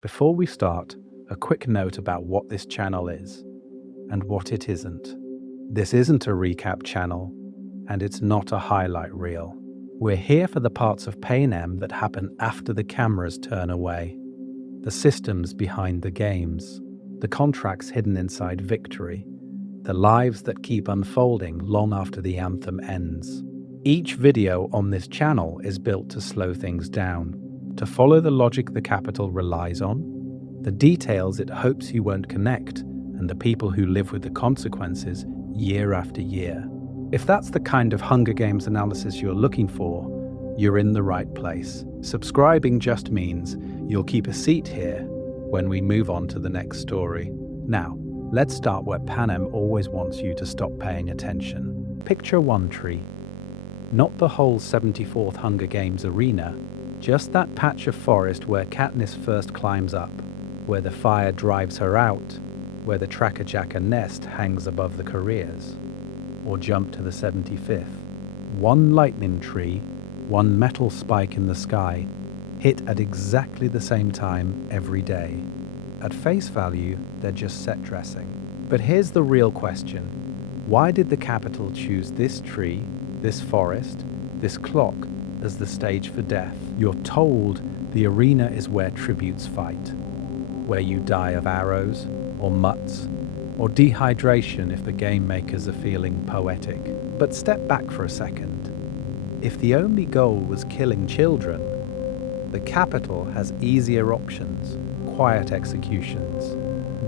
Before we start, a quick note about what this channel is and what it isn't. This isn't a recap channel, and it's not a highlight reel. We're here for the parts of Panem that happen after the cameras turn away, the systems behind the games, the contracts hidden inside victory, the lives that keep unfolding long after the anthem ends. Each video on this channel is built to slow things down, to follow the logic the Capitol relies on, the details it hopes you won't connect, and the people who live with the consequences year after year. If that's the kind of Hunger Games analysis you're looking for, you're in the right place. Subscribing just means you'll keep a seat here when we move on to the next story. Now, let's start where Panem always wants you to stop paying attention. Picture one tree. Not the whole 74th Hunger Games arena, just that patch of forest where Katniss first climbs up, where the fire drives her out, where the Tracker-Jacker nest hangs above the careers. Or jump to the 75th. One lightning tree, one metal spike in the sky, hit at exactly the same time every day. At face value, they're just set dressing. But here's the real question. Why did the Capitol choose this tree, this forest, this clock as the stage for death? You're told the arena is where tributes fight, where you die of arrows, or mutts, or dehydration if the Gamemakers are feeling poetic. But step back for a second. If the only goal was killing children, the Capitol has easier options: quiet executions,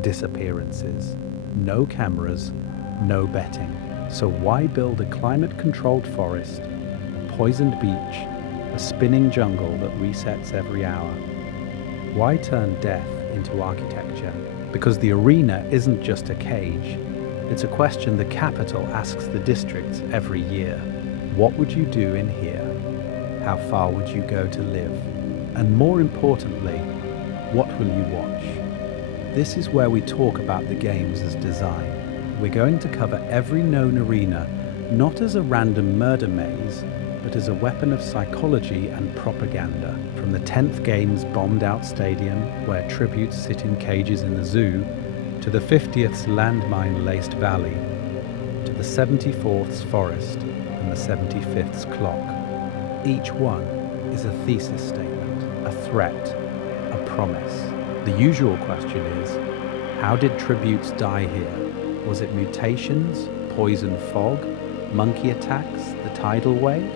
disappearances, no cameras, no betting. So why build a climate-controlled forest, a poisoned beach, a spinning jungle that resets every hour? Why turn death into architecture? Because the arena isn't just a cage. It's a question the Capitol asks the districts every year. What would you do in here? How far would you go to live? And more importantly, what will you watch? This is where we talk about the games as design. We're going to cover every known arena, not as a random murder maze, but as a weapon of psychology and propaganda. From the 10th Games bombed-out stadium, where tributes sit in cages in the zoo, to the 50th's landmine-laced valley, to the 74th's forest and the 75th's clock. Each one is a thesis statement, a threat, a promise. The usual question is, how did tributes die here? Was it mutations, poison fog, monkey attacks, the tidal wave?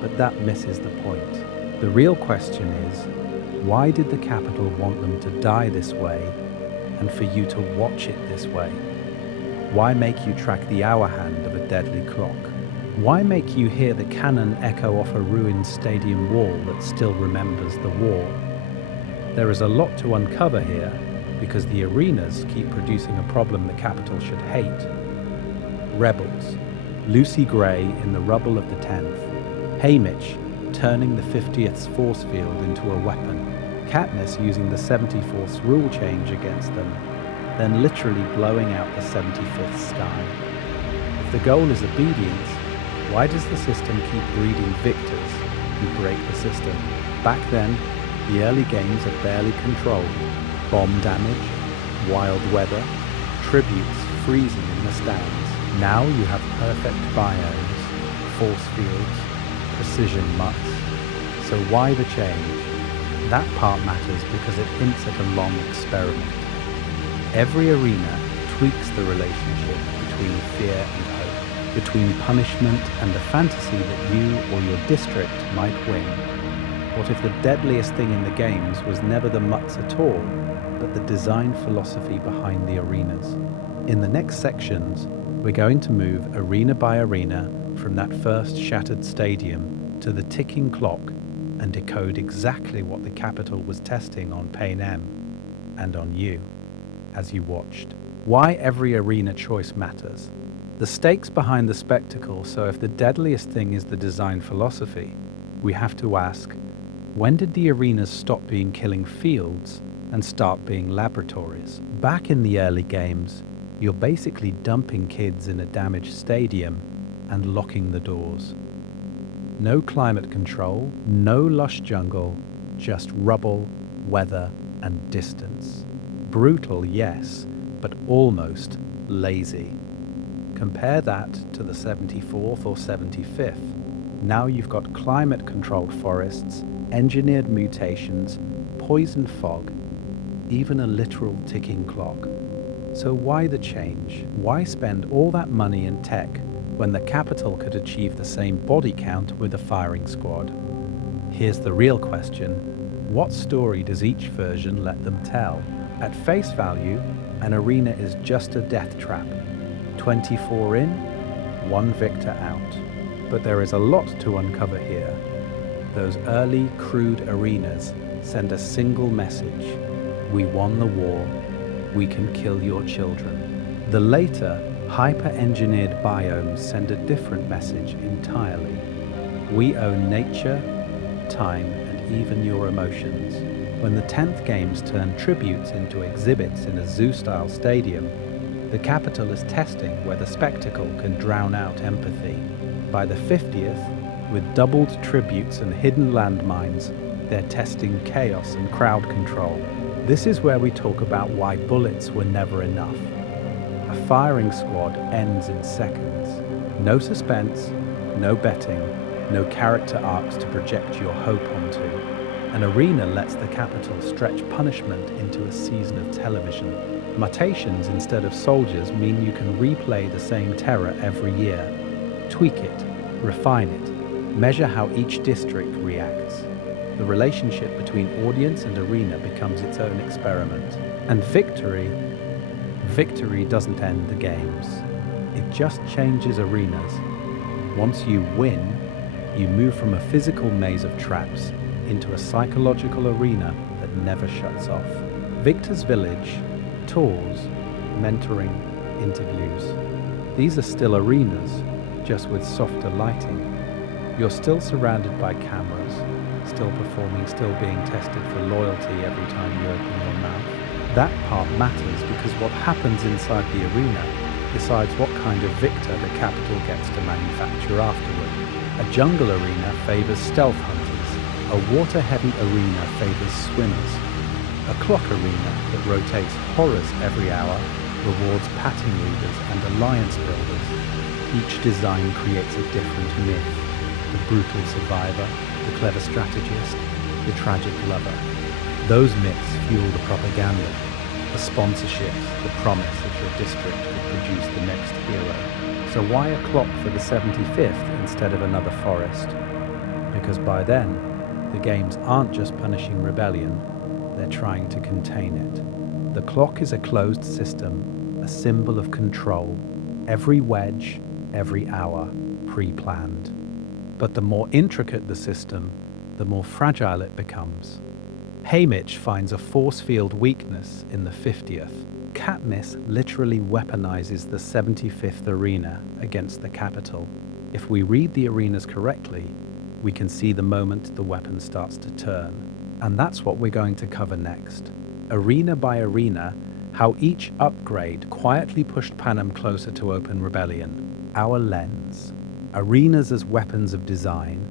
But that misses the point. The real question is, why did the Capitol want them to die this way and for you to watch it this way? Why make you track the hour hand of a deadly clock? Why make you hear the cannon echo off a ruined stadium wall that still remembers the war? There is a lot to uncover here because the arenas keep producing a problem the Capitol should hate. Rebels, Lucy Gray in the rubble of the 10th, Haymitch turning the 50th's force field into a weapon, Katniss using the 74th's rule change against them, then literally blowing out the 75th sky. If the goal is obedience, why does the system keep breeding victors who break the system? Back then, the early games are barely controlled. Bomb damage, wild weather, tributes freezing in the stands. Now you have perfect biomes, force fields, precision mutts. So why the change? That part matters because it hints at a long experiment. Every arena tweaks the relationship between fear and hope, between punishment and the fantasy that you or your district might win. What if the deadliest thing in the games was never the mutts at all, but the design philosophy behind the arenas? In the next sections, we're going to move arena by arena from that first shattered stadium to the ticking clock and decode exactly what the Capitol was testing on Panem and on you as you watched. Why every arena choice matters. The stakes behind the spectacle, so if the deadliest thing is the design philosophy, we have to ask, when did the arenas stop being killing fields and start being laboratories? Back in the early games, you're basically dumping kids in a damaged stadium and locking the doors. No climate control, no lush jungle, just rubble, weather, and distance. Brutal, yes, but almost lazy. Compare that to the 74th or 75th. Now you've got climate-controlled forests, engineered mutations, poison fog, even a literal ticking clock. So why the change? Why spend all that money in tech when the capital could achieve the same body count with a firing squad? Here's the real question. What story does each version let them tell? At face value, an arena is just a death trap. 24 in, 1 victor out. But there is a lot to uncover here. Those early, crude arenas send a single message. We won the war. We can kill your children. The later, hyper-engineered biomes send a different message entirely. We own nature, time, and even your emotions. When the 10th games turn tributes into exhibits in a zoo-style stadium, the capital is testing whether spectacle can drown out empathy. By the 50th, with doubled tributes and hidden landmines, they're testing chaos and crowd control. This is where we talk about why bullets were never enough. A firing squad ends in seconds. No suspense, no betting, no character arcs to project your hope onto. An arena lets the capital stretch punishment into a season of television. Mutations instead of soldiers mean you can replay the same terror every year. Tweak it, refine it, measure how each district reacts. The relationship between audience and arena becomes its own experiment. And victory doesn't end the games. It just changes arenas. Once you win, you move from a physical maze of traps into a psychological arena that never shuts off. Victor's Village, tours, mentoring, interviews. These are still arenas, just with softer lighting. You're still surrounded by cameras, still performing, still being tested for loyalty every time you open your mouth. That part matters because what happens inside the arena decides what kind of victor the capital gets to manufacture afterward. A jungle arena favors stealth hunters. A water-heavy arena favors swimmers. A clock arena that rotates horrors every hour rewards pattern readers and alliance builders. Each design creates a different myth. The brutal survivor, the clever strategist, the tragic lover. Those myths fuel the propaganda, the sponsorships, the promise that your district will produce the next hero. So why a clock for the 75th instead of another forest? Because by then, the games aren't just punishing rebellion, they're trying to contain it. The clock is a closed system, a symbol of control. Every wedge, every hour, pre-planned. But the more intricate the system, the more fragile it becomes. Haymitch finds a force field weakness in the 50th. Katniss literally weaponizes the 75th arena against the capital. If we read the arenas correctly, we can see the moment the weapon starts to turn. And that's what we're going to cover next. Arena by arena, how each upgrade quietly pushed Panem closer to open rebellion. Our lens. Arenas as weapons of design,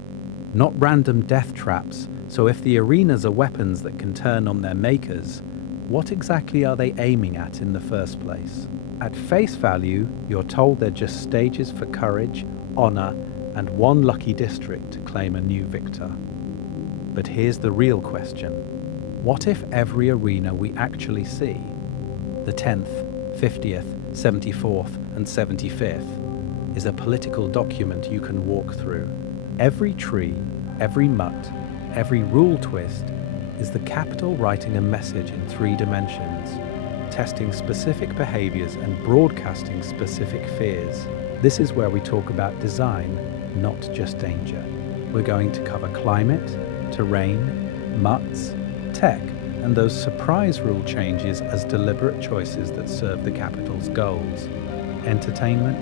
not random death traps. So if the arenas are weapons that can turn on their makers, what exactly are they aiming at in the first place? At face value, you're told they're just stages for courage, honor, and one lucky district to claim a new victor. But here's the real question. What if every arena we actually see, the 10th, 50th, 74th, and 75th, is a political document you can walk through? Every tree, every mutt, every rule twist is the capital writing a message in 3 dimensions, testing specific behaviors and broadcasting specific fears. This is where we talk about design, not just danger. We're going to cover climate, terrain, mutts, tech, and those surprise rule changes as deliberate choices that serve the capital's goals: entertainment,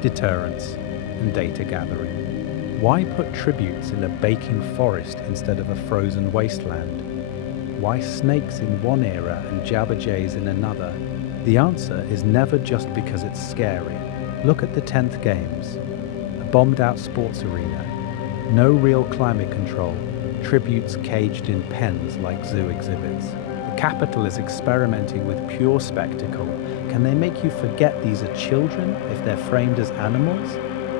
deterrence, and data gathering. Why put tributes in a baking forest instead of a frozen wasteland? Why snakes in one era and jabberjays in another? The answer is never just because it's scary. Look at the 10th games. A bombed-out sports arena. No real climate control. Tributes caged in pens like zoo exhibits. The Capital is experimenting with pure spectacle. Can they make you forget these are children if they're framed as animals?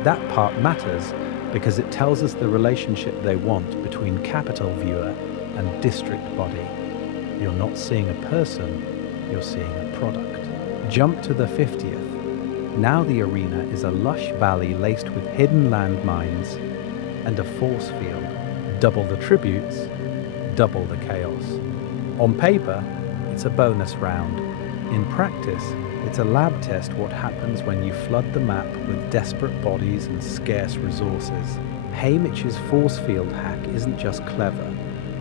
That part matters because it tells us the relationship they want between Capital viewer and district body. You're not seeing a person, you're seeing a product. Jump to the 50th. Now the arena is a lush valley laced with hidden landmines and a force field. Double the tributes, double the chaos. On paper, it's a bonus round. In practice, it's a lab test what happens when you flood the map with desperate bodies and scarce resources. Haymitch's force field hack isn't just clever,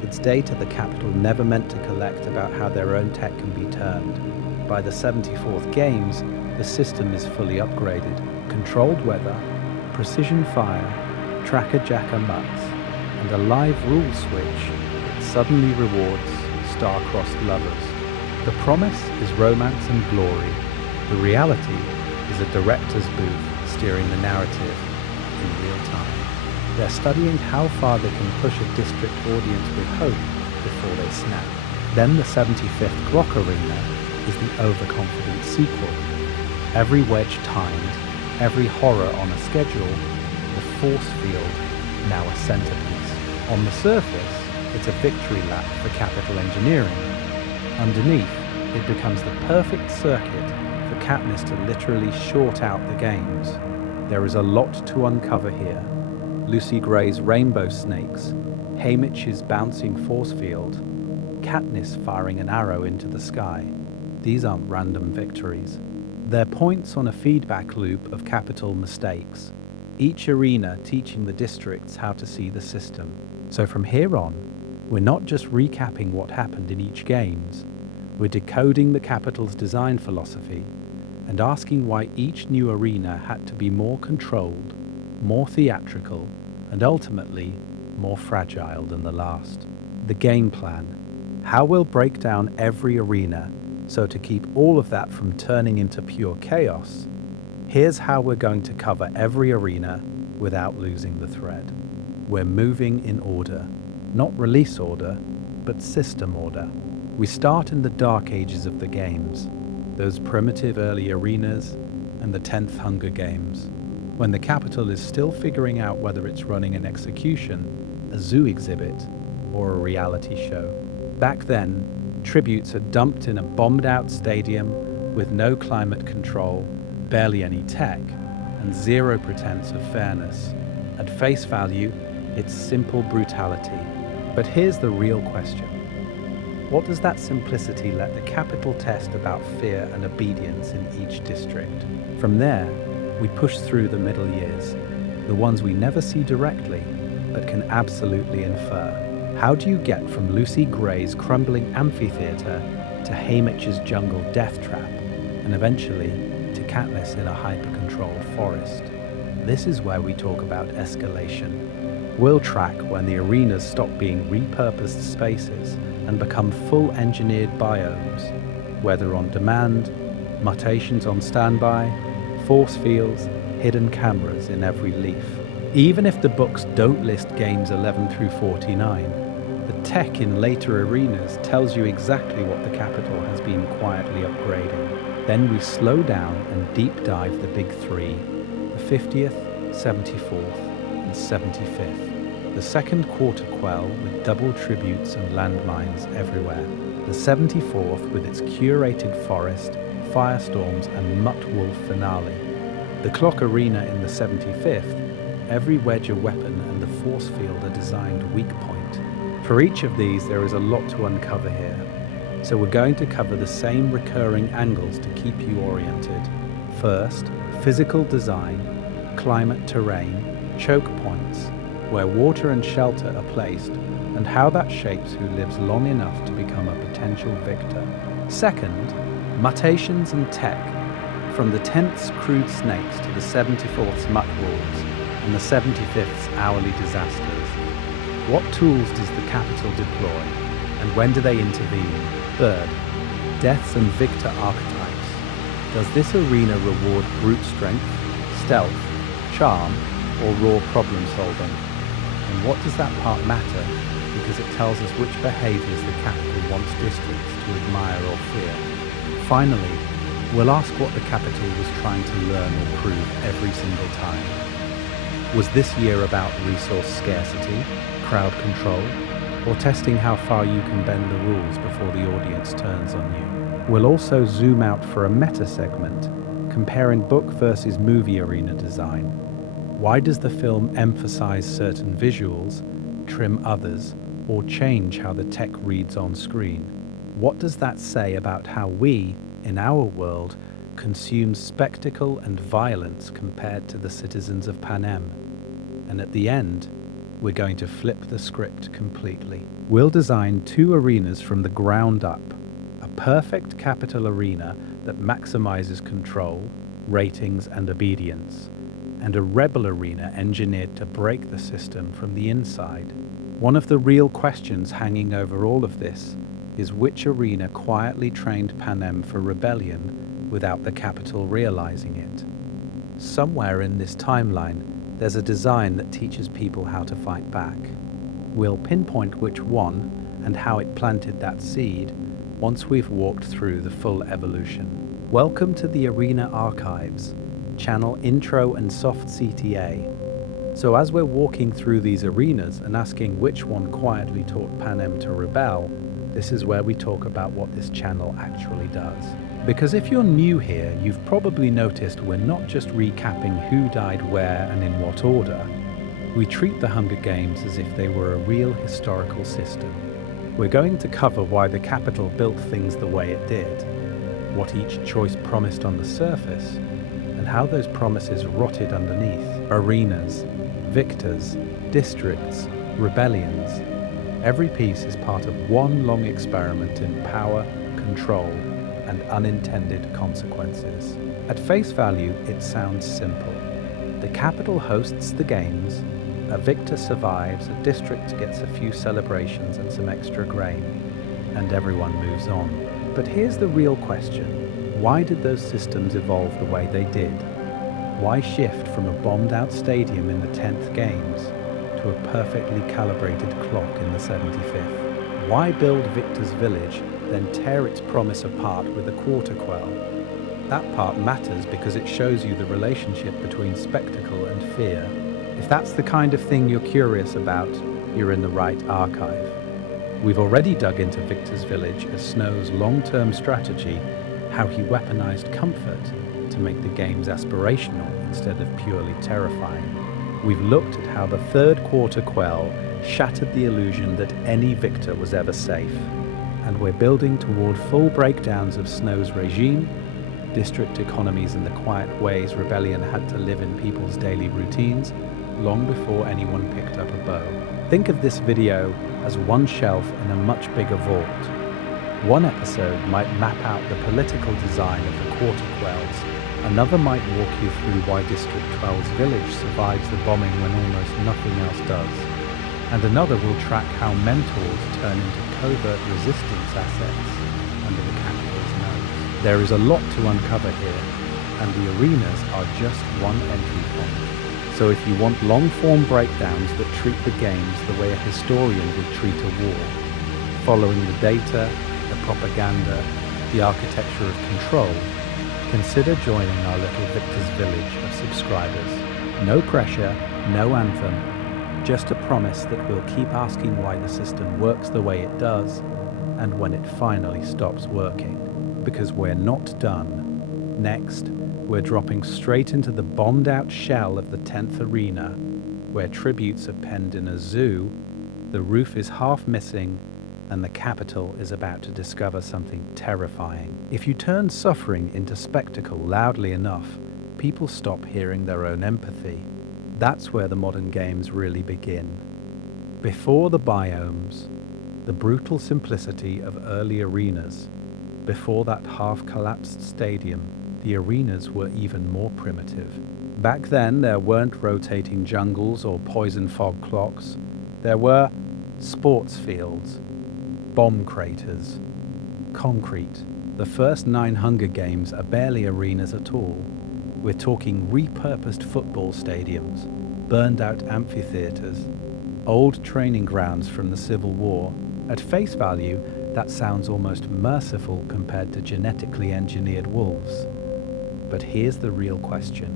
it's data the Capital never meant to collect about how their own tech can be turned. By the 74th games, the system is fully upgraded. Controlled weather, precision fire, tracker-jacker mutts, and a live rule switch that suddenly rewards star-crossed lovers. The promise is romance and glory. The reality is a director's booth steering the narrative in real time. They're studying how far they can push a district audience with hope before they snap. Then the 75th Clock Arena is the overconfident sequel. Every wedge timed, every horror on a schedule, the force field now a centerpiece. On the surface, it's a victory lap for Capital Engineering. Underneath, it becomes the perfect circuit for Katniss to literally short out the games. There is a lot to uncover here. Lucy Gray's rainbow snakes, Haymitch's bouncing force field, Katniss firing an arrow into the sky. These aren't random victories. They're points on a feedback loop of Capital mistakes, each arena teaching the districts how to see the system. So from here on, we're not just recapping what happened in each games, we're decoding the Capital's design philosophy and asking why each new arena had to be more controlled, more theatrical, and ultimately more fragile than the last. The game plan. How we'll break down every arena so to keep all of that from turning into pure chaos. Here's how we're going to cover every arena without losing the thread. We're moving in order, not release order, but system order. We start in the dark ages of the games, those primitive early arenas and the 10th Hunger Games, when the Capital is still figuring out whether it's running an execution, a zoo exhibit, or a reality show. Back then, tributes are dumped in a bombed-out stadium with no climate control, barely any tech, and zero pretense of fairness. At face value, it's simple brutality. But here's the real question. What does that simplicity let the Capital test about fear and obedience in each district? From there, we push through the middle years, the ones we never see directly, but can absolutely infer. How do you get from Lucy Gray's crumbling amphitheater to Haymitch's jungle death trap, and eventually to Katniss in a hyper-controlled forest? This is where we talk about escalation. We'll track when the arenas stop being repurposed spaces and become full engineered biomes, weather on demand, mutations on standby, force fields, hidden cameras in every leaf. Even if the books don't list games 11 through 49, the tech in later arenas tells you exactly what the Capital has been quietly upgrading. Then we slow down and deep dive the big three, the 50th, 74th, and 75th. The second quarter quell with double tributes and landmines everywhere. The 74th with its curated forest, firestorms, and mutt wolf finale. The clock arena in the 75th, every wedge a weapon and the force field a designed weak point. For each of these, there is a lot to uncover here. So we're going to cover the same recurring angles to keep you oriented. First, physical design, climate terrain, choke points, where water and shelter are placed, and how that shapes who lives long enough to become a potential victor. Second, mutations and tech, from the 10th's crude snakes to the 74th's mutt wolves and the 75th's hourly disasters. What tools does the Capital deploy, and when do they intervene? Third, deaths and victor archetypes. Does this arena reward brute strength, stealth, charm, or raw problem solving? And what does that part matter? Because it tells us which behaviors the Capital wants districts to admire or fear. Finally, we'll ask what the capital was trying to learn or prove every single time. Was this year about resource scarcity, crowd control, or testing how far you can bend the rules before the audience turns on you? We'll also zoom out for a meta segment, comparing book versus movie arena design. Why does the film emphasize certain visuals, trim others, or change how the tech reads on screen? What does that say about how we, in our world, consume spectacle and violence compared to the citizens of Panem? And at the end, we're going to flip the script completely. We'll design 2 arenas from the ground up. A perfect capital arena that maximizes control, ratings, and obedience, and a rebel arena engineered to break the system from the inside. One of the real questions hanging over all of this is which arena quietly trained Panem for rebellion without the capital realizing it. Somewhere in this timeline, there's a design that teaches people how to fight back. We'll pinpoint which one and how it planted that seed once we've walked through the full evolution. Welcome to the Arena Archives, channel Intro and Soft CTA. So as we're walking through these arenas and asking which one quietly taught Panem to rebel, this is where we talk about what this channel actually does. Because if you're new here, you've probably noticed we're not just recapping who died where and in what order. We treat the Hunger Games as if they were a real historical system. We're going to cover why the capital built things the way it did, what each choice promised on the surface, and how those promises rotted underneath. Arenas, victors, districts, rebellions. Every piece is part of one long experiment in power, control, and unintended consequences. At face value, it sounds simple. The capital hosts the games, a victor survives, a district gets a few celebrations and some extra grain, and everyone moves on. But here's the real question. Why did those systems evolve the way they did? Why shift from a bombed-out stadium in the 10th Games to a perfectly calibrated clock in the 75th? Why build Victor's Village, then tear its promise apart with a quarter quell? That part matters because it shows you the relationship between spectacle and fear. If that's the kind of thing you're curious about, you're in the right archive. We've already dug into Victor's Village as Snow's long-term strategy, how he weaponized comfort to make the games aspirational instead of purely terrifying. We've looked at how the third quarter quell shattered the illusion that any victor was ever safe. And we're building toward full breakdowns of Snow's regime, district economies, and the quiet ways rebellion had to live in people's daily routines long before anyone picked up a bow. Think of this video as one shelf in a much bigger vault. One episode might map out the political design of the quarter quells. Another might walk you through why District 12's village survives the bombing when almost nothing else does. And another will track how mentors turn into covert resistance assets under the capital's nose. There is a lot to uncover here, and the arenas are just one entry point. So if you want long-form breakdowns that treat the games the way a historian would treat a war, following the data, the propaganda, the architecture of control, consider joining our little Victor's Village of subscribers. No pressure, no anthem, just a promise that we'll keep asking why the system works the way it does and when it finally stops working. Because we're not done. Next, we're dropping straight into the bombed-out shell of the 10th arena, where tributes are penned in a zoo, the roof is half missing, and the capital is about to discover something terrifying. If you turn suffering into spectacle loudly enough, people stop hearing their own empathy. That's where the modern games really begin. Before the biomes, the brutal simplicity of early arenas, before that half-collapsed stadium, the arenas were even more primitive. Back then, there weren't rotating jungles or poison fog clocks. There were sports fields, bomb craters, concrete. The first 9 Hunger Games are barely arenas at all. We're talking repurposed football stadiums, burned-out amphitheaters, old training grounds from the Civil War. At face value, That sounds almost merciful compared to genetically engineered wolves. But here's the real question.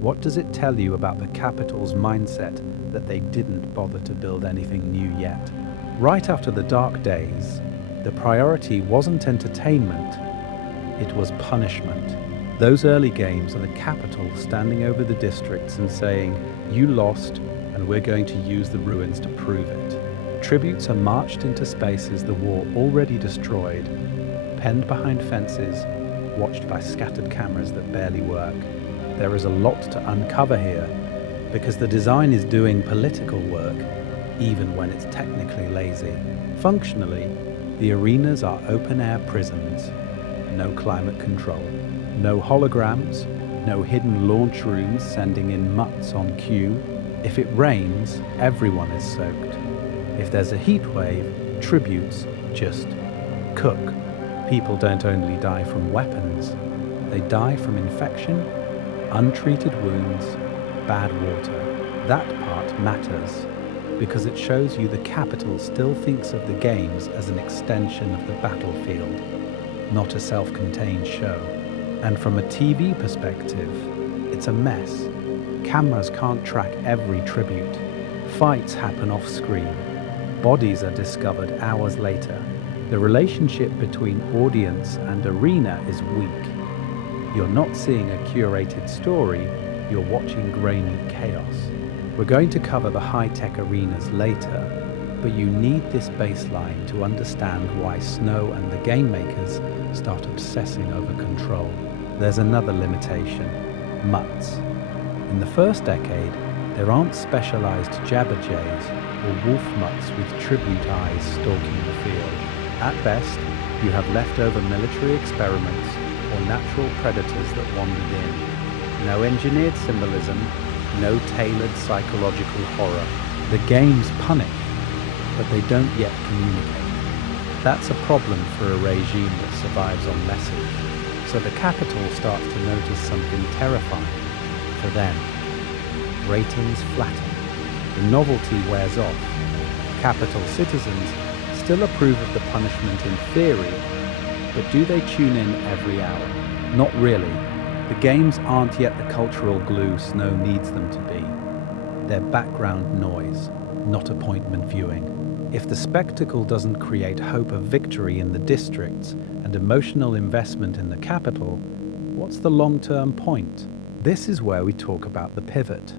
What does it tell you about the Capitol's mindset that they didn't bother to build anything new yet? Right after the dark days, the priority wasn't entertainment, it was punishment. Those early games are the Capitol standing over the districts and saying, "You lost, and we're going to use the ruins to prove it." Tributes are marched into spaces the war already destroyed, penned behind fences, watched by scattered cameras that barely work. There is a lot to uncover here, because the design is doing political work, even when it's technically lazy. Functionally, the arenas are open-air prisons. No climate control, no holograms, no hidden launch rooms sending in mutts on cue. If it rains, everyone is soaked. If there's a heat wave, tributes just cook. People don't only die from weapons, they die from infection, untreated wounds, bad water. That part matters, because it shows you the Capitol still thinks of the games as an extension of the battlefield, not a self-contained show. And from a TV perspective, it's a mess. Cameras can't track every tribute. Fights happen off-screen. Bodies are discovered hours later. The relationship between audience and arena is weak. You're not seeing a curated story, you're watching grainy chaos. We're going to cover the high-tech arenas later, but you need this baseline to understand why Snow and the Gamemakers start obsessing over control. There's another limitation: mutts. In the first decade, there aren't specialized jabberjays or wolf mutts with tribute eyes stalking the field. At best, you have leftover military experiments or natural predators that wandered in. No engineered symbolism, no tailored psychological horror. The games punish, but they don't yet communicate. That's a problem for a regime that survives on message. So the Capitol starts to notice something terrifying. For them, ratings flatten. The novelty wears off. Capitol citizens still approve of the punishment in theory, but do they tune in every hour? Not really. The games aren't yet the cultural glue Snow needs them to be. They're background noise, not appointment viewing. If the spectacle doesn't create hope of victory in the districts and emotional investment in the Capitol, what's the long-term point? This is where we talk about the pivot.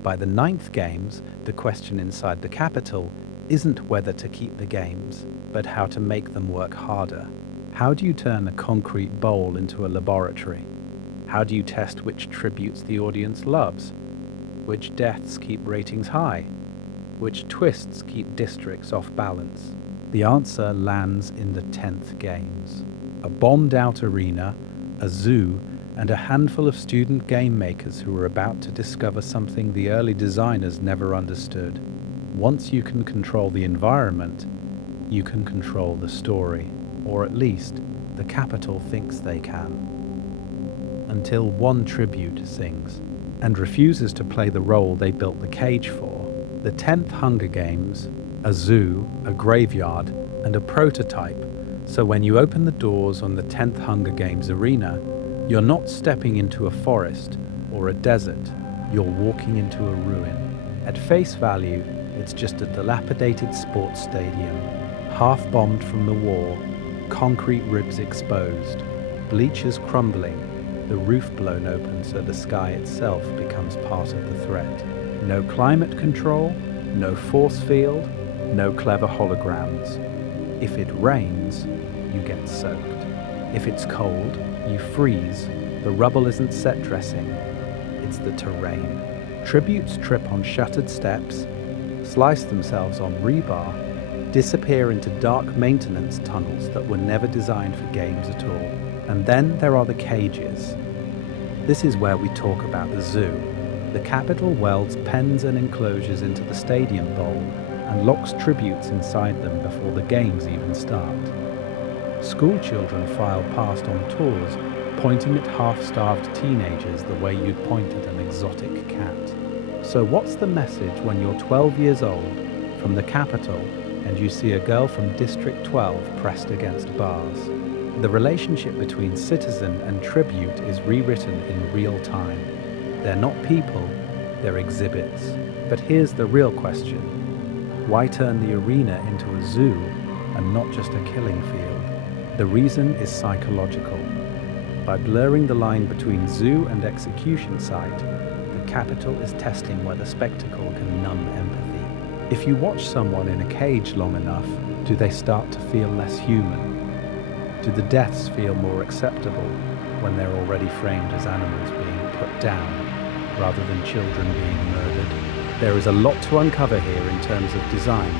By the 9th games, the question inside the Capitol isn't whether to keep the games, but how to make them work harder. How do you turn a concrete bowl into a laboratory? How do you test which tributes the audience loves? Which deaths keep ratings high? Which twists keep districts off balance? The answer lands in the 10th games. A bombed-out arena, a zoo, and a handful of student game makers who are about to discover something the early designers never understood. Once you can control the environment, you can control the story, or at least the Capitol thinks they can. Until one tribute sings and refuses to play the role they built the cage for. The 10th Hunger Games, a zoo, a graveyard, and a prototype. So when you open the doors on the 10th Hunger Games arena, you're not stepping into a forest or a desert, you're walking into a ruin. At face value, it's just a dilapidated sports stadium, half-bombed from the war, concrete ribs exposed, bleachers crumbling, the roof blown open so the sky itself becomes part of the threat. No climate control, no force field, no clever holograms. If it rains, you get soaked. If it's cold, you freeze. The rubble isn't set dressing, it's the terrain. Tributes trip on shuttered steps, slice themselves on rebar, disappear into dark maintenance tunnels that were never designed for games at all. And then there are the cages. This is where we talk about the zoo. The Capitol welds pens and enclosures into the stadium bowl and locks tributes inside them before the games even start. School children file past on tours, pointing at half-starved teenagers the way you'd point at an exotic cat. So what's the message when you're 12 years old, from the Capitol, and you see a girl from District 12 pressed against bars. The relationship between citizen and tribute is rewritten in real time. They're not people, they're exhibits. But here's the real question. Why turn the arena into a zoo and not just a killing field? The reason is psychological. By blurring the line between zoo and execution site, the Capitol is testing whether spectacle can numb empathy. If you watch someone in a cage long enough, do they start to feel less human? Do the deaths feel more acceptable when they're already framed as animals being put down, rather than children being murdered? There is a lot to uncover here in terms of design.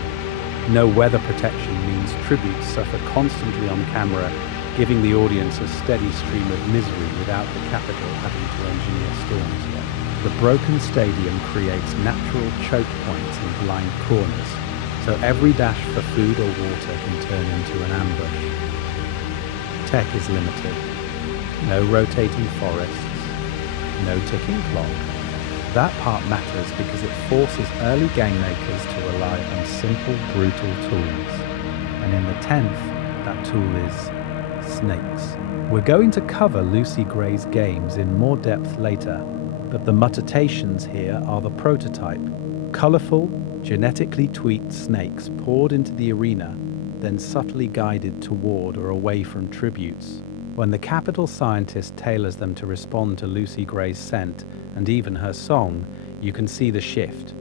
No weather protection means tributes suffer constantly on camera, giving the audience a steady stream of misery without the Capitol having to engineer storms yet. The broken stadium creates natural choke points and blind corners, so every dash for food or water can turn into an ambush. Tech is limited. No rotating forests, no ticking clock. That part matters because it forces early game makers to rely on simple, brutal tools. And in the 10th, that tool is snakes. We're going to cover Lucy Gray's games in more depth later, but the mutations here are the prototype. Colorful, genetically tweaked snakes poured into the arena, then subtly guided toward or away from tributes. When the Capitol scientist tailors them to respond to Lucy Gray's scent and even her song, you can see the shift.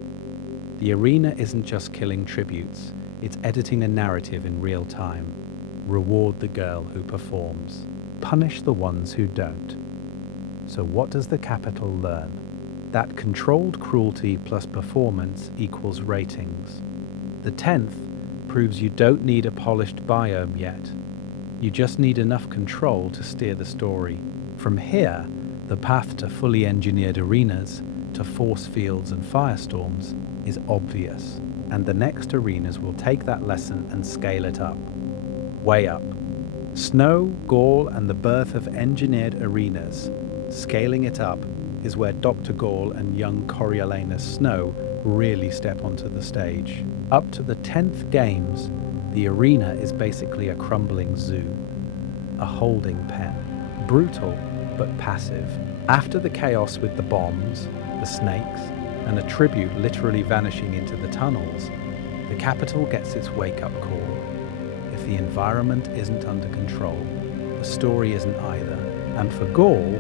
The arena isn't just killing tributes, it's editing a narrative in real time. Reward the girl who performs. Punish the ones who don't. So what does the Capitol learn? That controlled cruelty plus performance equals ratings. The 10th proves you don't need a polished biome yet. You just need enough control to steer the story. From here, the path to fully engineered arenas, to force fields and firestorms, is obvious. And the next arenas will take that lesson and scale it up. Way up. Snow, Gaul, and the birth of engineered arenas. Scaling it up is where Dr. Gaul and young Coriolanus Snow really step onto the stage. Up to the 10th games, the arena is basically a crumbling zoo, a holding pen. Brutal, but passive. After the chaos with the bombs, the snakes, and a tribute literally vanishing into the tunnels, the Capitol gets its wake-up call. If the environment isn't under control, the story isn't either. And for Gaul,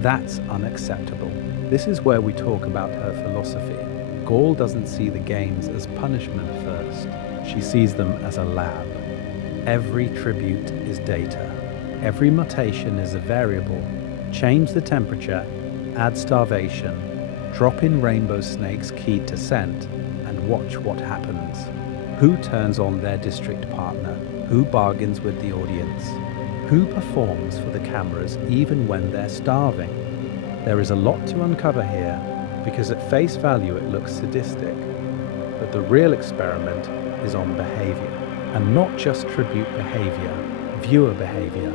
that's unacceptable. This is where we talk about her philosophy. Gaul doesn't see the games as punishment first. She sees them as a lab. Every tribute is data. Every mutation is a variable. Change the temperature, add starvation, drop in rainbow snakes keyed to scent, and watch what happens. Who turns on their district partner? Who bargains with the audience? Who performs for the cameras even when they're starving? There is a lot to uncover here, because at face value it looks sadistic, but the real experiment is on behavior. And not just tribute behavior, viewer behavior.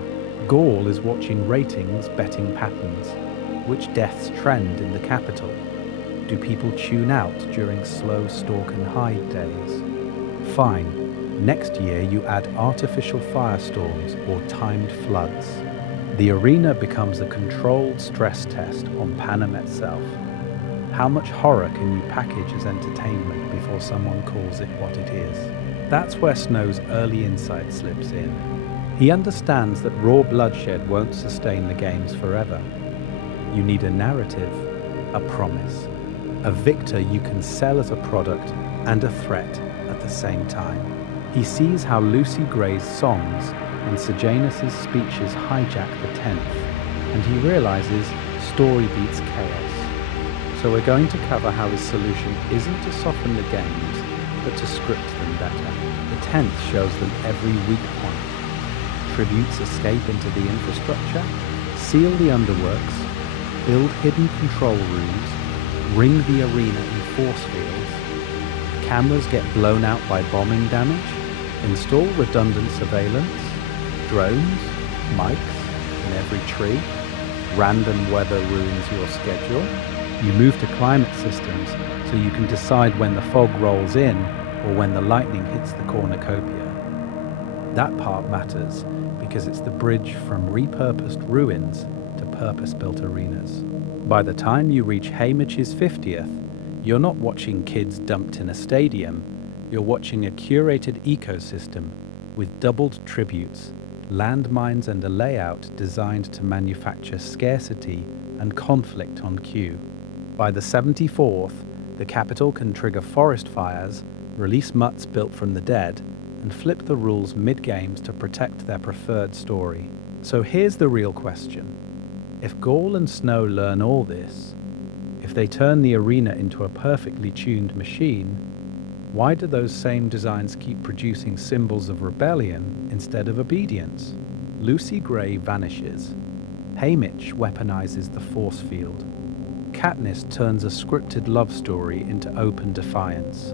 Gaul is watching ratings, betting patterns. Which deaths trend in the Capitol? Do people tune out during slow stalk and hide days? Fine. Next year you add artificial firestorms or timed floods. The arena becomes a controlled stress test on Panem itself. How much horror can you package as entertainment before someone calls it what it is? That's where Snow's early insight slips in. He understands that raw bloodshed won't sustain the games forever. You need a narrative, a promise, a victor you can sell as a product and a threat at the same time. He sees how Lucy Gray's songs and Sejanus' speeches hijack the 10th, and he realizes story beats chaos. So we're going to cover how his solution isn't to soften the games, but to script them better. The 10th shows them every weak point. Tributes escape into the infrastructure, seal the underworks, build hidden control rooms, ring the arena in force fields. Cameras get blown out by bombing damage. Install redundant surveillance, drones, mics in every tree. Random weather ruins your schedule. You move to climate systems so you can decide when the fog rolls in or when the lightning hits the cornucopia. That part matters because it's the bridge from repurposed ruins to purpose-built arenas. By the time you reach Haymitch's 50th, you're not watching kids dumped in a stadium, you're watching a curated ecosystem with doubled tributes, landmines and a layout designed to manufacture scarcity and conflict on cue. By the 74th, the capital can trigger forest fires, release mutts built from the dead, and flip the rules mid-games to protect their preferred story. So here's the real question. If Gaul and Snow learn all this, if they turn the arena into a perfectly tuned machine, why do those same designs keep producing symbols of rebellion instead of obedience? Lucy Gray vanishes. Haymitch weaponizes the force field. Katniss turns a scripted love story into open defiance.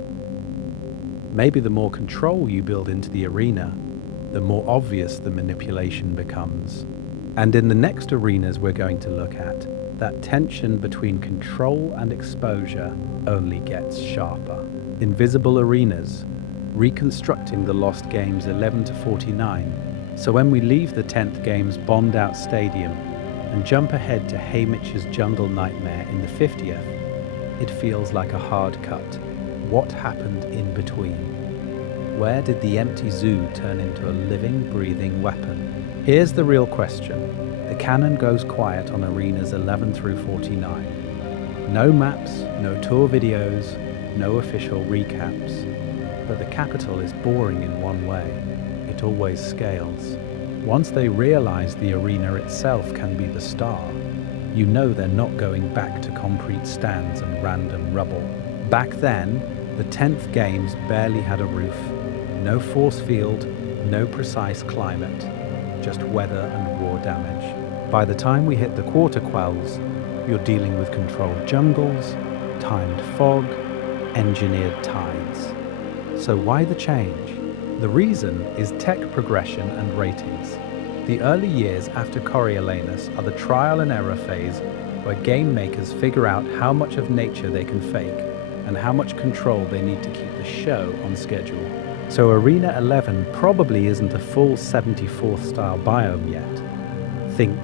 Maybe the more control you build into the arena, the more obvious the manipulation becomes. And in the next arenas we're going to look at, that tension between control and exposure only gets sharper. Invisible arenas, reconstructing the lost games 11 to 49. So when we leave the 10th game's bombed-out stadium and jump ahead to Haymitch's jungle nightmare in the 50th, it feels like a hard cut. What happened in between? Where did the empty zoo turn into a living, breathing weapon? Here's the real question. The canon goes quiet on arenas 11 through 49. No maps, no tour videos, no official recaps. But the capital is boring in one way. It always scales. Once they realize the arena itself can be the star, you know they're not going back to concrete stands and random rubble. Back then, the 10th games barely had a roof. No force field, no precise climate, just weather and war damage. By the time we hit the quarter quells, you're dealing with controlled jungles, timed fog, engineered tides. So why the change? The reason is tech progression and ratings. The early years after Coriolanus are the trial and error phase where game makers figure out how much of nature they can fake and how much control they need to keep the show on schedule. So Arena 11 probably isn't a full 74th style biome yet. Think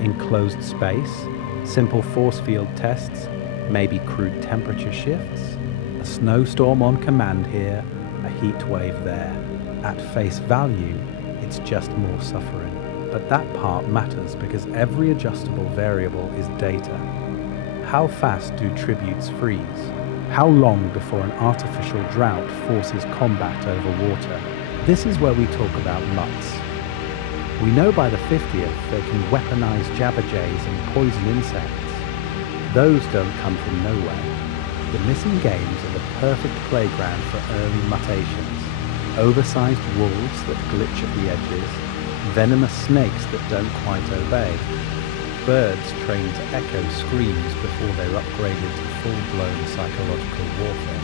enclosed space, simple force field tests, maybe crude temperature shifts, a snowstorm on command here, a heat wave there. At face value, it's just more suffering. But that part matters because every adjustable variable is data. How fast do tributes freeze? How long before an artificial drought forces combat over water? This is where we talk about mutts. We know by the 50th they can weaponize jabberjays and poison insects. Those don't come from nowhere. The missing games are the perfect playground for early mutations. Oversized wolves that glitch at the edges, venomous snakes that don't quite obey, birds trained to echo screams before they're upgraded to full-blown psychological warfare.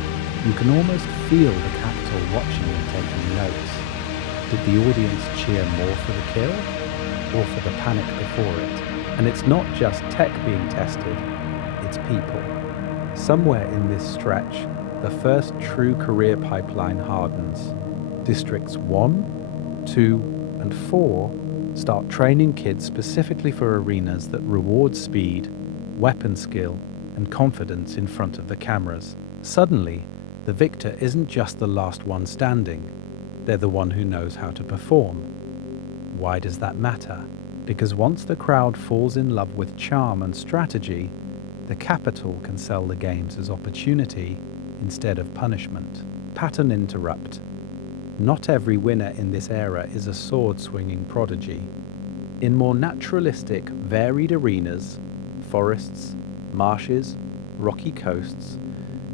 You can almost feel the capital watching and taking notes. Did the audience cheer more for the kill, or for the panic before it? And it's not just tech being tested, it's people. Somewhere in this stretch, the first true career pipeline hardens. Districts 1, 2, and 4 start training kids specifically for arenas that reward speed, weapon skill, and confidence in front of the cameras. Suddenly, the victor isn't just the last one standing, they're the one who knows how to perform. Why does that matter? Because once the crowd falls in love with charm and strategy, the capital can sell the games as opportunity instead of punishment. Pattern interrupt. Not every winner in this era is a sword-swinging prodigy. In more naturalistic, varied arenas, forests, marshes, rocky coasts,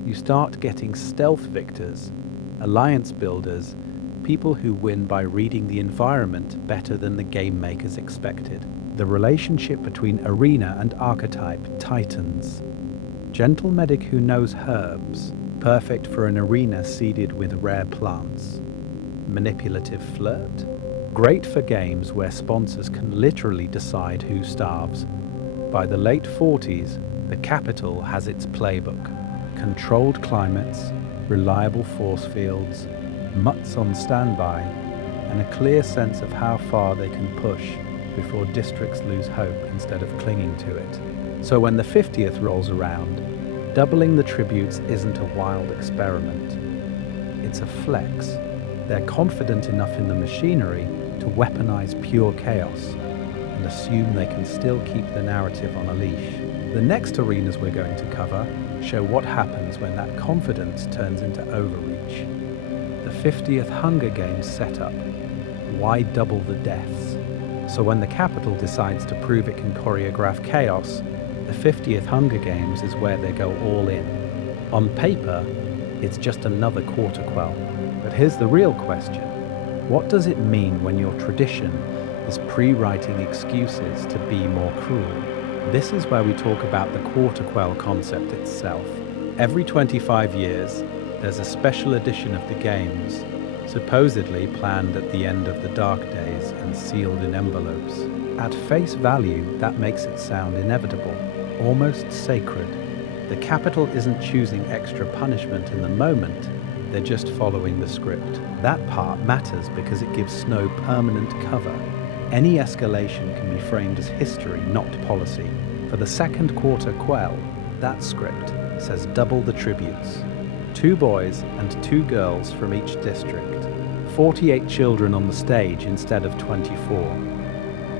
you start getting stealth victors, alliance builders, people who win by reading the environment better than the game makers expected. The relationship between arena and archetype tightens. Gentle medic who knows herbs, perfect for an arena seeded with rare plants. Manipulative flirt, great for games where sponsors can literally decide who starves. By the late 40s, the capital has its playbook. Controlled climates, reliable force fields, mutts on standby, and a clear sense of how far they can push before districts lose hope instead of clinging to it. So when the 50th rolls around, doubling the tributes isn't a wild experiment. It's a flex. They're confident enough in the machinery to weaponize pure chaos and assume they can still keep the narrative on a leash. The next arenas we're going to cover show what happens when that confidence turns into overreach. The 50th Hunger Games setup. Why double the deaths? So when the capital decides to prove it can choreograph chaos, the 50th Hunger Games is where they go all in. On paper, it's just another quarter quell. But here's the real question. What does it mean when your tradition is pre-writing excuses to be more cruel? This is where we talk about the quarter quell concept itself. Every 25 years, there's a special edition of the games, supposedly planned at the end of the dark days and sealed in envelopes. At face value, that makes it sound inevitable, almost sacred. The capital isn't choosing extra punishment in the moment, they're just following the script. That part matters because it gives Snow permanent cover. Any escalation can be framed as history, not policy. For the second quarter quell, that script says double the tributes. 2 boys and 2 girls from each district. 48 children on the stage instead of 24.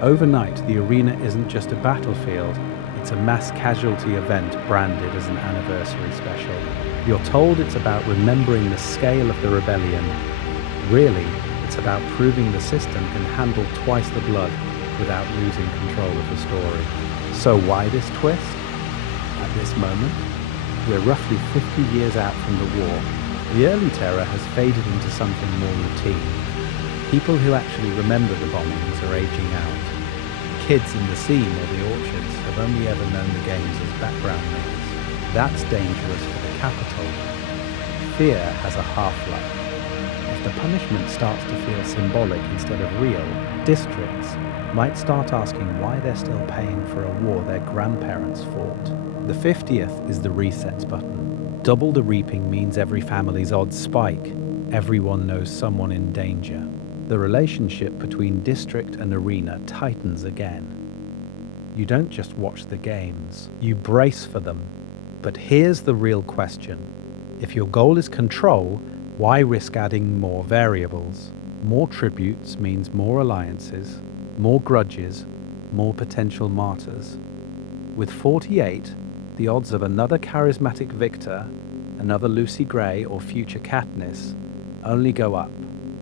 Overnight, the arena isn't just a battlefield, it's a mass casualty event branded as an anniversary special. You're told it's about remembering the scale of the rebellion. Really, it's about proving the system can handle twice the blood without losing control of the story. So why this twist? At this moment, we're roughly 50 years out from the war. The early terror has faded into something more routine. People who actually remember the bombings are aging out. Kids in the scene or the orchards have only ever known the games as background noise. That's dangerous for the capital. Fear has a half-life. If the punishment starts to feel symbolic instead of real, districts might start asking why they're still paying for a war their grandparents fought. The 50th is the reset button. Double the reaping means every family's odds spike. Everyone knows someone in danger. The relationship between district and arena tightens again. You don't just watch the games, you brace for them. But here's the real question. If your goal is control, why risk adding more variables? More tributes means more alliances, more grudges, more potential martyrs. With 48, the odds of another charismatic victor, another Lucy Gray or future Katniss, only go up.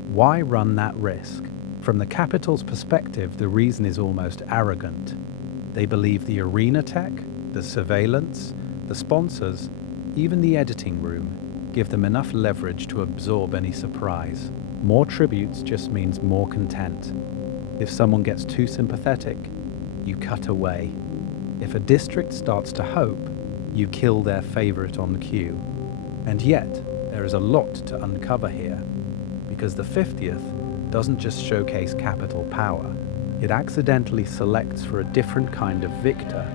Why run that risk? From the capital's perspective, the reason is almost arrogant. They believe the arena tech, the surveillance, the sponsors, even the editing room, give them enough leverage to absorb any surprise. More tributes just means more content. If someone gets too sympathetic, you cut away. If a district starts to hope, you kill their favorite on cue. And yet, there is a lot to uncover here, because the 50th doesn't just showcase capital power, it accidentally selects for a different kind of victor,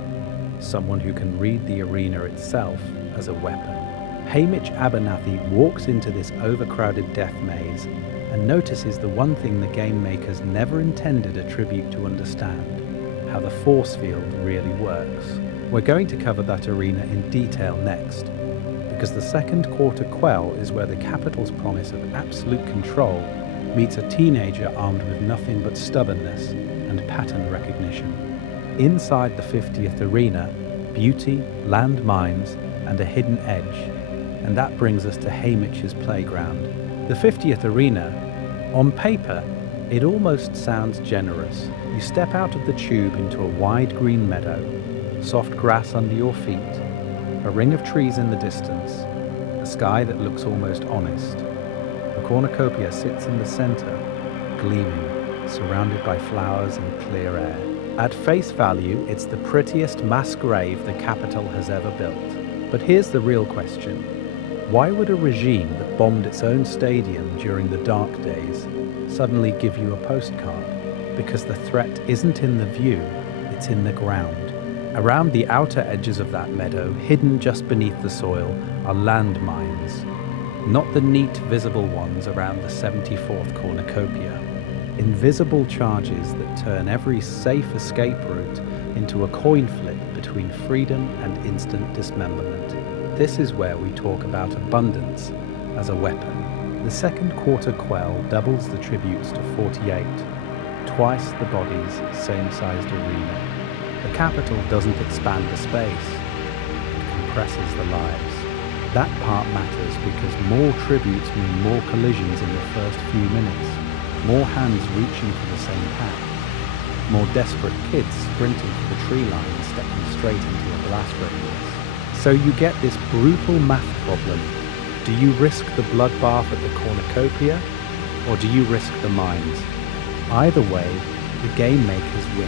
someone who can read the arena itself as a weapon. Haymitch Abernathy walks into this overcrowded death maze and notices the one thing the Gamemakers never intended a tribute to understand: how the force field really works. We're going to cover that arena in detail next, because the second quarter quell is where the capital's promise of absolute control meets a teenager armed with nothing but stubbornness and pattern recognition. Inside the 50th arena, beauty, landmines, and a hidden edge. And that brings us to Haymitch's playground. The 50th arena, on paper, it almost sounds generous. You step out of the tube into a wide green meadow, soft grass under your feet, a ring of trees in the distance, a sky that looks almost honest. A cornucopia sits in the center, gleaming, surrounded by flowers and clear air. At face value, it's the prettiest mass grave the capital has ever built. But here's the real question. Why would a regime that bombed its own stadium during the dark days suddenly give you a postcard? Because the threat isn't in the view, it's in the ground. Around the outer edges of that meadow, hidden just beneath the soil, are landmines. not the neat visible ones around the 74th cornucopia. Invisible charges that turn every safe escape route into a coin flip between freedom and instant dismemberment. This is where we talk about abundance as a weapon. The second quarter quell doubles the tributes to 48, twice the body's same-sized arena. The capital doesn't expand the space, it compresses the lives. That part matters because more tributes mean more collisions in the first few minutes, more hands reaching for the same pack, more desperate kids sprinting for the tree line and stepping straight into a blast radius. So you get this brutal math problem. Do you risk the bloodbath at the cornucopia, or do you risk the mines? Either way, the Gamemakers win.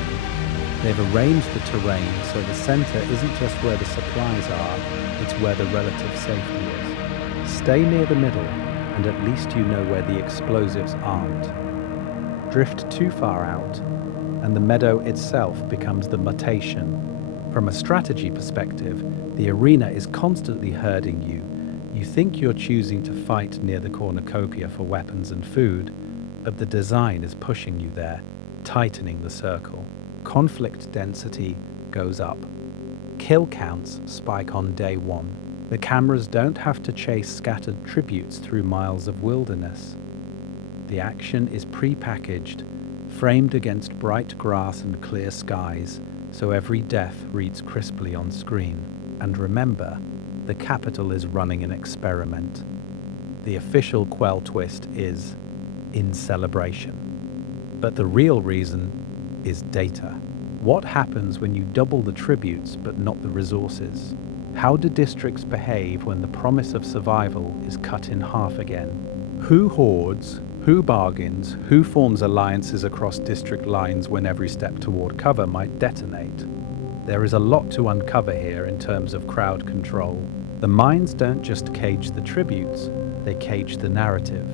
They've arranged the terrain so the center isn't just where the supplies are, it's where the relative safety is. Stay near the middle, and at least you know where the explosives aren't. Drift too far out, and the meadow itself becomes the mutation. From a strategy perspective, the arena is constantly herding you. You think you're choosing to fight near the cornucopia for weapons and food, but the design is pushing you there, tightening the circle. Conflict density goes up. Kill counts spike on day one. The cameras don't have to chase scattered tributes through miles of wilderness. The action is pre-packaged, framed against bright grass and clear skies, so every death reads crisply on screen. And remember, the capital is running an experiment. The official quell twist is in celebration. But the real reason is data. What happens when you double the tributes but not the resources? How do districts behave when the promise of survival is cut in half again? Who hoards? Who bargains? Who forms alliances across district lines when every step toward cover might detonate? There is a lot to uncover here in terms of crowd control. The mines don't just cage the tributes, they cage the narrative.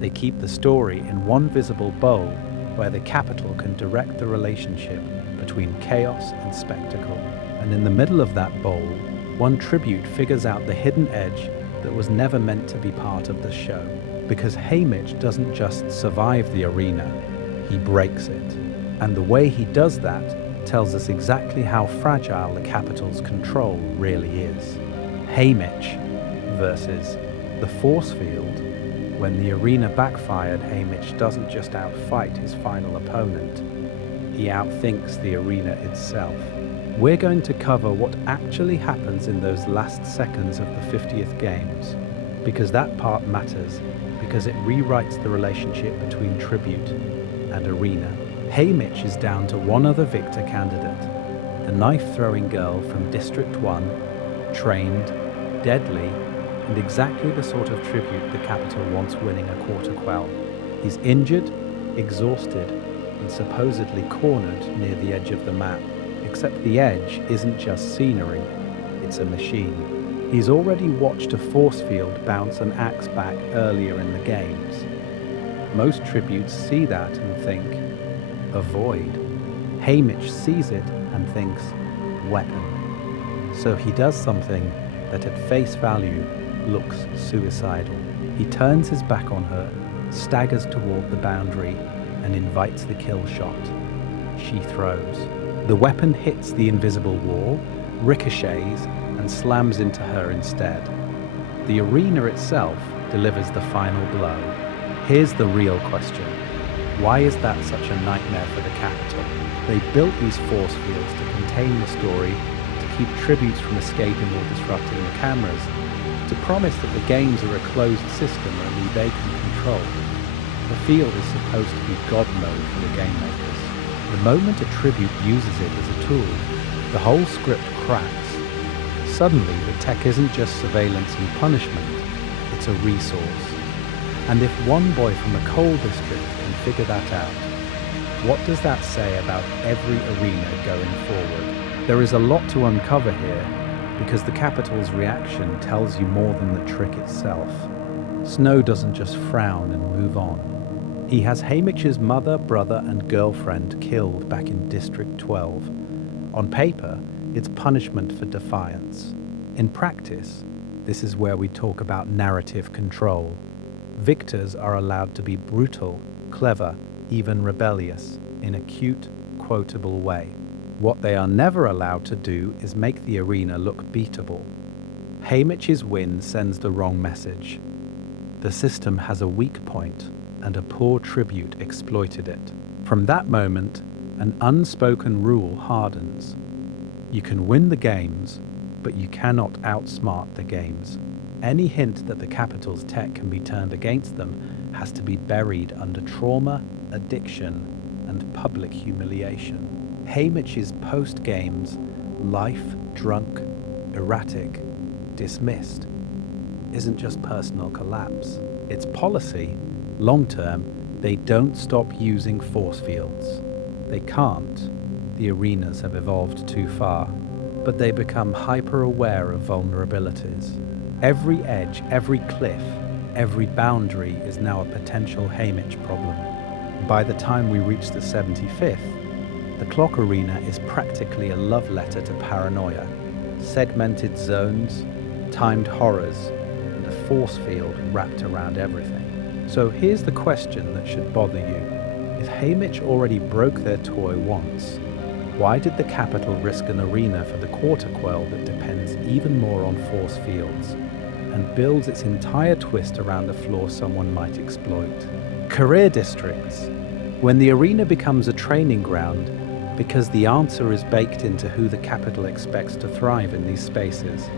They keep the story in one visible bowl where the capital can direct the relationship between chaos and spectacle. And in the middle of that bowl, one tribute figures out the hidden edge that was never meant to be part of the show. Because Haymitch doesn't just survive the arena, he breaks it. And the way he does that tells us exactly how fragile the capital's control really is. Haymitch versus the force field. When the arena backfired, Haymitch doesn't just outfight his final opponent, he outthinks the arena itself. We're going to cover what actually happens in those last seconds of the 50th games, because that part matters, because it rewrites the relationship between tribute and arena. Haymitch is down to one other victor candidate, the knife-throwing girl from District 1, trained, deadly, and exactly the sort of tribute the capital wants winning a quarter quell. He's injured, exhausted, and supposedly cornered near the edge of the map. Except the edge isn't just scenery, it's a machine. He's already watched a force field bounce an axe back earlier in the games. Most tributes see that and think, avoid. Haymitch sees it and thinks, weapon. So he does something that at face value looks suicidal. He turns his back on her, staggers toward the boundary, and invites the kill shot. She throws. The weapon hits the invisible wall, ricochets, and slams into her instead. The arena itself delivers the final blow. Here's the real question. Why is that such a nightmare for the capital? They built these force fields to contain the story, to keep tributes from escaping or disrupting the cameras, to promise that the games are a closed system only they can control. The field is supposed to be God mode for the Gamemakers. The moment a tribute uses it as a tool, the whole script cracks. Suddenly, the tech isn't just surveillance and punishment, it's a resource. And if one boy from a coal district can figure that out, what does that say about every arena going forward? There is a lot to uncover here, because the capital's reaction tells you more than the trick itself. Snow doesn't just frown and move on. He has Haymitch's mother, brother, and girlfriend killed back in District 12. On paper, it's punishment for defiance. In practice, This is where we talk about narrative control. Victors are allowed to be brutal, clever, even rebellious, in a cute, quotable way. What they are never allowed to do is make the arena look beatable. Haymitch's win sends the wrong message. The system has a weak point, and a poor tribute exploited it. From that moment, an unspoken rule hardens. You can win the games, but you cannot outsmart the games. Any hint that the capital's tech can be turned against them has to be buried under trauma, addiction, and public humiliation. Haymitch's post-games, life drunk, erratic, dismissed, isn't just personal collapse. It's policy. Long-term, they don't stop using force fields. They can't. The arenas have evolved too far. But they become hyper-aware of vulnerabilities. Every edge, every cliff, every boundary is now a potential Haymitch problem. By the time we reach the 75th, the clock arena is practically a love letter to paranoia. Segmented zones, timed horrors, and a force field wrapped around everything. So here's the question that should bother you. If Haymitch already broke their toy once, why did the capital risk an arena for the quarter quell that depends even more on force fields and builds its entire twist around a flaw someone might exploit? Career districts. When the arena becomes a training ground because the answer is baked into who the capital expects to thrive in these spaces.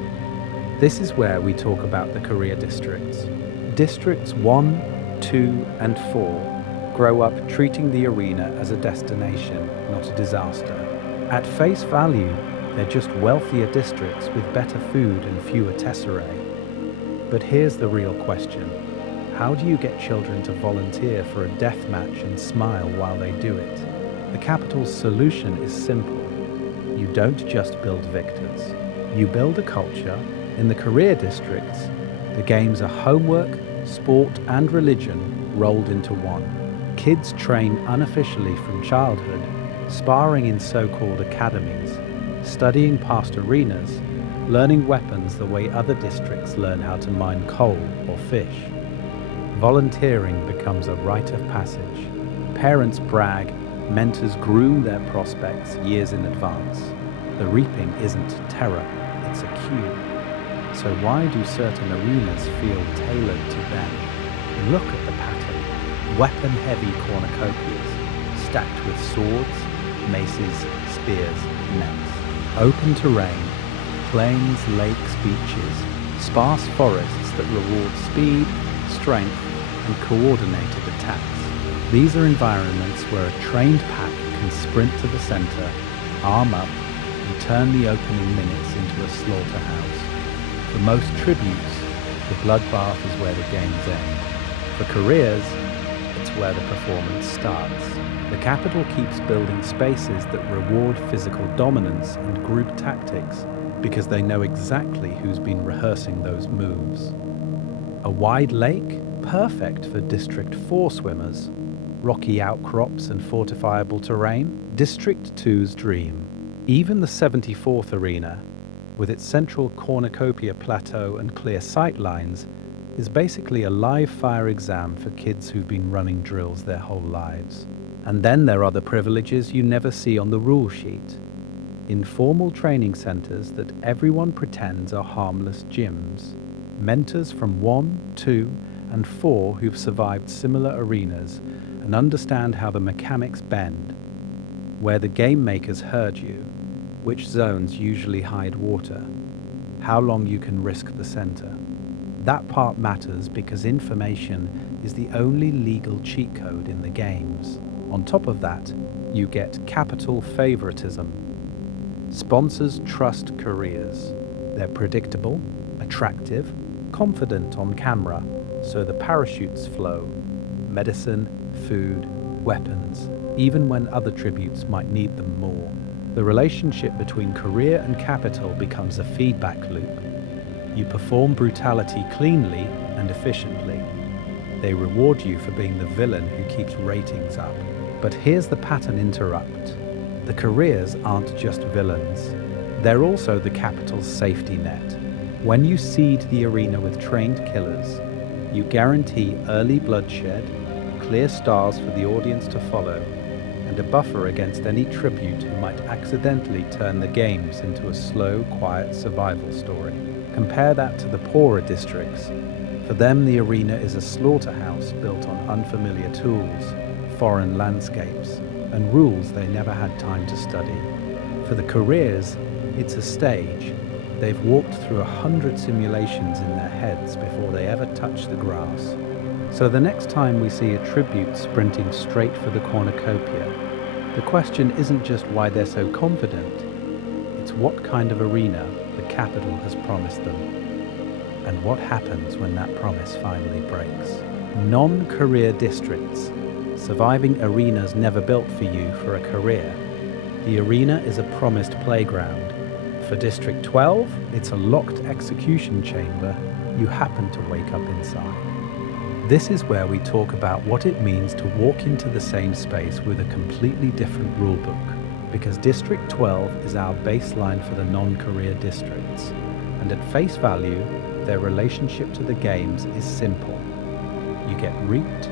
This is where we talk about the career districts. Districts 1, 2, and 4 grow up treating the arena as a destination, not a disaster. At face value, they're just wealthier districts with better food and fewer tesserae. But here's the real question. How do you get children to volunteer for a death match and smile while they do it? The capital's solution is simple. You don't just build victors. You build a culture. In the career districts, the games are homework, sport, and religion rolled into one. Kids train unofficially from childhood, sparring in so-called academies, studying past arenas, learning weapons the way other districts learn how to mine coal or fish. Volunteering becomes a rite of passage. Parents brag, mentors groom their prospects years in advance. The reaping isn't terror, it's a cue. So why do certain arenas feel tailored to them? Look at the pattern. Weapon-heavy cornucopias, stacked with swords, maces, spears, nets. Open terrain, plains, lakes, beaches, sparse forests that reward speed, strength, and coordinated attacks. These are environments where a trained pack can sprint to the center, arm up, and turn the opening minutes into a slaughterhouse. For most tributes, the bloodbath is where the games end. For careers, it's where the performance starts. The capital keeps building spaces that reward physical dominance and group tactics because they know exactly who's been rehearsing those moves. A wide lake? Perfect for District 4 swimmers. Rocky outcrops and fortifiable terrain? District 2's dream. Even the 74th arena, with its central cornucopia plateau and clear sight lines, is basically a live fire exam for kids who've been running drills their whole lives. And then there are the privileges you never see on the rule sheet. Informal training centers that everyone pretends are harmless gyms. Mentors from 1, 2, and 4 who've survived similar arenas and understand how the mechanics bend, where the Gamemakers herd you, which zones usually hide water, how long you can risk the center. That part matters because information is the only legal cheat code in the games. On top of that, you get capital favoritism. Sponsors trust careers. They're predictable, attractive, confident on camera, so the parachutes flow. Medicine, food, weapons, even when other tributes might need them more. The relationship between career and capital becomes a feedback loop. You perform brutality cleanly and efficiently. They reward you for being the villain who keeps ratings up. But here's the pattern interrupt. The careers aren't just villains. They're also the capital's safety net. When you seed the arena with trained killers, you guarantee early bloodshed, clear stars for the audience to follow, and a buffer against any tribute who might accidentally turn the games into a slow, quiet survival story. Compare that to the poorer districts. For them, the arena is a slaughterhouse built on unfamiliar tools, foreign landscapes, and rules they never had time to study. For the careers, it's a stage. They've walked through 100 simulations in their heads before they ever touch the grass. So the next time we see a tribute sprinting straight for the cornucopia, the question isn't just why they're so confident, it's what kind of arena the capital has promised them, and what happens when that promise finally breaks. Non-career districts, surviving arenas never built for you for a career. The arena is a promised playground. For District 12, it's a locked execution chamber you happen to wake up inside. This is where we talk about what it means to walk into the same space with a completely different rulebook, because District 12 is our baseline for the non-career districts, and at face value, their relationship to the games is simple. You get reaped,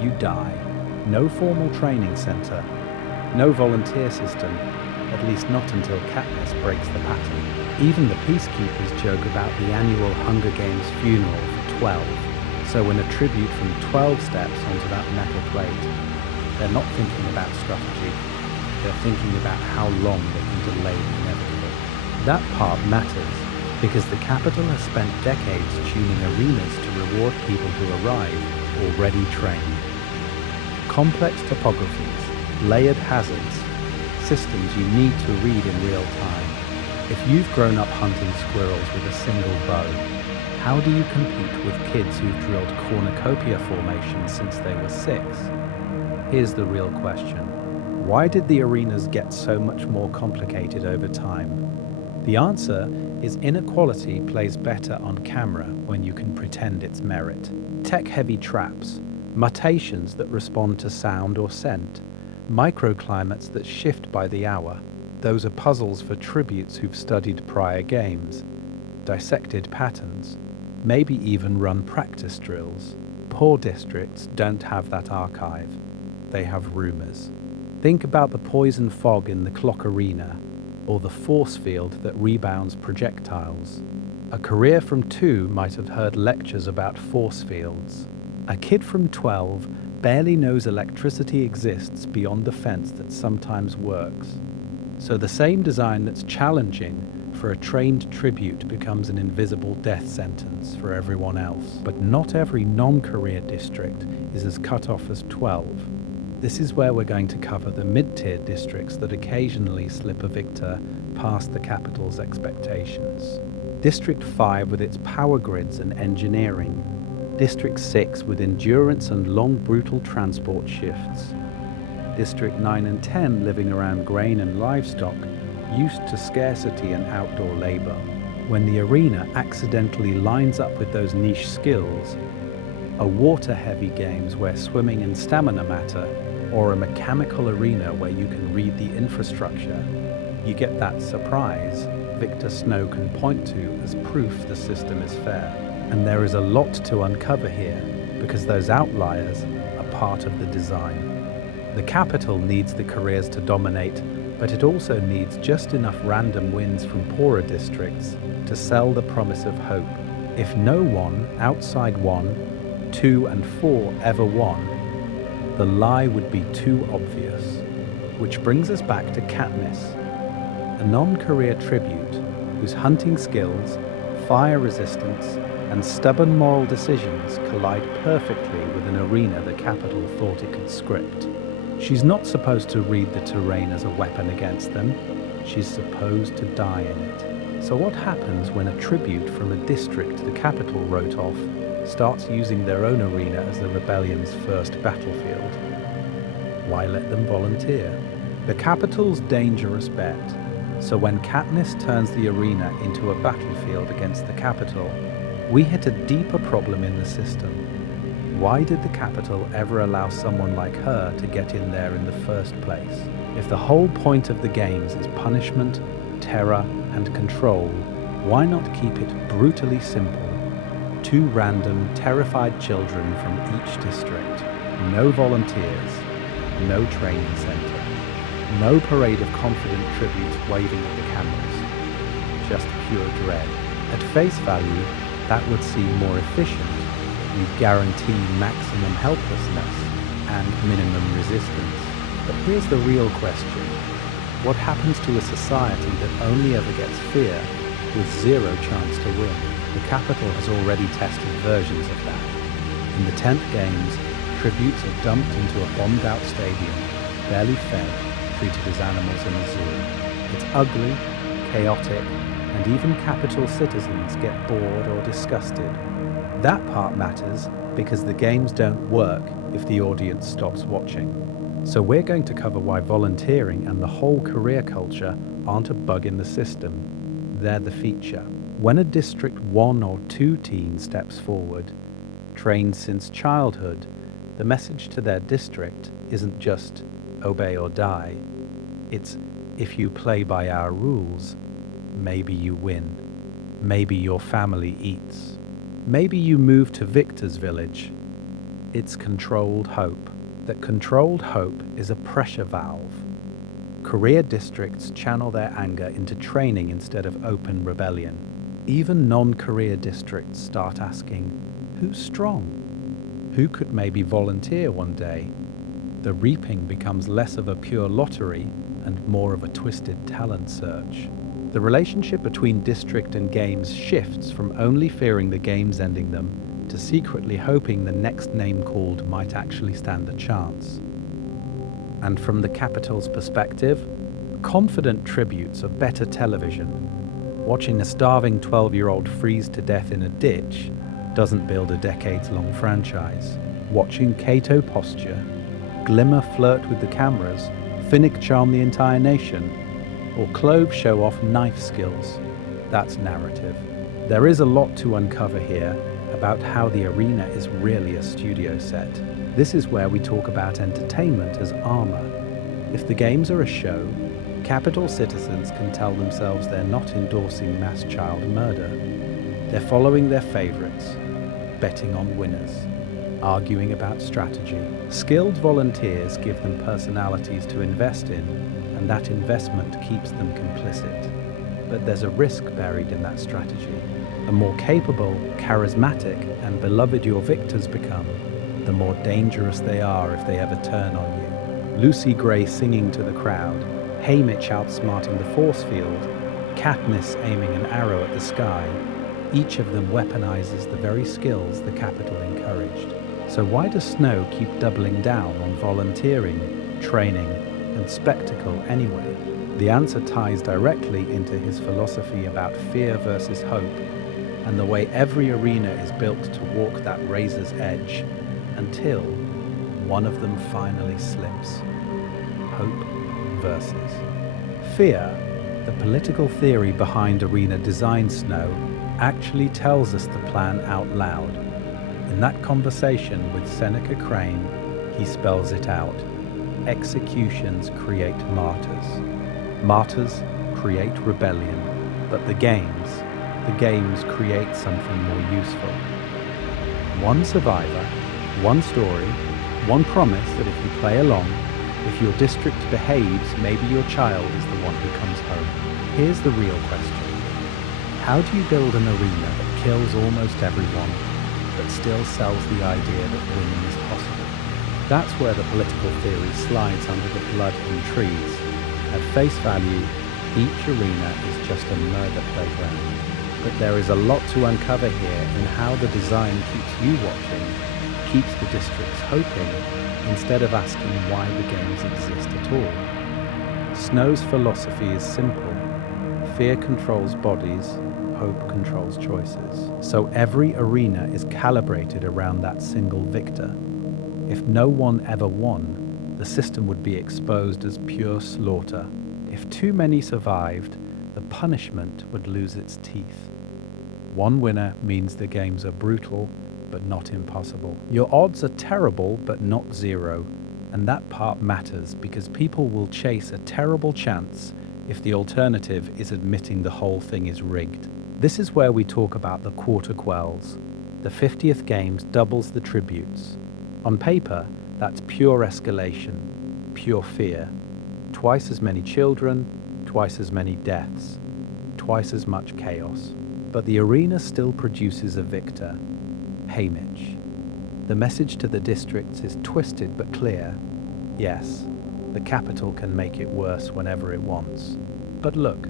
you die. No formal training center, no volunteer system, at least not until Katniss breaks the pattern. Even the peacekeepers joke about the annual Hunger Games funeral for 12. So when a tribute from 12 steps onto that metal plate, they're not thinking about strategy, they're thinking about how long they can delay the inevitable. That part matters because the capital has spent decades tuning arenas to reward people who arrive already trained. Complex topographies, layered hazards, systems you need to read in real time. If you've grown up hunting squirrels with a single bow, how do you compete with kids who've drilled cornucopia formations since they were 6? Here's the real question. Why did the arenas get so much more complicated over time? The answer is inequality plays better on camera when you can pretend it's merit. Tech-heavy traps, mutations that respond to sound or scent, microclimates that shift by the hour. Those are puzzles for tributes who've studied prior games, dissected patterns, maybe even run practice drills. Poor districts don't have that archive. They have rumors. Think about the poison fog in the clock arena, or the force field that rebounds projectiles. A career from 2 might have heard lectures about force fields. A kid from 12 barely knows electricity exists beyond the fence that sometimes works. So the same design that's challenging for a trained tribute becomes an invisible death sentence for everyone else. But not every non-career district is as cut off as 12. This is where we're going to cover the mid-tier districts that occasionally slip a victor past the capital's expectations. District 5 with its power grids and engineering. District 6 with endurance and long brutal transport shifts. District 9 and 10 living around grain and livestock, used to scarcity and outdoor labor. When the arena accidentally lines up with those niche skills, a water-heavy games where swimming and stamina matter, or a mechanical arena where you can read the infrastructure, you get that surprise Victor Snow can point to as proof the system is fair. And there is a lot to uncover here, because those outliers are part of the design. The capital needs the careers to dominate, but it also needs just enough random wins from poorer districts to sell the promise of hope. If no one outside 1, 2, and 4 ever won, the lie would be too obvious. Which brings us back to Katniss, a non-career tribute whose hunting skills, fire resistance, and stubborn moral decisions collide perfectly with an arena the capital thought it could script. She's not supposed to read the terrain as a weapon against them. She's supposed to die in it. So what happens when a tribute from a district the capital wrote off starts using their own arena as the rebellion's first battlefield? Why let them volunteer? The capital's dangerous bet. So when Katniss turns the arena into a battlefield against the capital, we hit a deeper problem in the system. Why did the capital ever allow someone like her to get in there in the first place? If the whole point of the games is punishment, terror, and control, Why not keep it brutally simple? Two random, terrified children from each district. No volunteers, no training center, no parade of confident tributes waving at the cameras. Just pure dread. At face value, that would seem more efficient. You guarantee maximum helplessness and minimum resistance. But here's the real question. What happens to a society that only ever gets fear with zero chance to win? The capital has already tested versions of that. In the 10th games, tributes are dumped into a bombed-out stadium, barely fed, treated as animals in a zoo. It's ugly, chaotic, and even capital citizens get bored or disgusted. That part matters because the games don't work if the audience stops watching. So we're going to cover why volunteering and the whole career culture aren't a bug in the system. They're the feature. When a District 1 or 2 teen steps forward, trained since childhood, the message to their district isn't just obey or die. It's, if you play by our rules, maybe you win. Maybe your family eats. Maybe you move to Victor's village. It's controlled hope. That controlled hope is a pressure valve. Career districts channel their anger into training instead of open rebellion. Even non-career districts start asking, who's strong? Who could maybe volunteer one day? The reaping becomes less of a pure lottery and more of a twisted talent search. The relationship between district and games shifts from only fearing the games ending them to secretly hoping the next name called might actually stand a chance. And from the capital's perspective, confident tributes are better television. Watching a starving 12-year-old freeze to death in a ditch doesn't build a decades-long franchise. Watching Cato posture, Glimmer flirt with the cameras, Finnick charm the entire nation, or Clove show off knife skills, that's narrative. There is a lot to uncover here about how the arena is really a studio set. This is where we talk about entertainment as armor. If the games are a show, capital citizens can tell themselves they're not endorsing mass child murder. They're following their favorites, betting on winners, arguing about strategy. Skilled volunteers give them personalities to invest in, and that investment keeps them complicit. But there's a risk buried in that strategy. The more capable, charismatic, and beloved your victors become, the more dangerous they are if they ever turn on you. Lucy Gray singing to the crowd, Haymitch outsmarting the force field, Katniss aiming an arrow at the sky, each of them weaponizes the very skills the capital encouraged. So why does Snow keep doubling down on volunteering, training, and spectacle anyway? The answer ties directly into his philosophy about fear versus hope, and the way every arena is built to walk that razor's edge until one of them finally slips. Hope versus fear. The political theory behind arena design, Snow, actually tells us the plan out loud. In that conversation with Seneca Crane, he spells it out. Executions create martyrs. Martyrs create rebellion, but the games create something more useful. One survivor, one story, one promise that if you play along, if your district behaves, maybe your child is the one who comes home. Here's the real question. How do you build an arena that kills almost everyone, but still sells the idea that winning is possible? That's where the political theory slides under the blood and trees. At face value, each arena is just a murder playground. But there is a lot to uncover here in how the design keeps you watching, keeps the districts hoping, instead of asking why the games exist at all. Snow's philosophy is simple. Fear controls bodies, hope controls choices. So every arena is calibrated around that single victor. If no one ever won, the system would be exposed as pure slaughter. If too many survived, the punishment would lose its teeth. One winner means the games are brutal, but not impossible. Your odds are terrible, but not zero. And that part matters because people will chase a terrible chance if the alternative is admitting the whole thing is rigged. This is where we talk about the quarter quells. The 50th Games doubles the tributes. On paper, that's pure escalation, pure fear. Twice as many children, twice as many deaths, twice as much chaos. But the arena still produces a victor, Haymitch. The message to the districts is twisted but clear. Yes, the capital can make it worse whenever it wants. But look,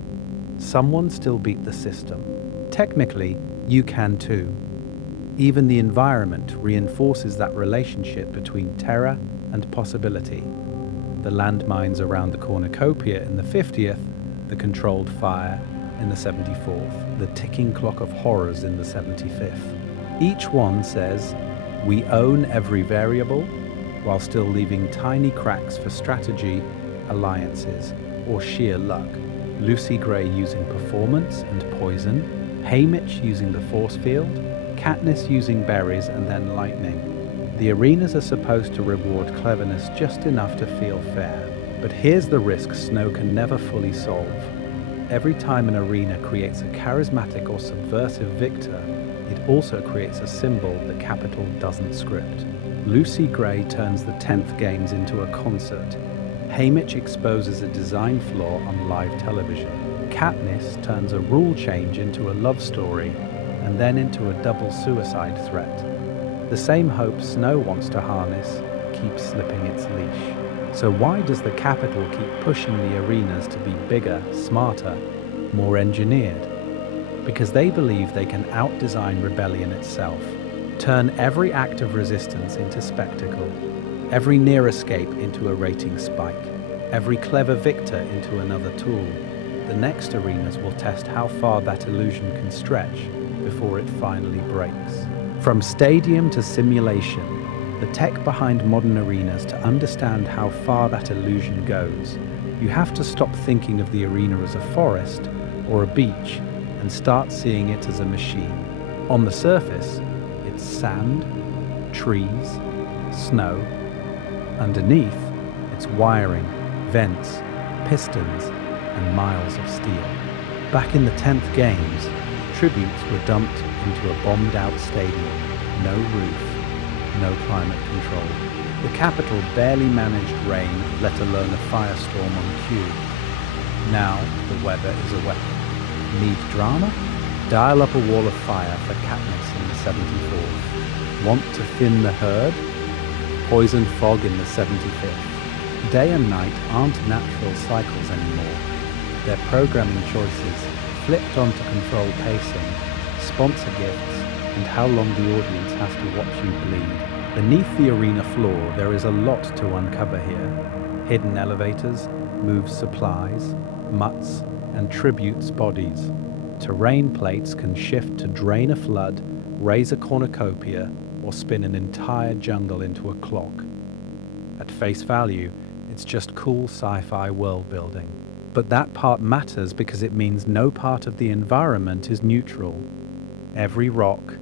someone still beat the system. Technically, you can too. Even the environment reinforces that relationship between terror and possibility. The landmines around the cornucopia in the 50th, the controlled fire in the 74th, the ticking clock of horrors in the 75th. Each one says, we own every variable, while still leaving tiny cracks for strategy, alliances, or sheer luck. Lucy Gray using performance and poison, Haymitch using the force field, Katniss using berries and then lightning. The arenas are supposed to reward cleverness just enough to feel fair. But here's the risk Snow can never fully solve. Every time an arena creates a charismatic or subversive victor, it also creates a symbol the capital doesn't script. Lucy Gray turns the 10th Games into a concert. Haymitch exposes a design flaw on live television. Katniss turns a rule change into a love story, and then into a double suicide threat. The same hope Snow wants to harness keeps slipping its leash. So why does the capital keep pushing the arenas to be bigger, smarter, more engineered? Because they believe they can out-design rebellion itself, turn every act of resistance into spectacle, every near escape into a rating spike, every clever victor into another tool. The next arenas will test how far that illusion can stretch before it finally breaks. From stadium to simulation, the tech behind modern arenas to understand how far that illusion goes, you have to stop thinking of the arena as a forest or a beach and start seeing it as a machine. On the surface, it's sand, trees, snow. Underneath, it's wiring, vents, pistons, and miles of steel. Back in the 10th Games, tributes were dumped into a bombed-out stadium. No roof, no climate control. The capital barely managed rain, let alone a firestorm on cue. Now, the weather is a weapon. Need drama? Dial up a wall of fire for Katniss in the 74th. Want to thin the herd? Poison fog in the 75th. Day and night aren't natural cycles anymore. They're programming choices, flipped onto control pacing, sponsor gifts, and how long the audience has to watch you bleed. Beneath the arena floor, there is a lot to uncover here. Hidden elevators, moved supplies, mutts, and tributes' bodies. Terrain plates can shift to drain a flood, raise a cornucopia, or spin an entire jungle into a clock. At face value, it's just cool sci-fi world building. But that part matters because it means no part of the environment is neutral. Every rock,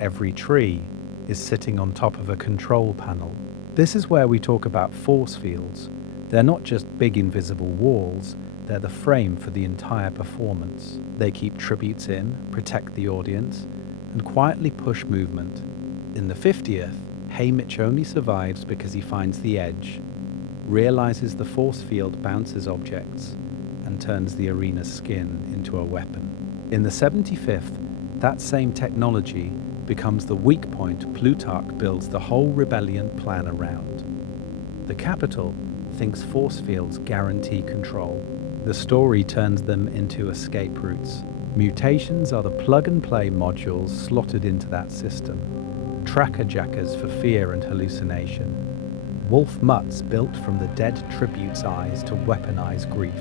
every tree, is sitting on top of a control panel. This is where we talk about force fields. They're not just big invisible walls, they're the frame for the entire performance. They keep tributes in, protect the audience, and quietly push movement. In the 50th, Haymitch only survives because he finds the edge, realizes the force field bounces objects, and turns the arena's skin into a weapon. In the 75th, that same technology becomes the weak point Plutarch builds the whole rebellion plan around. The capital thinks force fields guarantee control. The story turns them into escape routes. Mutations are the plug-and-play modules slotted into that system. Tracker jackers for fear and hallucination. Wolf mutts built from the dead tribute's eyes to weaponize grief.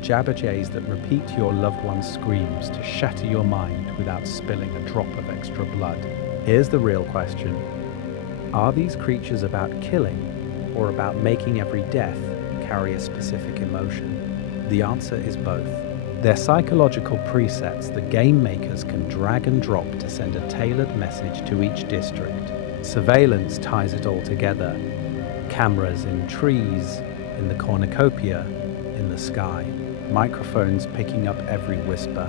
Jabberjays that repeat your loved one's screams to shatter your mind without spilling a drop of extra blood. Here's the real question. Are these creatures about killing or about making every death carry a specific emotion? The answer is both. They're psychological presets the game makers can drag and drop to send a tailored message to each district. Surveillance ties it all together. Cameras in trees, in the cornucopia, in the sky. Microphones picking up every whisper.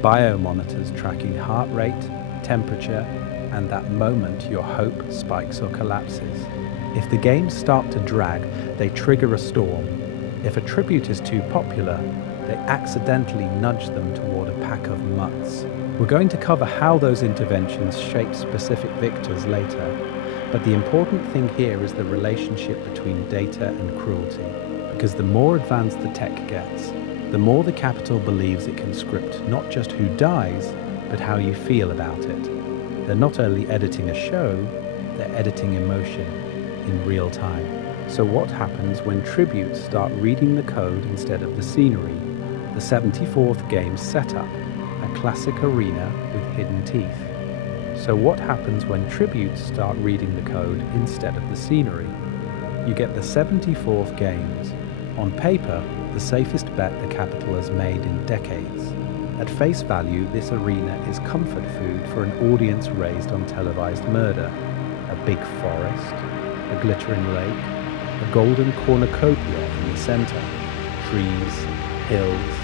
biomonitors tracking heart rate, temperature, and that moment your hope spikes or collapses. If the games start to drag, they trigger a storm. If a tribute is too popular, they accidentally nudge them toward a pack of mutts. We're going to cover how those interventions shape specific victors later, but the important thing here is the relationship between data and cruelty, because the more advanced the tech gets, the more the capital believes it can script not just who dies, but how you feel about it. They're not only editing a show, they're editing emotion in real time. So what happens when tributes start reading the code instead of the scenery? The 74th game's setup, a classic arena with hidden teeth. So what happens when tributes start reading the code instead of the scenery? You get the 74th games. On paper, the safest bet the capital has made in decades. At face value, this arena is comfort food for an audience raised on televised murder. A big forest, a glittering lake, a golden cornucopia in the center, trees, hills,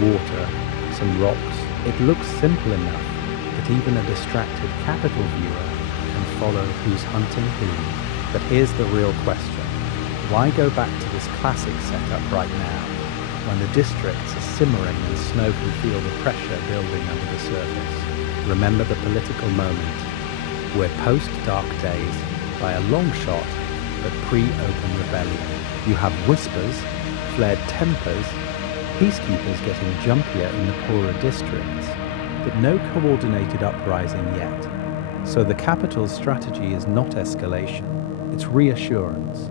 water, some rocks. It looks simple enough that even a distracted capital viewer can follow who's hunting who. But here's the real question. Why go back to this classic setup right now, when the districts are simmering and snow can feel the pressure building under the surface? Remember the political moment. We're post-Dark Days by a long shot, but pre-open rebellion. You have whispers, flared tempers, peacekeepers getting jumpier in the poorer districts, but no coordinated uprising yet. So the capital's strategy is not escalation, it's reassurance.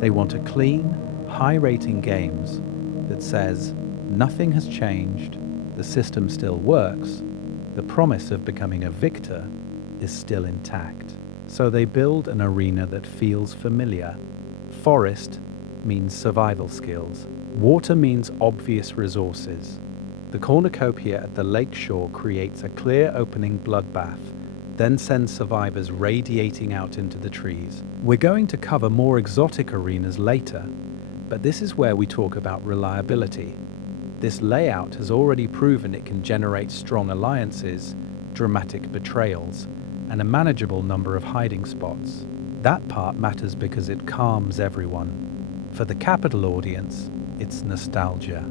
They want a clean, high-rating games that says nothing has changed, the system still works, the promise of becoming a victor is still intact. So they build an arena that feels familiar. Forest means survival skills. Water means obvious resources. The cornucopia at the lakeshore creates a clear opening bloodbath, then sends survivors radiating out into the trees. We're going to cover more exotic arenas later, but this is where we talk about reliability. This layout has already proven it can generate strong alliances, dramatic betrayals, and a manageable number of hiding spots. That part matters because it calms everyone. For the capital audience, it's nostalgia.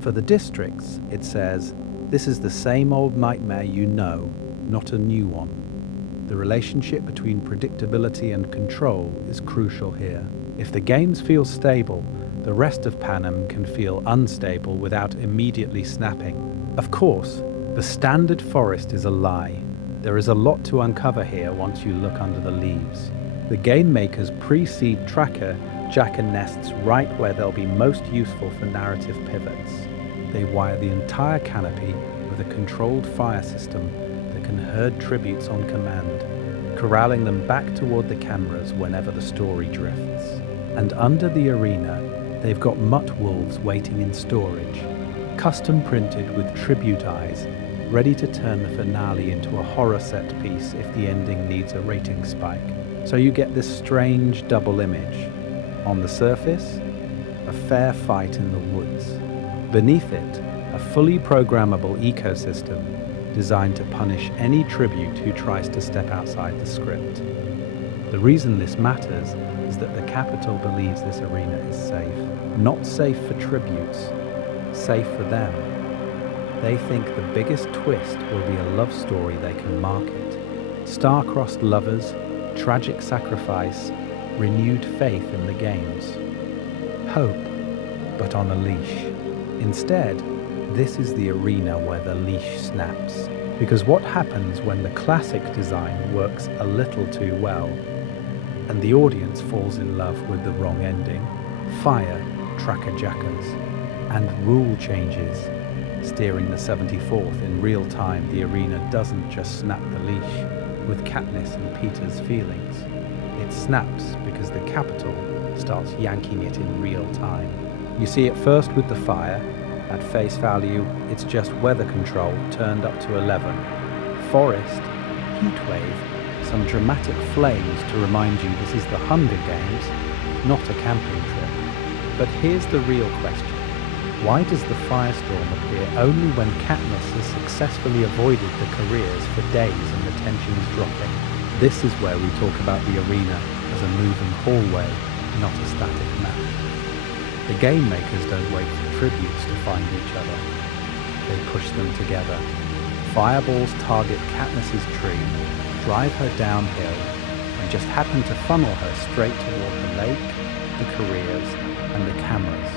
For the districts, it says, this is the same old nightmare you know, not a new one. The relationship between predictability and control is crucial here. If the games feel stable, the rest of Panem can feel unstable without immediately snapping. Of course, the standard forest is a lie. There is a lot to uncover here once you look under the leaves. The Gamemakers pre-seed tracker jacken nests right where they'll be most useful for narrative pivots. They wire the entire canopy with a controlled fire system that can herd tributes on command, corralling them back toward the cameras whenever the story drifts. And under the arena, they've got mutt wolves waiting in storage, custom printed with tribute eyes, ready to turn the finale into a horror set piece if the ending needs a rating spike. So you get this strange double image. On the surface, a fair fight in the woods. Beneath it, a fully programmable ecosystem designed to punish any tribute who tries to step outside the script. The reason this matters is that the capital believes this arena is safe. Not safe for tributes, safe for them. They think the biggest twist will be a love story they can market. Star-crossed lovers, tragic sacrifice, renewed faith in the games. Hope, but on a leash. Instead, this is the arena where the leash snaps. Because what happens when the classic design works a little too well, and the audience falls in love with the wrong ending? Fire, tracker jackers, and rule changes. Steering the 74th in real time, the arena doesn't just snap the leash with Katniss and Peter's feelings. It snaps because the capital starts yanking it in real time. You see it first with the fire. At face value, it's just weather control turned up to 11. Forest, heatwave, some dramatic flames to remind you this is the Hunger Games, not a camping trip. But here's the real question. Why does the firestorm appear only when Katniss has successfully avoided the careers for days and the tension's dropping? This is where we talk about the arena as a moving hallway, not a static map. The game makers don't wait for tributes to find each other. They push them together. Fireballs target Katniss's tree, drive her downhill, and just happen to funnel her straight toward the lake, the careers, and the cameras.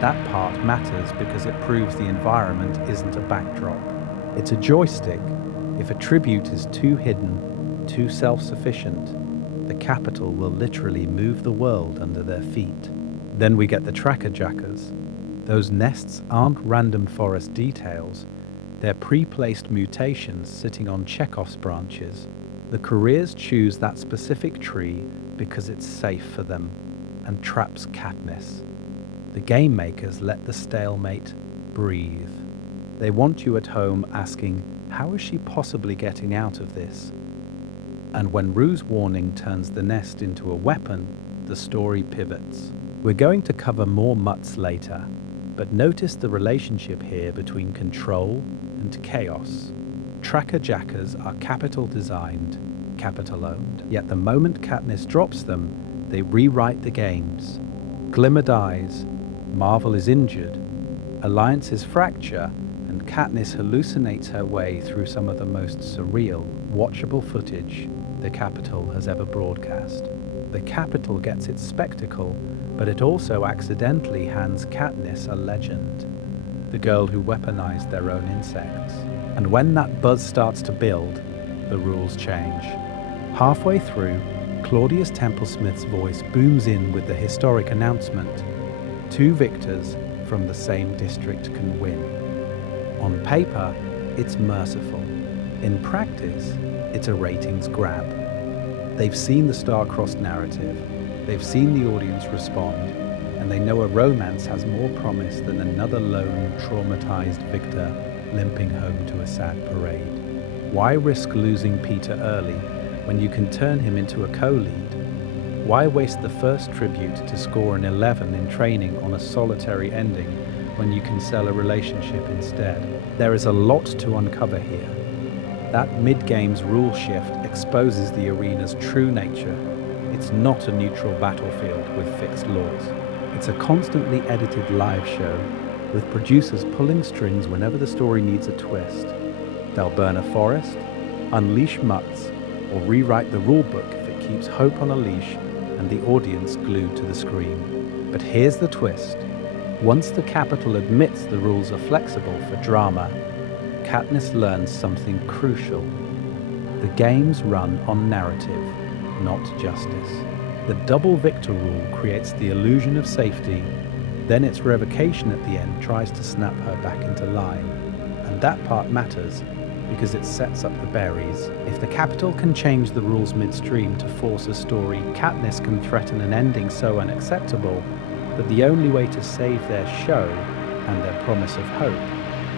That part matters because it proves the environment isn't a backdrop. It's a joystick. If a tribute is too hidden, too self-sufficient, the Capitol will literally move the world under their feet. Then we get the tracker jackers. Those nests aren't random forest details. They're pre-placed mutations sitting on Chekhov's branches. The careers choose that specific tree because it's safe for them and traps Katniss. The game makers let the stalemate breathe. They want you at home asking, how is she possibly getting out of this? And when Rue's warning turns the nest into a weapon, the story pivots. We're going to cover more mutts later, but notice the relationship here between control and chaos. Tracker jackers are Capitol designed, Capitol owned, yet the moment Katniss drops them, they rewrite the games. Glimmer dies, Marvel is injured, alliances fracture, and Katniss hallucinates her way through some of the most surreal, watchable footage the Capitol has ever broadcast. The Capitol gets its spectacle, but it also accidentally hands Katniss a legend, the girl who weaponized their own insects. And when that buzz starts to build, the rules change. Halfway through, Claudius Templesmith's voice booms in with the historic announcement: 2 victors from the same district can win. On paper, it's merciful. In practice, it's a ratings grab. They've seen the star-crossed narrative, they've seen the audience respond, and they know a romance has more promise than another lone, traumatized victor limping home to a sad parade. Why risk losing Peter early when you can turn him into a co-lead? Why waste the first tribute to score an 11 in training on a solitary ending when you can sell a relationship instead? There is a lot to uncover here. That mid-game's rule shift exposes the arena's true nature. It's not a neutral battlefield with fixed laws. It's a constantly edited live show with producers pulling strings whenever the story needs a twist. They'll burn a forest, unleash mutts, or rewrite the rulebook if it keeps hope on a leash and the audience glued to the screen. But here's the twist. Once the Capitol admits the rules are flexible for drama, Katniss learns something crucial. The games run on narrative, not justice. The double victor rule creates the illusion of safety, then its revocation at the end tries to snap her back into line. And that part matters because it sets up the berries. If the Capitol can change the rules midstream to force a story, Katniss can threaten an ending so unacceptable that the only way to save their show and their promise of hope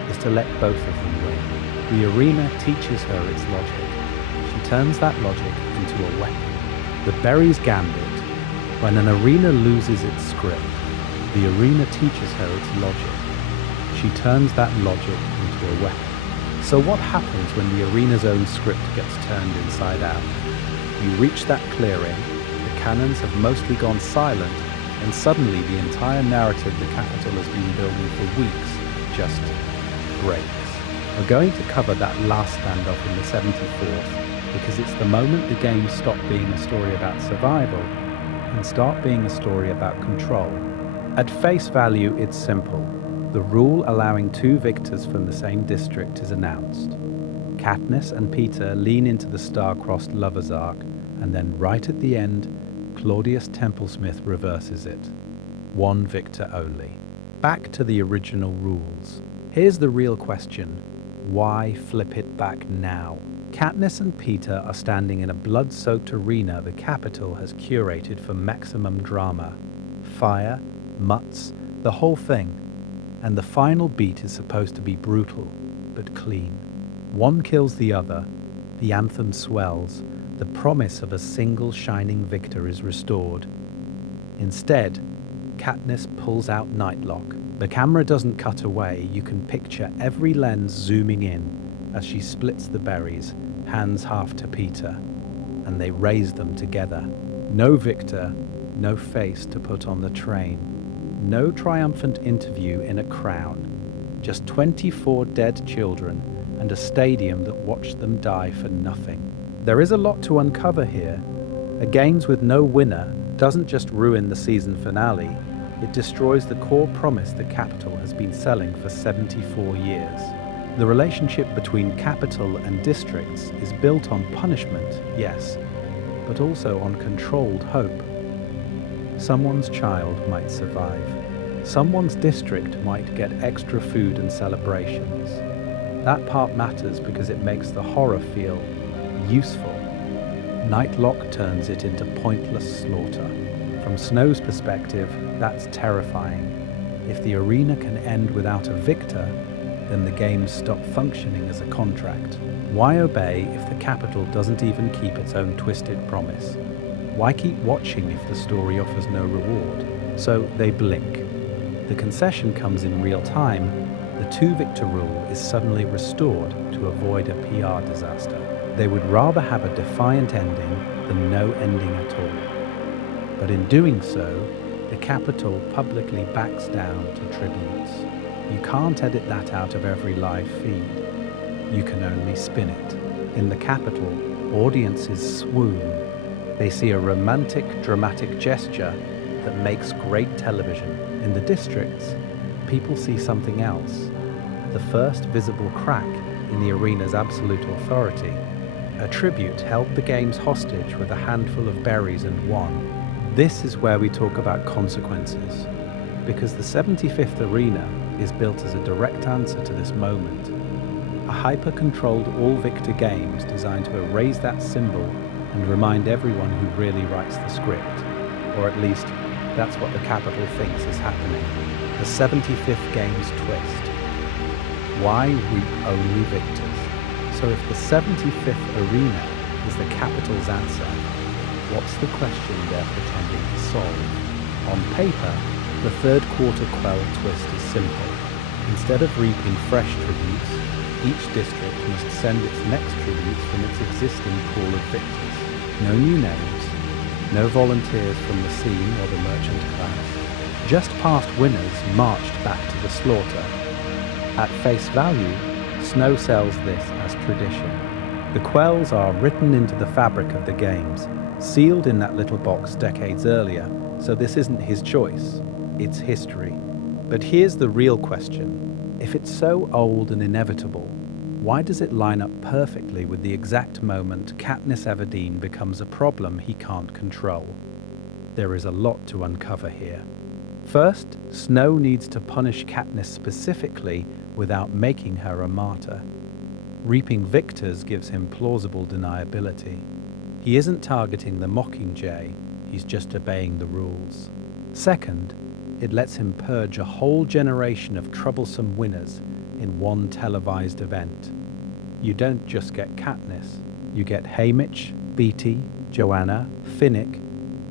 is to let both of them win. The arena teaches her its logic. She turns that logic into a weapon. The Berry's Gambit. When an arena loses its script, the arena teaches her its logic. She turns that logic into a weapon. So what happens when the arena's own script gets turned inside out? You reach that clearing, the cannons have mostly gone silent, and suddenly the entire narrative the Capitol has been building for weeks just breaks. We're going to cover that last standoff in the 74th, because it's the moment the games stop being a story about survival and start being a story about control. At face value, it's simple. The rule allowing 2 victors from the same district is announced. Katniss and Peter lean into the star-crossed lover's arc, and then right at the end, Claudius Templesmith reverses it. 1 victor only. Back to the original rules. Here's the real question. Why flip it back now? Katniss and Peter are standing in a blood-soaked arena the Capitol has curated for maximum drama. Fire, mutts, the whole thing. And the final beat is supposed to be brutal, but clean. One kills the other, the anthem swells, the promise of a single shining victor is restored. Instead, Katniss pulls out Nightlock, The camera doesn't cut away, you can picture every lens zooming in as she splits the berries, hands half to Peter, and they raise them together. No victor, no face to put on the train, no triumphant interview in a crown, just 24 dead children and a stadium that watched them die for nothing. There is a lot to uncover here. A Games with no winner doesn't just ruin the season finale, it destroys the core promise the Capitol has been selling for 74 years. The relationship between Capital and districts is built on punishment, yes, but also on controlled hope. Someone's child might survive. Someone's district might get extra food and celebrations. That part matters because it makes the horror feel useful. Nightlock turns it into pointless slaughter. From Snow's perspective, that's terrifying. If the arena can end without a victor, then the games stop functioning as a contract. Why obey if the Capitol doesn't even keep its own twisted promise? Why keep watching if the story offers no reward? So they blink. The concession comes in real time. The two-victor rule is suddenly restored to avoid a PR disaster. They would rather have a defiant ending than no ending at all. But in doing so, the Capitol publicly backs down to tributes. You can't edit that out of every live feed. You can only spin it. In the Capitol, audiences swoon. They see a romantic, dramatic gesture that makes great television. In the districts, people see something else. The first visible crack in the arena's absolute authority. A tribute held the games hostage with a handful of berries and won. This is where we talk about consequences, because the 75th arena is built as a direct answer to this moment. A hyper-controlled all-victor games designed to erase that symbol and remind everyone who really writes the script. Or at least, that's what the Capitol thinks is happening. The 75th games twist. Why reap only victors? So if the 75th arena is the Capitol's answer, what's the question they're pretending to solve? On paper, the third quarter quell twist is simple. Instead of reaping fresh tributes, each district must send its next tributes from its existing pool of victors. No new names, no volunteers from the scene or the merchant class. Just past winners marched back to the slaughter. At face value, Snow sells this as tradition. The quells are written into the fabric of the games, sealed in that little box decades earlier, so this isn't his choice, it's history. But here's the real question. If it's so old and inevitable, why does it line up perfectly with the exact moment Katniss Everdeen becomes a problem he can't control? There is a lot to uncover here. First, Snow needs to punish Katniss specifically without making her a martyr. Reaping victors gives him plausible deniability. He isn't targeting the Mockingjay, he's just obeying the rules. Second, it lets him purge a whole generation of troublesome winners in one televised event. You don't just get Katniss, you get Haymitch, Beatty, Joanna, Finnick,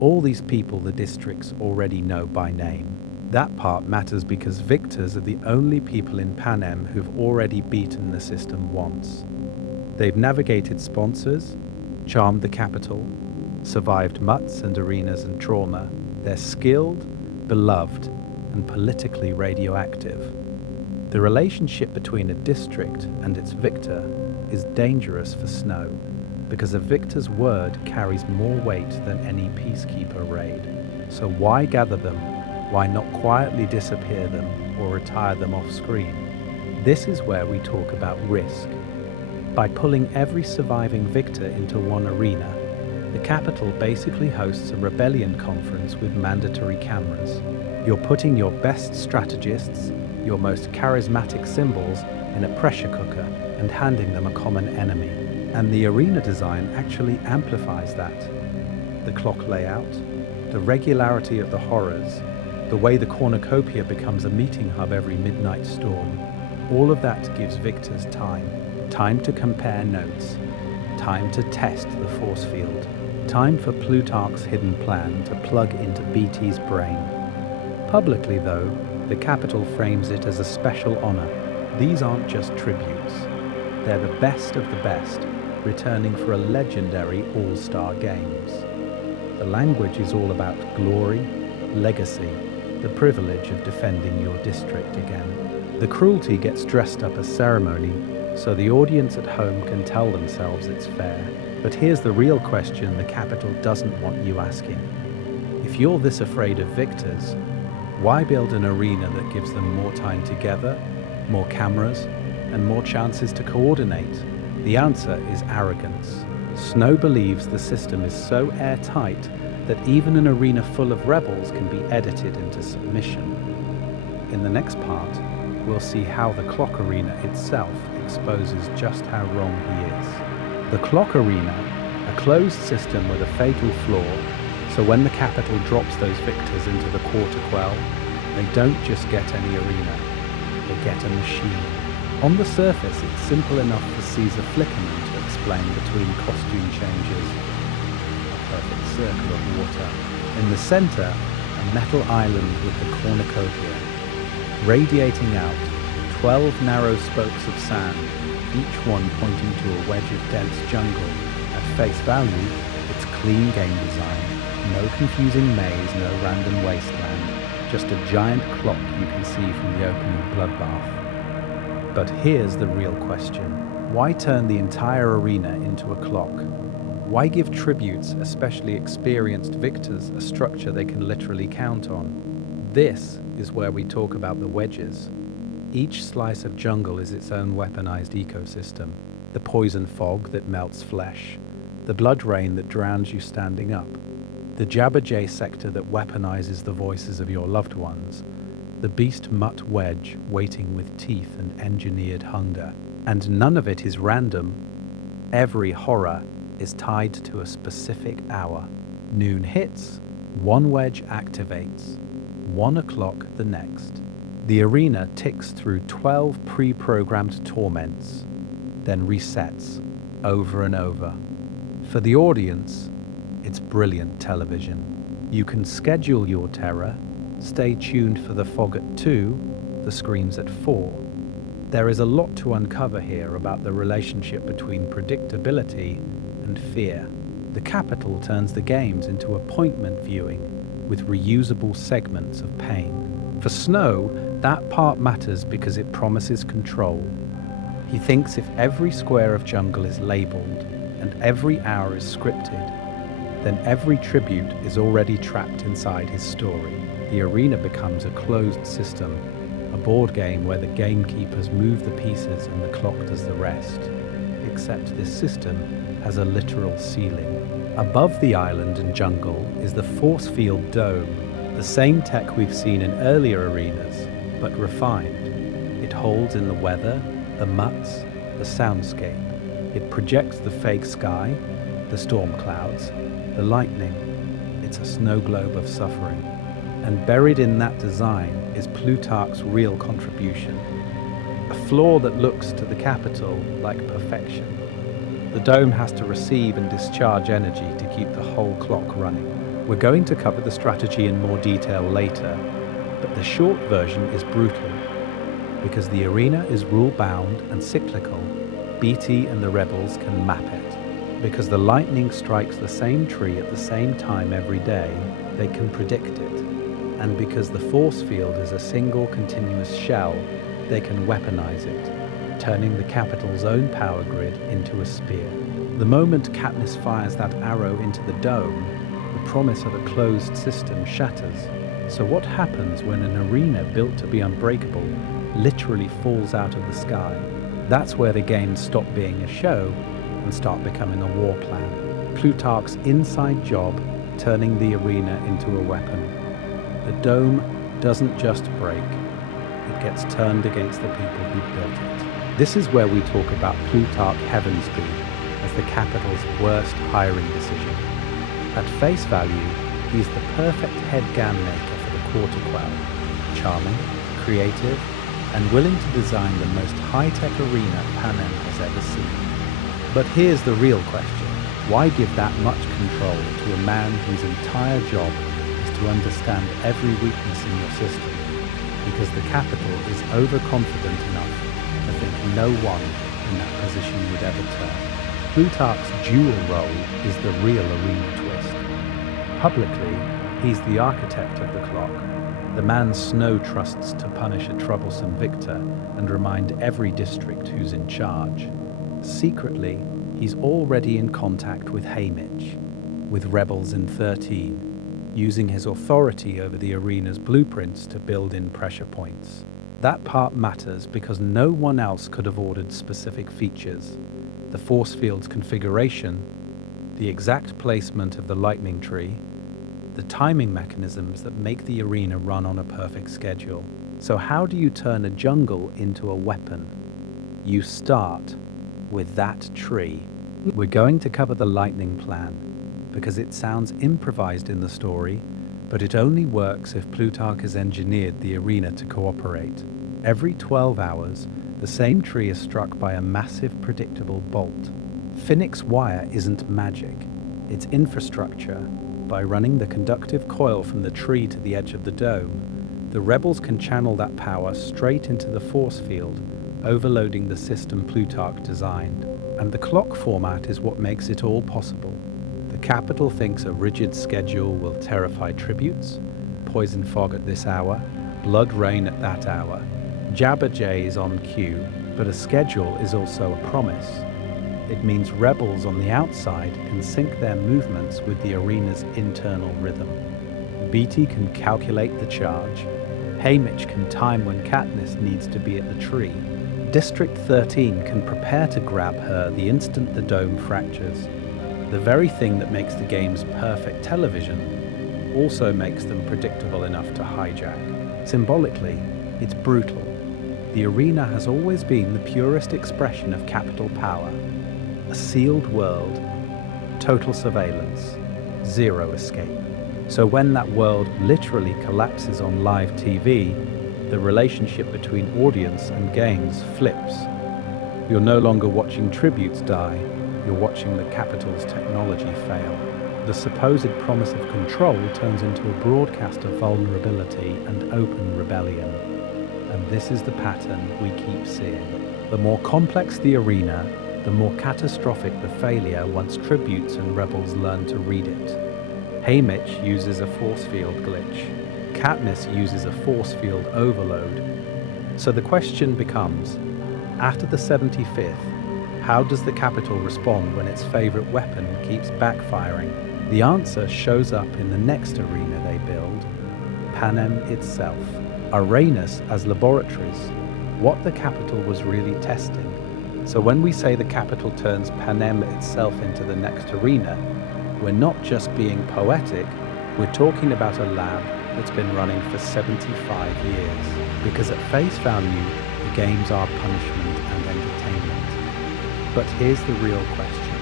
all these people the districts already know by name. That part matters because victors are the only people in Panem who've already beaten the system once. They've navigated sponsors, charmed the Capitol, survived mutts and arenas and trauma. They're skilled, beloved, and politically radioactive. The relationship between a district and its victor is dangerous for Snow, because a victor's word carries more weight than any peacekeeper raid. So why gather them? Why not quietly disappear them or retire them off screen? This is where we talk about risk. By pulling every surviving victor into one arena, the Capitol basically hosts a rebellion conference with mandatory cameras. You're putting your best strategists, your most charismatic symbols, in a pressure cooker and handing them a common enemy. And the arena design actually amplifies that. The clock layout, the regularity of the horrors, the way the cornucopia becomes a meeting hub every midnight storm, all of that gives victors time. Time to compare notes, time to test the force field, time for Plutarch's hidden plan to plug into BT's brain. Publicly though, The Capitol frames it as a special honor. These aren't just tributes. They're the best of the best, returning for a legendary All-Star Games. The language is all about glory, legacy, the privilege of defending your district again. The cruelty gets dressed up as ceremony, so the audience at home can tell themselves it's fair. But here's the real question the Capitol doesn't want you asking. If you're this afraid of victors, why build an arena that gives them more time together, more cameras, and more chances to coordinate? The answer is arrogance. Snow believes the system is so airtight that even an arena full of rebels can be edited into submission. In the next part, we'll see how the clock arena itself exposes just how wrong he is. The clock arena, a closed system with a fatal flaw, so when the Capitol drops those victors into the quarter quell, they don't just get any arena, they get a machine. On the surface, it's simple enough for Caesar Flickerman to explain between costume changes. A perfect circle of water. In the center, a metal island with the cornucopia. Radiating out, 12 narrow spokes of sand, each one pointing to a wedge of dense jungle. At face value, it's clean game design. No confusing maze, no random wasteland. Just a giant clock you can see from the opening bloodbath. But here's the real question. Why turn the entire arena into a clock? Why give tributes, especially experienced victors, a structure they can literally count on? This is where we talk about the wedges. Each slice of jungle is its own weaponized ecosystem. The poison fog that melts flesh. The blood rain that drowns you standing up. The Jabberjay sector that weaponizes the voices of your loved ones. The beast mutt wedge waiting with teeth and engineered hunger. And none of it is random. Every horror is tied to a specific hour. Noon hits, one wedge activates, 1 o'clock the next. The arena ticks through 12 pre-programmed torments, then resets over and over. For the audience, it's brilliant television. You can schedule your terror, stay tuned for the fog at 2, the screams at 4. There is a lot to uncover here about the relationship between predictability and fear. The Capitol turns the games into appointment viewing with reusable segments of pain. For Snow, that part matters because it promises control. He thinks if every square of jungle is labeled and every hour is scripted, then every tribute is already trapped inside his story. The arena becomes a closed system, a board game where the gamekeepers move the pieces and the clock does the rest. Except this system has a literal ceiling. Above the island and jungle is the force field dome, the same tech we've seen in earlier arenas, but refined. It holds in the weather, the mutts, the soundscape. It projects the fake sky, the storm clouds, the lightning. It's a snow globe of suffering. And buried in that design is Plutarch's real contribution. A flaw that looks to the Capitol like perfection. The dome has to receive and discharge energy to keep the whole clock running. We're going to cover the strategy in more detail later, but the short version is brutal. Because the arena is rule-bound and cyclical, BT and the rebels can map it. Because the lightning strikes the same tree at the same time every day, they can predict it. And because the force field is a single continuous shell, they can weaponize it, turning the Capitol's own power grid into a spear. The moment Katniss fires that arrow into the dome, the promise of a closed system shatters. So what happens when an arena built to be unbreakable literally falls out of the sky? That's where the games stop being a show and start becoming a war plan. Plutarch's inside job, turning the arena into a weapon. The dome doesn't just break, it gets turned against the people who built it. This is where we talk about Plutarch Heavensby as the Capitol's worst hiring decision. At face value, he's the perfect head game maker for the quarter quell. Charming, creative, and willing to design the most high-tech arena Panem has ever seen. But here's the real question. Why give that much control to a man whose entire job is to understand every weakness in your system because the capital is overconfident enough to think no one in that position would ever turn. Plutarch's dual role is the real arena twist. Publicly, he's the architect of the clock, the man Snow trusts to punish a troublesome victor and remind every district who's in charge. Secretly, he's already in contact with Haymitch, with rebels in 13, using his authority over the arena's blueprints to build in pressure points. That part matters because no one else could have ordered specific features. The force field's configuration, the exact placement of the lightning tree, the timing mechanisms that make the arena run on a perfect schedule. So how do you turn a jungle into a weapon? You start with that tree. We're going to cover the lightning plan because it sounds improvised in the story, but it only works if Plutarch has engineered the arena to cooperate. Every 12 hours, the same tree is struck by a massive, predictable bolt. Phoenix wire isn't magic, it's infrastructure. By running the conductive coil from the tree to the edge of the dome, the rebels can channel that power straight into the force field, overloading the system Plutarch designed. And the clock format is what makes it all possible. The capital thinks a rigid schedule will terrify tributes, poison fog at this hour, blood rain at that hour. Jabberjay is on cue, but a schedule is also a promise. It means rebels on the outside can sync their movements with the arena's internal rhythm. Beatty can calculate the charge. Haymitch can time when Katniss needs to be at the tree. District 13 can prepare to grab her the instant the dome fractures. The very thing that makes the games perfect television also makes them predictable enough to hijack. Symbolically, it's brutal. The arena has always been the purest expression of capital power. A sealed world, total surveillance, zero escape. So when that world literally collapses on live TV, the relationship between audience and games flips. You're no longer watching tributes die, you're watching the capital's technology fail. The supposed promise of control turns into a broadcast of vulnerability and open rebellion. And this is the pattern we keep seeing. The more complex the arena, the more catastrophic the failure once tributes and rebels learn to read it. Haymitch uses a force field glitch. Katniss uses a force field overload. So the question becomes, after the 75th, how does the capital respond when its favorite weapon keeps backfiring? The answer shows up in the next arena they build, Panem itself. Arenas as laboratories, what the capital was really testing. So when we say the capital turns Panem itself into the next arena, we're not just being poetic, we're talking about a lab that's been running for 75 years. Because at face value, the games are punishment and entertainment. But here's the real question.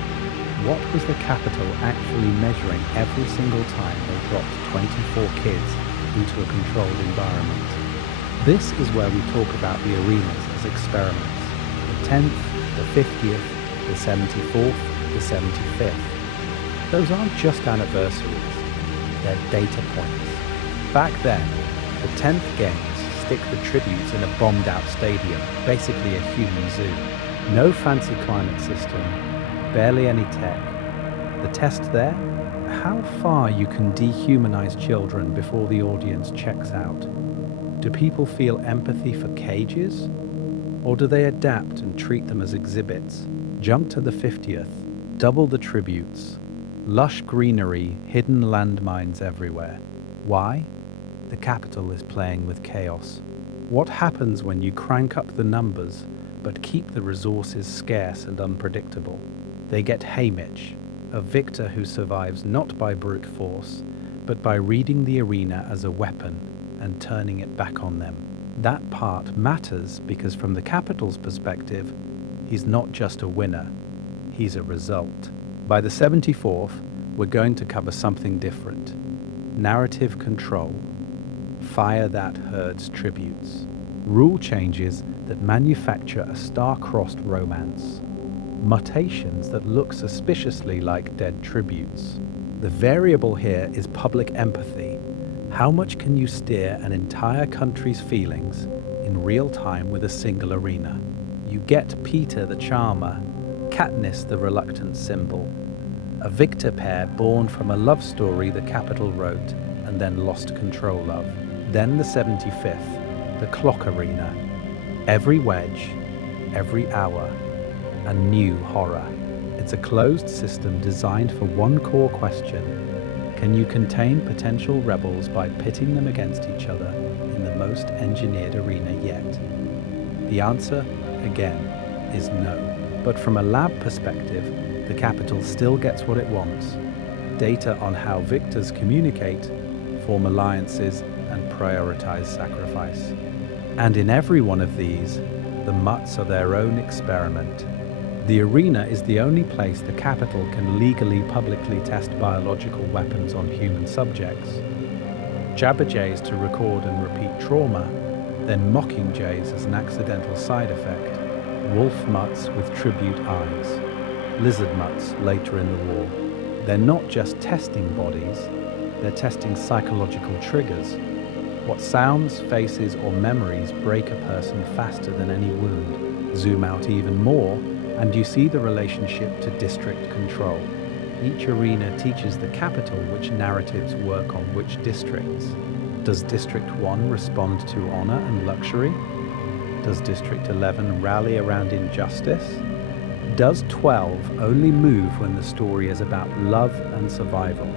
What was the capital actually measuring every single time they dropped 24 kids into a controlled environment? This is where we talk about the arenas as experiments. The 10th, the 50th, the 74th, the 75th. Those aren't just anniversaries, they're data points. Back then, the 10th games stick the tributes in a bombed-out stadium, basically a human zoo. No fancy climate system, barely any tech. The test there? How far you can dehumanize children before the audience checks out. Do people feel empathy for cages? Or do they adapt and treat them as exhibits? Jump to the 50th, double the tributes, lush greenery, hidden landmines everywhere. Why? The capital is playing with chaos. What happens when you crank up the numbers but keep the resources scarce and unpredictable? They get Haymitch, a victor who survives not by brute force, but by reading the arena as a weapon and turning it back on them. That part matters because from the capital's perspective, he's not just a winner, he's a result. By the 74th, we're going to cover something different. Narrative control. Fire that herds tributes. Rule changes that manufacture a star-crossed romance. Mutations that look suspiciously like dead tributes. The variable here is public empathy. How much can you steer an entire country's feelings in real time with a single arena? You get Peter the Charmer, Katniss the reluctant symbol, a victor pair born from a love story the Capitol wrote and then lost control of. Then the 75th, the clock arena. Every wedge, every hour, a new horror. It's a closed system designed for one core question. Can you contain potential rebels by pitting them against each other in the most engineered arena yet? The answer, again, is no. But from a lab perspective, the Capitol still gets what it wants: data on how victors communicate, form alliances, and prioritize sacrifice. And in every one of these, the mutts are their own experiment. The arena is the only place the Capitol can legally publicly test biological weapons on human subjects. Jabberjays to record and repeat trauma, then mockingjays as an accidental side effect, wolf mutts with tribute eyes, lizard mutts later in the war. They're not just testing bodies, they're testing psychological triggers. What sounds, faces, or memories break a person faster than any wound? Zoom out even more, and you see the relationship to district control. Each arena teaches the Capitol which narratives work on which districts. Does District 1 respond to honor and luxury? Does District 11 rally around injustice? Does 12 only move when the story is about love and survival?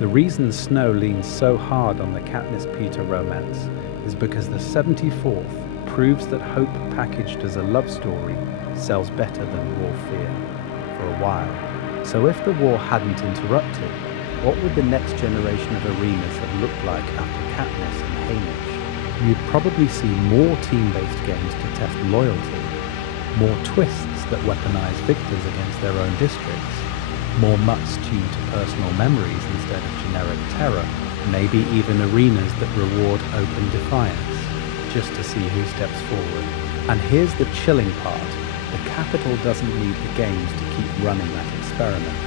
The reason Snow leans so hard on the Katniss-Peter romance is because the 74th proves that hope packaged as a love story sells better than war fear, for a while. So if the war hadn't interrupted, what would the next generation of arenas have looked like after Katniss and Haymitch? You'd probably see more team-based games to test loyalty, more twists that weaponize victors against their own districts, more mutts tuned to personal memories instead of generic terror, maybe even arenas that reward open defiance, just to see who steps forward. And here's the chilling part: the Capitol doesn't need the games to keep running that experiment.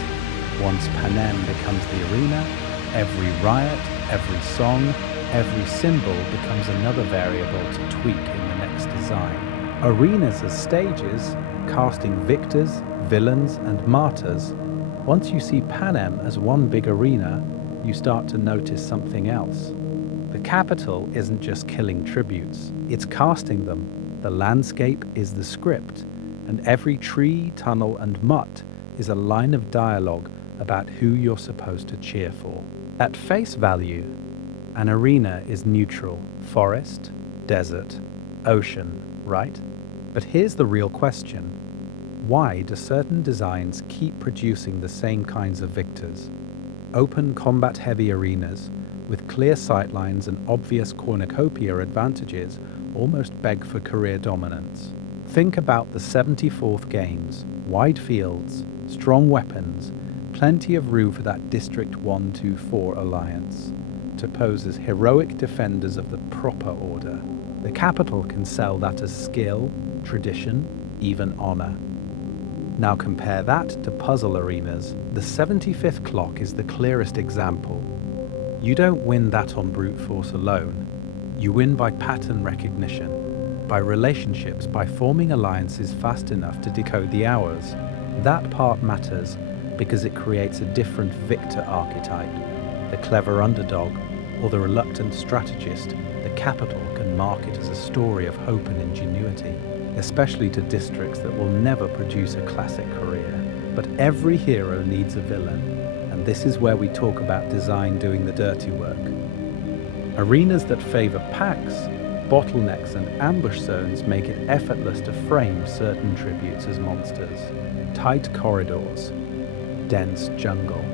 Once Panem becomes the arena, every riot, every song, every symbol becomes another variable to tweak in the next design. Arenas as stages, casting victors, villains, and martyrs. Once you see Panem as one big arena, you start to notice something else. The Capitol isn't just killing tributes, it's casting them. The landscape is the script, and every tree, tunnel, and mutt is a line of dialogue about who you're supposed to cheer for. At face value, an arena is neutral: forest, desert, ocean, right? But here's the real question: why do certain designs keep producing the same kinds of victors? Open combat-heavy arenas with clear sightlines and obvious cornucopia advantages almost beg for career dominance. Think about the 74th games: wide fields, strong weapons, plenty of room for that District 1, 2, 4 alliance to pose as heroic defenders of the proper order. The Capitol can sell that as skill, tradition, even honor. Now compare that to puzzle arenas. The 75th clock is the clearest example. You don't win that on brute force alone. You win by pattern recognition, by relationships, by forming alliances fast enough to decode the hours. That part matters because it creates a different victor archetype. The clever underdog or the reluctant strategist, the Capitol can market as a story of hope and ingenuity, especially to districts that will never produce a classic career. But every hero needs a villain, and this is where we talk about design doing the dirty work. Arenas that favor packs, bottlenecks, and ambush zones make it effortless to frame certain tributes as monsters. Tight corridors, dense jungle,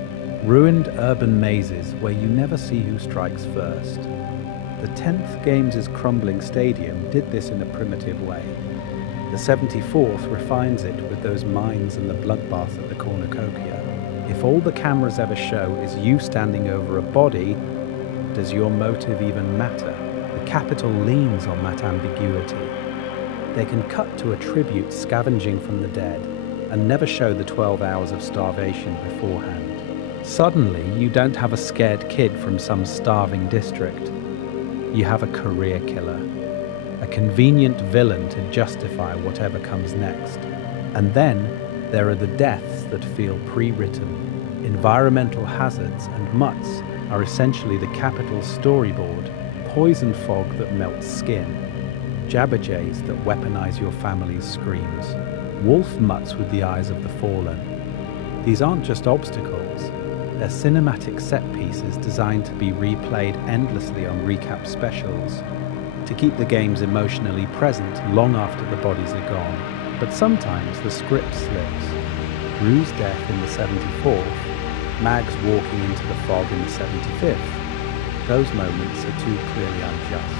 ruined urban mazes where you never see who strikes first. The 10th Games' crumbling stadium did this in a primitive way. The 74th refines it with those mines and the bloodbath at the cornucopia. If all the cameras ever show is you standing over a body, does your motive even matter? The Capitol leans on that ambiguity. They can cut to a tribute scavenging from the dead and never show the 12 hours of starvation beforehand. Suddenly, you don't have a scared kid from some starving district. You have a career killer, a convenient villain to justify whatever comes next. And then there are the deaths that feel pre-written. Environmental hazards and mutts are essentially the capital storyboard, poison fog that melts skin, jabberjays that weaponize your family's screams, wolf mutts with the eyes of the fallen. These aren't just obstacles, they're cinematic set pieces designed to be replayed endlessly on recap specials, to keep the games emotionally present long after the bodies are gone. But sometimes the script slips. Rue's death in the 74th, Mags walking into the fog in the 75th. Those moments are too clearly unjust.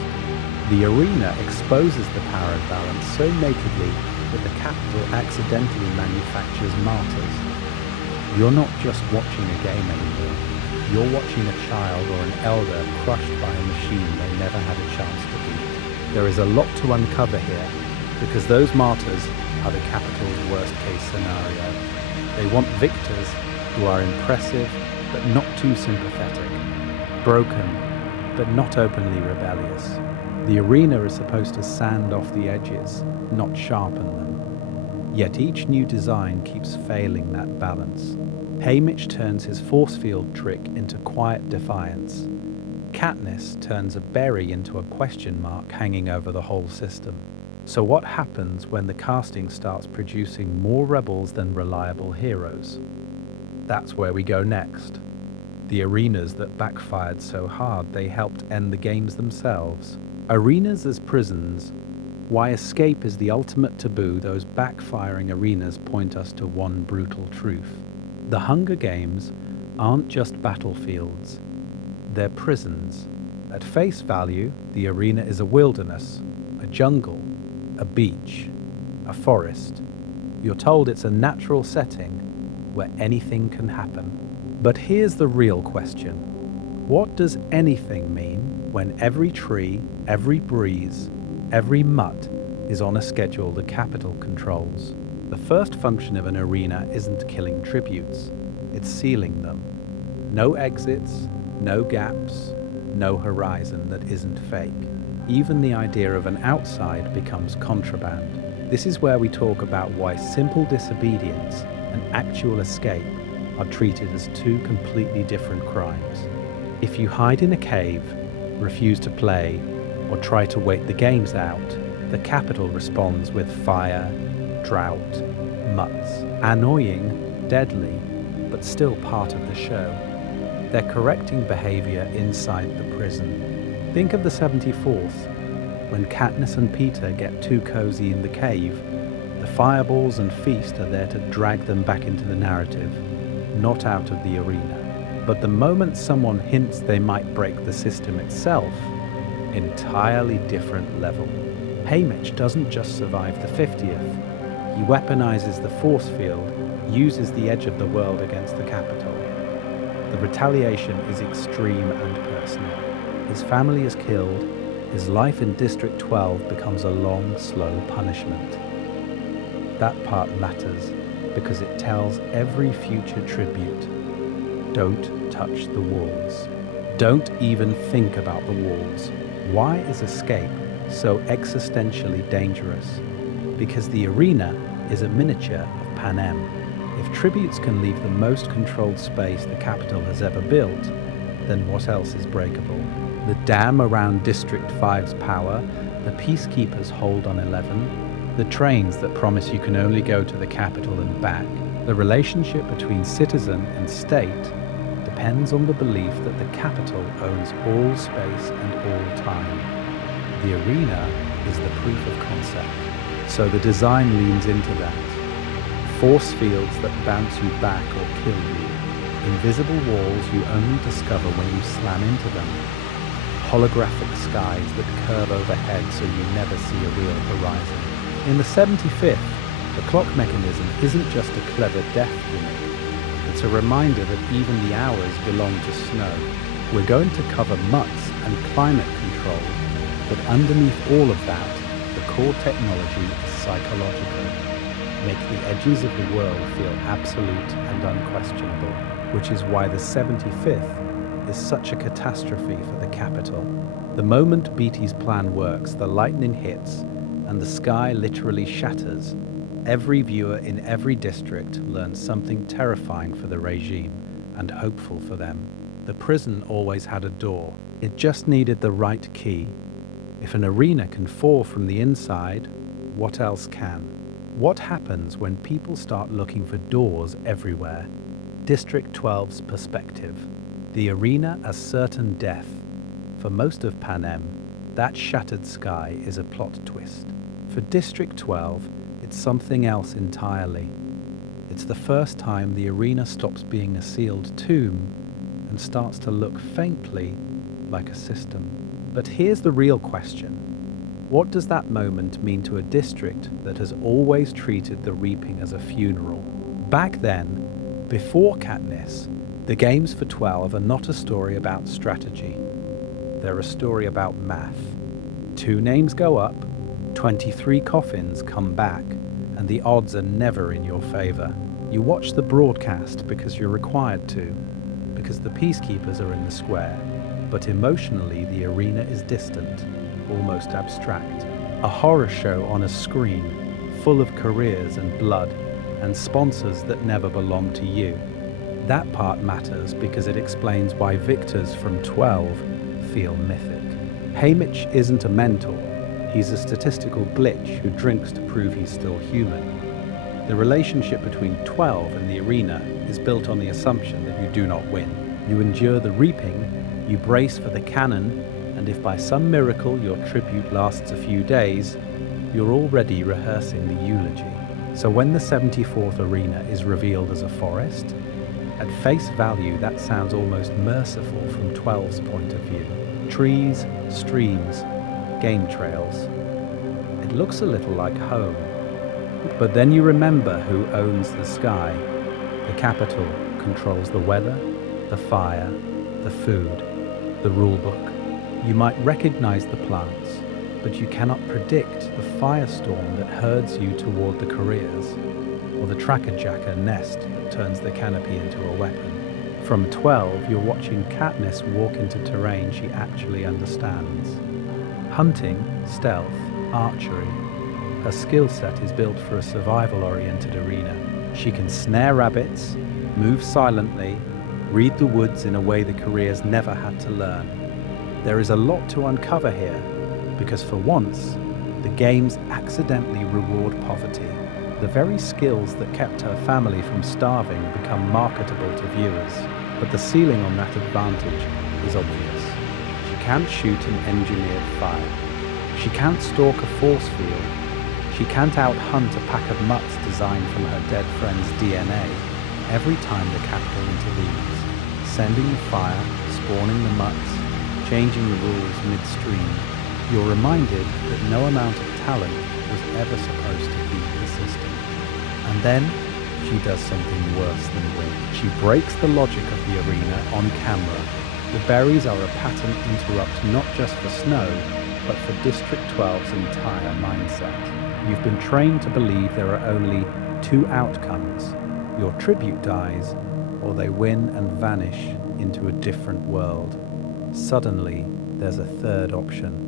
The arena exposes the power imbalance so nakedly that the capital accidentally manufactures martyrs. You're not just watching a game anymore. You're watching a child or an elder crushed by a machine they never had a chance to beat. There is a lot to uncover here, because those martyrs are the capital's worst-case scenario. They want victors who are impressive but not too sympathetic, broken but not openly rebellious. The arena is supposed to sand off the edges, not sharpen them. Yet each new design keeps failing that balance. Haymitch turns his force field trick into quiet defiance. Katniss turns a berry into a question mark hanging over the whole system. So what happens when the casting starts producing more rebels than reliable heroes? That's where we go next. The arenas that backfired so hard they helped end the games themselves. Arenas as prisons. Why escape is the ultimate taboo, those backfiring arenas point us to one brutal truth. The Hunger Games aren't just battlefields, they're prisons. At face value, the arena is a wilderness, a jungle, a beach, a forest. You're told it's a natural setting where anything can happen. But here's the real question. What does anything mean when every tree, every breeze, every mutt is on a schedule the capital controls? The first function of an arena isn't killing tributes, it's sealing them. No exits, no gaps, no horizon that isn't fake. Even the idea of an outside becomes contraband. This is where we talk about why simple disobedience and actual escape are treated as two completely different crimes. If you hide in a cave, refuse to play, or try to wait the games out, the capital responds with fire, drought, mutts. Annoying, deadly, but still part of the show. They're correcting behavior inside the prison. Think of the 74th, when Katniss and Peter get too cozy in the cave. The fireballs and feast are there to drag them back into the narrative, not out of the arena. But the moment someone hints they might break the system itself, entirely different level. Haymitch doesn't just survive the 50th. He weaponizes the force field, uses the edge of the world against the capital. The retaliation is extreme and personal. His family is killed. His life in District 12 becomes a long, slow punishment. That part matters because it tells every future tribute, don't touch the walls. Don't even think about the walls. Why is escape so existentially dangerous? Because the arena is a miniature of Panem. If tributes can leave the most controlled space the capital has ever built, then what else is breakable? The dam around District 5's power, the peacekeepers' hold on 11, the trains that promise you can only go to the capital and back. The relationship between citizen and state depends on the belief that the capital owns all space and all time. The arena is the proof of concept, so the design leans into that. Force fields that bounce you back or kill you. Invisible walls you only discover when you slam into them. Holographic skies that curve overhead so you never see a real horizon. In the 75th, the clock mechanism isn't just a clever death gimmick. It's a reminder that even the hours belong to snow. We're going to cover mutts and climate control, but underneath all of that, the core technology is psychological. make the edges of the world feel absolute and unquestionable, which is why the 75th is such a catastrophe for the capital. The moment Beatty's plan works, the lightning hits and the sky literally shatters. Every viewer in every district learns something terrifying for the regime and hopeful for them. The prison always had a door. It just needed the right key. If an arena can fall from the inside, what else can? What happens when people start looking for doors everywhere? District 12's perspective. The arena as certain death. For most of Panem, that shattered sky is a plot twist. For District 12, it's something else entirely. It's the first time the arena stops being a sealed tomb and starts to look faintly like a system. But here's the real question. What does that moment mean to a district that has always treated the reaping as a funeral? Back then, before Katniss, the games for 12 are not a story about strategy. They're a story about math. 2 names go up, 23 coffins come back, and the odds are never in your favor. You watch the broadcast because you're required to, because the peacekeepers are in the square. But emotionally, the arena is distant, almost abstract. A horror show on a screen, full of careers and blood, and sponsors that never belong to you. That part matters because it explains why victors from 12 feel mythic. Haymitch isn't a mentor. He's a statistical glitch who drinks to prove he's still human. The relationship between 12 and the arena is built on the assumption that you do not win. You endure the reaping, you brace for the cannon, and if by some miracle your tribute lasts a few days, you're already rehearsing the eulogy. So when the 74th arena is revealed as a forest, at face value that sounds almost merciful from 12's point of view. Trees, streams, game trails. It looks a little like home. But then you remember who owns the sky. The capital controls the weather, the fire, the food, the rulebook. You might recognize the plants, but you cannot predict the firestorm that herds you toward the careers, or the tracker-jacker nest that turns the canopy into a weapon. From 12, you're watching Katniss walk into terrain she actually understands. Hunting, stealth, archery. Her skill set is built for a survival-oriented arena. She can snare rabbits, move silently, read the woods in a way the careers never had to learn. There is a lot to uncover here, because for once, the games accidentally reward poverty. The very skills that kept her family from starving become marketable to viewers, but the ceiling on that advantage is obvious. She can't shoot an engineered fire. She can't stalk a force field. She can't out-hunt a pack of mutts designed from her dead friend's DNA. Every time the capital intervenes, sending the fire, spawning the mutts, changing the rules midstream, you're reminded that no amount of talent was ever supposed to beat the system. And then, she does something worse than win. She breaks the logic of the arena on camera. The berries are a pattern interrupt not just for Snow, but for District 12's entire mindset. You've been trained to believe there are only 2 outcomes. Your tribute dies, or they win and vanish into a different world. Suddenly, there's a third option.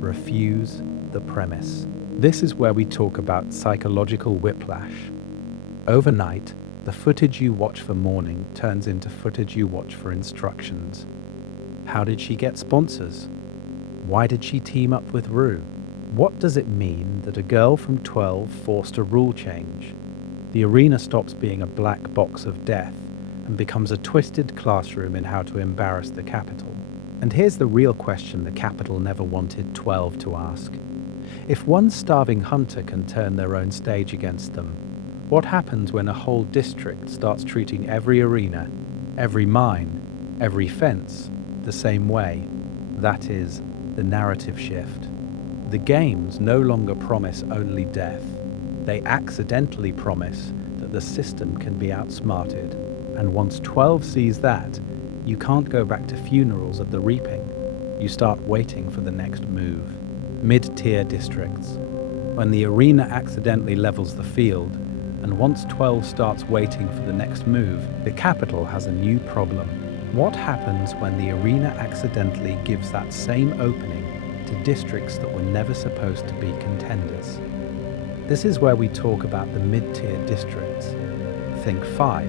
Refuse the premise. This is where we talk about psychological whiplash. Overnight, the footage you watch for mourning turns into footage you watch for instructions. How did she get sponsors? Why did she team up with Rue? What does it mean that a girl from 12 forced a rule change? The arena stops being a black box of death and becomes a twisted classroom in how to embarrass the capital. And here's the real question the capital never wanted 12 to ask. If one starving hunter can turn their own stage against them, what happens when a whole district starts treating every arena, every mine, every fence the same way? That is the narrative shift. The games no longer promise only death. They accidentally promise that the system can be outsmarted. And once 12 sees that, you can't go back to funerals of the reaping. You start waiting for the next move. Mid-tier districts. When the arena accidentally levels the field, And once 12 starts waiting for the next move, the capital has a new problem. What happens when the arena accidentally gives that same opening to districts that were never supposed to be contenders? This is where we talk about the mid-tier districts. Think 5,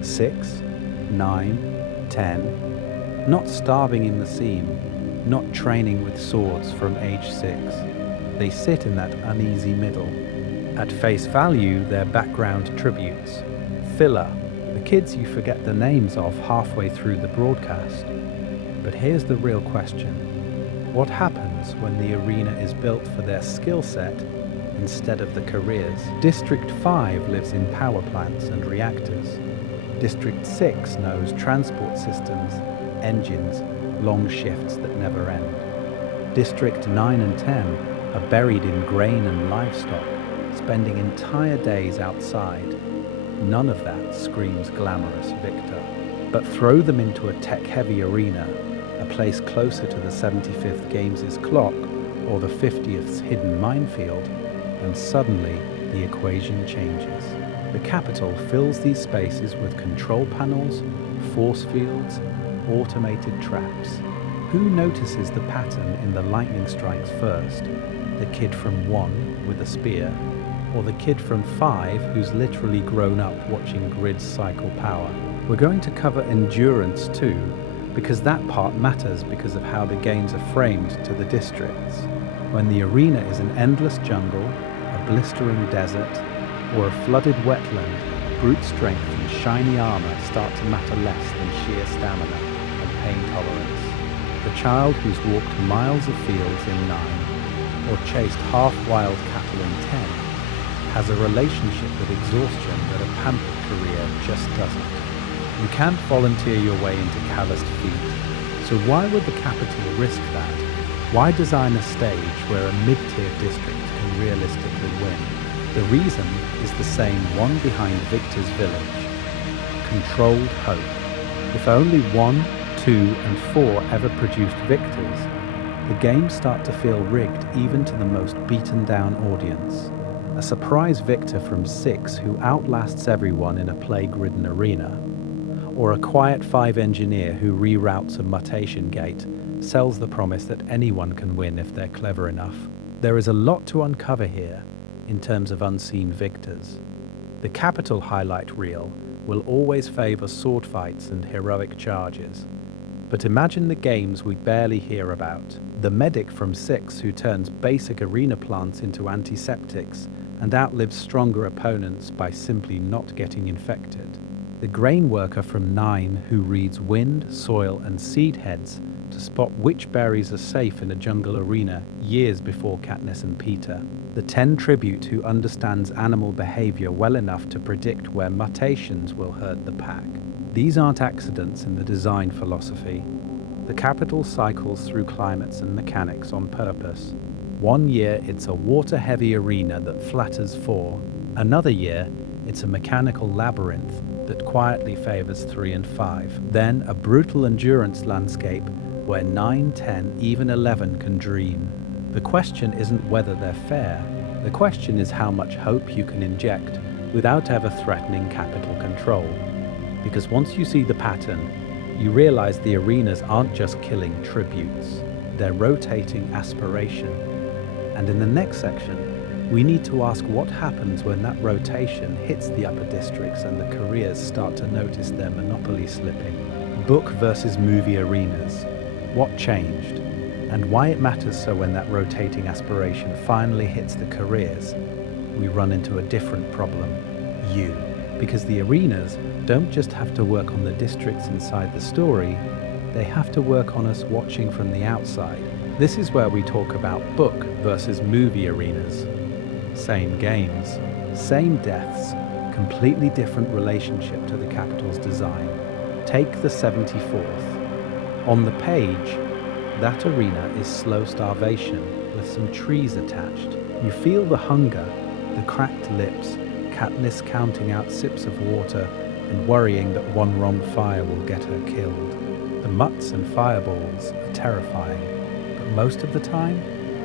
6, 9, 10. Not starving in the seam, not training with swords from age 6. They sit in that uneasy middle. At face value, they're background tributes. Filler, the kids you forget the names of halfway through the broadcast. But here's the real question. What happens when the arena is built for their skill set instead of the careers? District 5 lives in power plants and reactors. District 6 knows transport systems, engines, long shifts that never end. District 9 and 10 are buried in grain and livestock, spending entire days outside. None of that screams glamorous victor. But throw them into a tech-heavy arena, a place closer to the 75th Games' clock or the 50th's hidden minefield, and suddenly the equation changes. The capital fills these spaces with control panels, force fields, automated traps. Who notices the pattern in the lightning strikes first? The kid from 1 with a spear, or the kid from 5 who's literally grown up watching grids cycle power? We're going to cover endurance too, because that part matters because of how the games are framed to the districts. When the arena is an endless jungle, a blistering desert, or a flooded wetland, brute strength and shiny armor start to matter less than sheer stamina and pain tolerance. The child who's walked miles of fields in 9, or chased half-wild cattle in 10, has a relationship with exhaustion that a pampered career just doesn't. You can't volunteer your way into calloused feet, so why would the capital risk that? Why design a stage where a mid-tier district can realistically win? The reason is the same one behind Victor's village: controlled hope. If only 1, 2, and 4 ever produced victors, the games start to feel rigged even to the most beaten-down audience. A surprise victor from 6 who outlasts everyone in a plague-ridden arena, or a quiet 5 engineer who reroutes a mutation gate, sells the promise that anyone can win if they're clever enough. There is a lot to uncover here in terms of unseen victors. The capital highlight reel will always favor sword fights and heroic charges. But imagine the games we barely hear about. The medic from 6 who turns basic arena plants into antiseptics and outlives stronger opponents by simply not getting infected. The grain worker from 9 who reads wind, soil, and seed heads to spot which berries are safe in a jungle arena years before Katniss and Peter. The 10 tribute who understands animal behavior well enough to predict where mutations will hurt the pack. These aren't accidents in the design philosophy. The capital cycles through climates and mechanics on purpose. One year it's a water-heavy arena that flatters 4. Another year it's a mechanical labyrinth that quietly favors 3 and 5. Then a brutal endurance landscape where 9, 10, even 11 can dream. The question isn't whether they're fair. The question is how much hope you can inject without ever threatening capital control. Because once you see the pattern, you realize the arenas aren't just killing tributes, they're rotating aspiration. And in the next section, we need to ask what happens when that rotation hits the upper districts and the careers start to notice their monopoly slipping. Book versus movie arenas. What changed? And why it matters so when that rotating aspiration finally hits the careers, we run into a different problem. You. Because the arenas don't just have to work on the districts inside the story, they have to work on us watching from the outside. This is where we talk about book versus movie arenas. Same games, same deaths, completely different relationship to the capital's design. Take the 74th. On the page, that arena is slow starvation with some trees attached. You feel the hunger, the cracked lips, Katniss counting out sips of water and worrying that one wrong fire will get her killed. The mutts and fireballs are terrifying, but most of the time,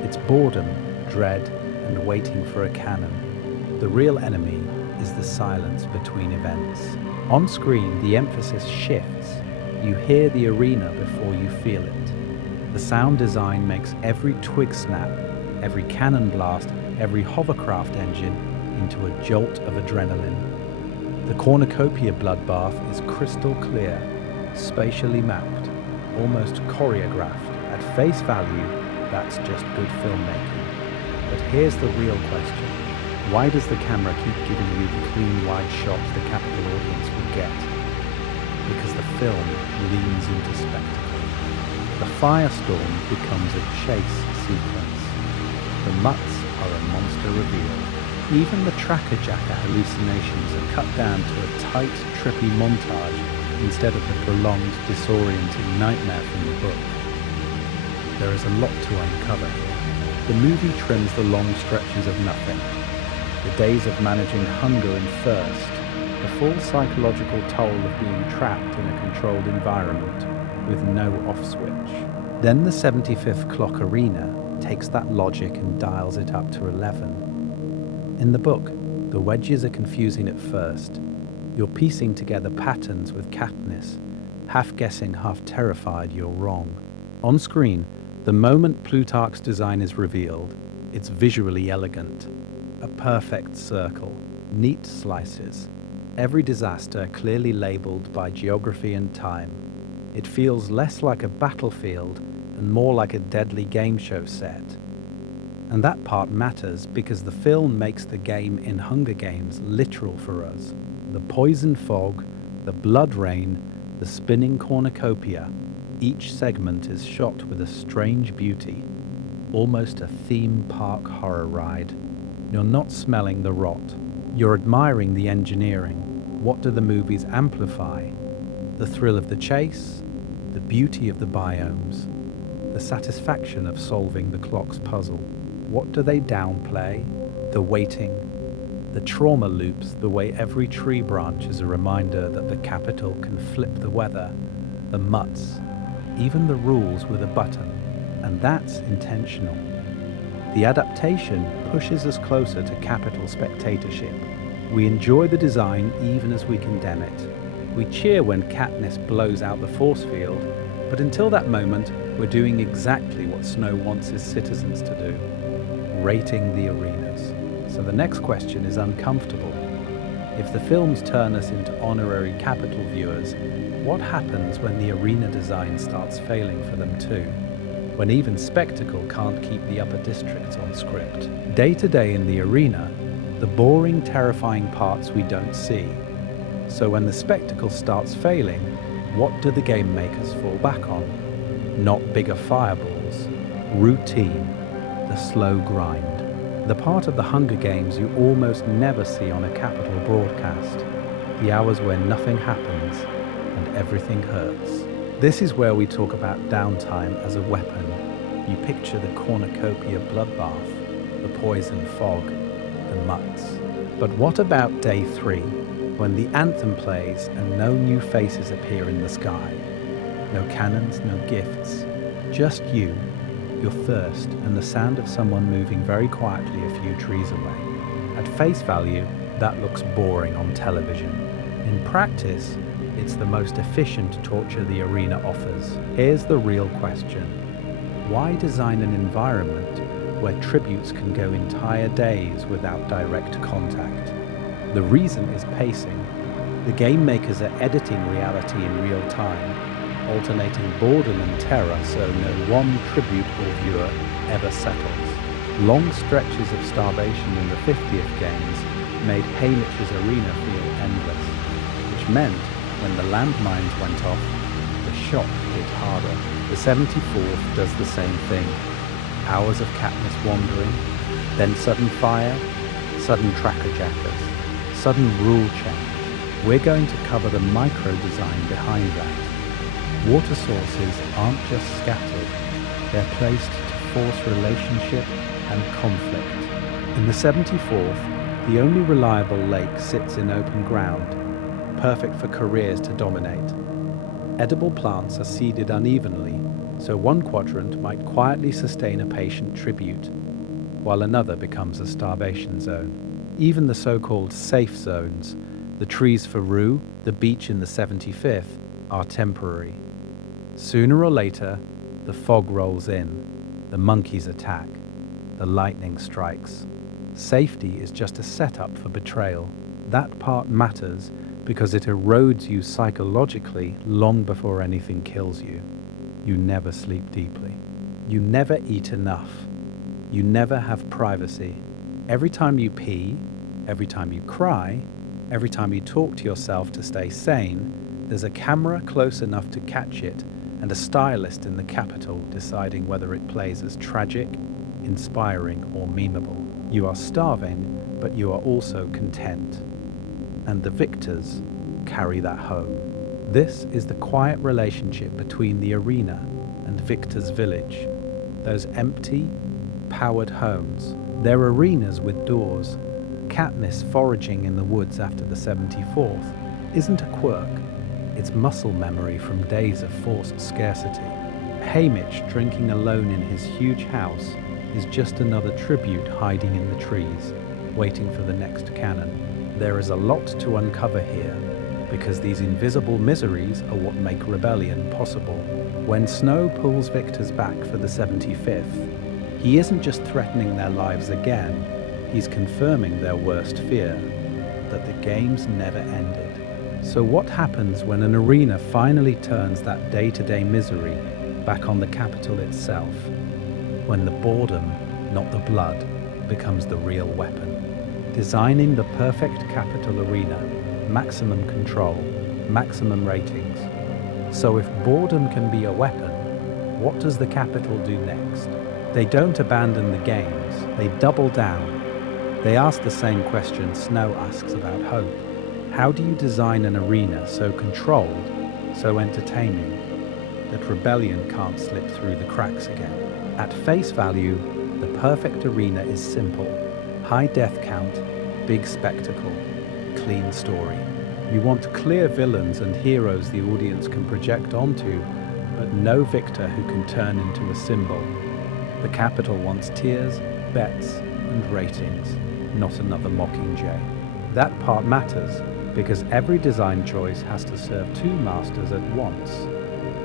it's boredom, dread, and waiting for a cannon. The real enemy is the silence between events. On screen, the emphasis shifts. You hear the arena before you feel it. The sound design makes every twig snap, every cannon blast, every hovercraft engine into a jolt of adrenaline. The cornucopia bloodbath is crystal clear, spatially mapped, almost choreographed. At face value, that's just good filmmaking. But here's the real question. Why does the camera keep giving you the clean, wide shots the capital audience would get? Because the film leans into spectacle. The firestorm becomes a chase sequence. The mutts are a monster reveal. Even the tracker-jacker hallucinations are cut down to a tight, trippy montage instead of the prolonged, disorienting nightmare from the book. There is a lot to uncover here. The movie trims the long stretches of nothing. The days of managing hunger and thirst, the full psychological toll of being trapped in a controlled environment with no off switch. Then the 75th clock arena takes that logic and dials it up to 11. In the book, the wedges are confusing at first. You're piecing together patterns with Katniss, half guessing, half terrified you're wrong. On screen, the moment Plutarch's design is revealed, it's visually elegant. A perfect circle, neat slices, every disaster clearly labeled by geography and time. It feels less like a battlefield and more like a deadly game show set. And that part matters because the film makes the game in Hunger Games literal for us. The poison fog, the blood rain, the spinning cornucopia, each segment is shot with a strange beauty, almost a theme park horror ride. You're not smelling the rot. You're admiring the engineering. What do the movies amplify? The thrill of the chase, the beauty of the biomes, the satisfaction of solving the clock's puzzle. What do they downplay? The waiting, the trauma loops, the way every tree branch is a reminder that the capital can flip the weather, the mutts, even the rules with a button. And that's intentional. The adaptation pushes us closer to capital spectatorship. We enjoy the design even as we condemn it. We cheer when Katniss blows out the force field, but until that moment, we're doing exactly what Snow wants his citizens to do, rating the arenas. So the next question is uncomfortable. If the films turn us into honorary capital viewers, what happens when the arena design starts failing for them too? When even spectacle can't keep the upper districts on script. Day to day in the arena, the boring, terrifying parts we don't see. So when the spectacle starts failing, what do the game makers fall back on? Not bigger fireballs, routine, the slow grind. The part of the Hunger Games you almost never see on a capital broadcast. The hours where nothing happens and everything hurts. This is where we talk about downtime as a weapon. You picture the cornucopia bloodbath, the poison fog, the mutts. But what about day 3, when the anthem plays and no new faces appear in the sky? No cannons, no gifts, just you, your thirst, and the sound of someone moving very quietly a few trees away. At face value, that looks boring on television. In practice, it's the most efficient torture the arena offers. Here's the real question. Why design an environment where tributes can go entire days without direct contact? The reason is pacing. The game makers are editing reality in real time, alternating boredom and terror so no one tribute or viewer ever settles. Long stretches of starvation in the 50th games made Haymitch's arena feel endless, which meant when the landmines went off, the shock hit harder. The 74th does the same thing. Hours of Katniss wandering, then sudden fire, sudden tracker-jackers, sudden rule change. We're going to cover the micro-design behind that. Water sources aren't just scattered, they're placed to force relationship and conflict. In the 74th, the only reliable lake sits in open ground, perfect for careers to dominate. Edible plants are seeded unevenly, so one quadrant might quietly sustain a patient tribute, while another becomes a starvation zone. Even the so-called safe zones, the trees for Rue, the beach in the 75th, are temporary. Sooner or later, the fog rolls in, the monkeys attack, the lightning strikes. Safety is just a setup for betrayal. That part matters because it erodes you psychologically long before anything kills you. You never sleep deeply. You never eat enough. You never have privacy. Every time you pee, every time you cry, every time you talk to yourself to stay sane, there's a camera close enough to catch it and a stylist in the Capitol deciding whether it plays as tragic, inspiring, or memeable. You are starving, but you are also content. And the victors carry that home. This is the quiet relationship between the arena and Victor's village. Those empty, powered homes. They're arenas with doors. Katniss foraging in the woods after the 74th isn't a quirk. It's muscle memory from days of forced scarcity. Haymitch drinking alone in his huge house is just another tribute hiding in the trees, waiting for the next cannon. There is a lot to uncover here, because these invisible miseries are what make rebellion possible. When Snow pulls Victor's back for the 75th, he isn't just threatening their lives again, he's confirming their worst fear, that the games never ended. So what happens when an arena finally turns that day-to-day misery back on the Capitol itself? When the boredom, not the blood, becomes the real weapon. Designing the perfect Capitol arena, maximum control, maximum ratings. So if boredom can be a weapon, what does the Capitol do next? They don't abandon the games, they double down. They ask the same question Snow asks about hope. How do you design an arena so controlled, so entertaining, that rebellion can't slip through the cracks again? At face value, the perfect arena is simple. High death count, big spectacle, clean story. You want clear villains and heroes the audience can project onto, but no victor who can turn into a symbol. The Capitol wants tears, bets, and ratings, not another Mockingjay. That part matters, because every design choice has to serve two masters at once.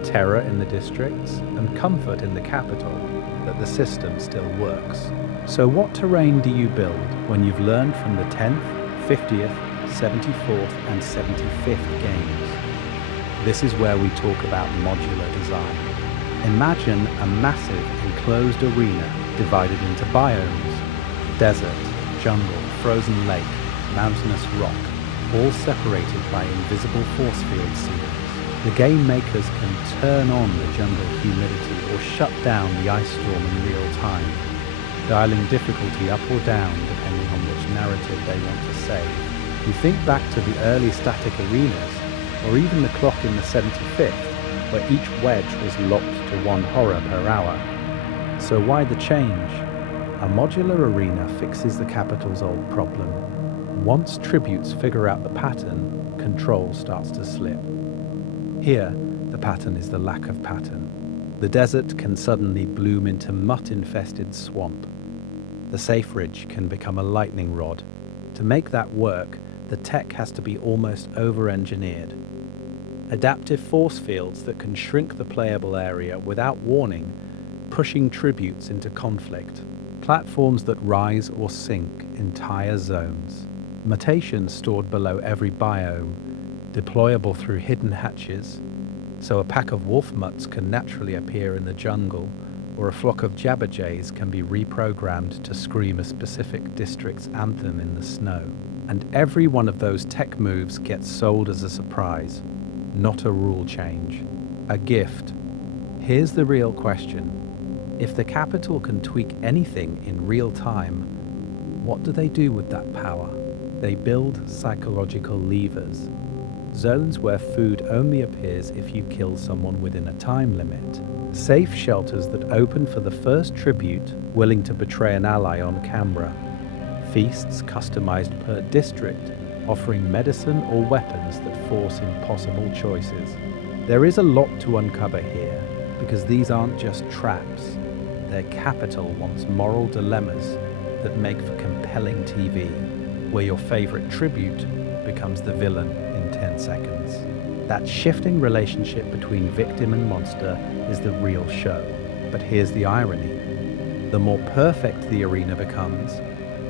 Terror in the districts and comfort in the Capitol, that the system still works. So what terrain do you build when you've learned from the 10th, 50th, 74th and 75th games? This is where we talk about modular design. Imagine a massive enclosed arena divided into biomes: desert, jungle, frozen lake, mountainous rock, all separated by invisible force field seals. The Gamemakers can turn on the jungle humidity or shut down the ice storm in real time, dialing difficulty up or down depending on which narrative they want to save. You think back to the early static arenas, or even the clock in the 75th, where each wedge was locked to 1 horror per hour. So why the change? A modular arena fixes the Capitol's old problem. Once tributes figure out the pattern, control starts to slip. Here, the pattern is the lack of pattern. The desert can suddenly bloom into mutt-infested swamp. The safe ridge can become a lightning rod. To make that work, the tech has to be almost over-engineered. Adaptive force fields that can shrink the playable area without warning, pushing tributes into conflict. Platforms that rise or sink entire zones. Mutations stored below every biome, deployable through hidden hatches, so a pack of wolf mutts can naturally appear in the jungle, or a flock of jabberjays can be reprogrammed to scream a specific district's anthem in the snow. And every one of those tech moves gets sold as a surprise, not a rule change, a gift. Here's the real question. If the Capitol can tweak anything in real time, what do they do with that power? They build psychological levers. Zones where food only appears if you kill someone within a time limit. Safe shelters that open for the first tribute willing to betray an ally on camera. Feasts customized per district, offering medicine or weapons that force impossible choices. There is a lot to uncover here, because these aren't just traps. Their Capitol wants moral dilemmas that make for compelling TV. where your favorite tribute becomes the villain in 10 seconds. That shifting relationship between victim and monster is the real show. But here's the irony. The more perfect the arena becomes,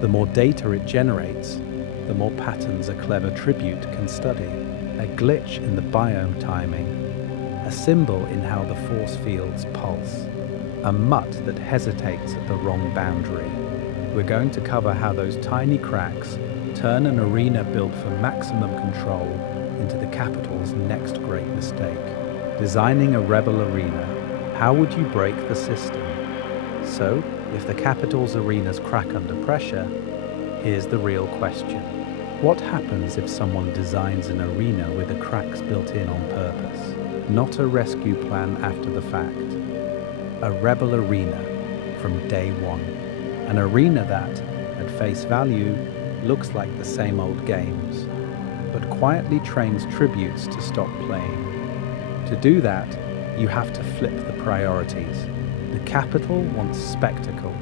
the more data it generates, the more patterns a clever tribute can study. A glitch in the biome timing, a symbol in how the force fields pulse, a mutt that hesitates at the wrong boundary. We're going to cover how those tiny cracks turn an arena built for maximum control into the Capitol's next great mistake. Designing a rebel arena, how would you break the system? So, if the Capitol's arenas crack under pressure, here's the real question. What happens if someone designs an arena with the cracks built in on purpose? Not a rescue plan after the fact. A rebel arena from day one. An arena that, at face value, looks like the same old games, but quietly trains tributes to stop playing. To do that, you have to flip the priorities. The Capitol wants spectacle,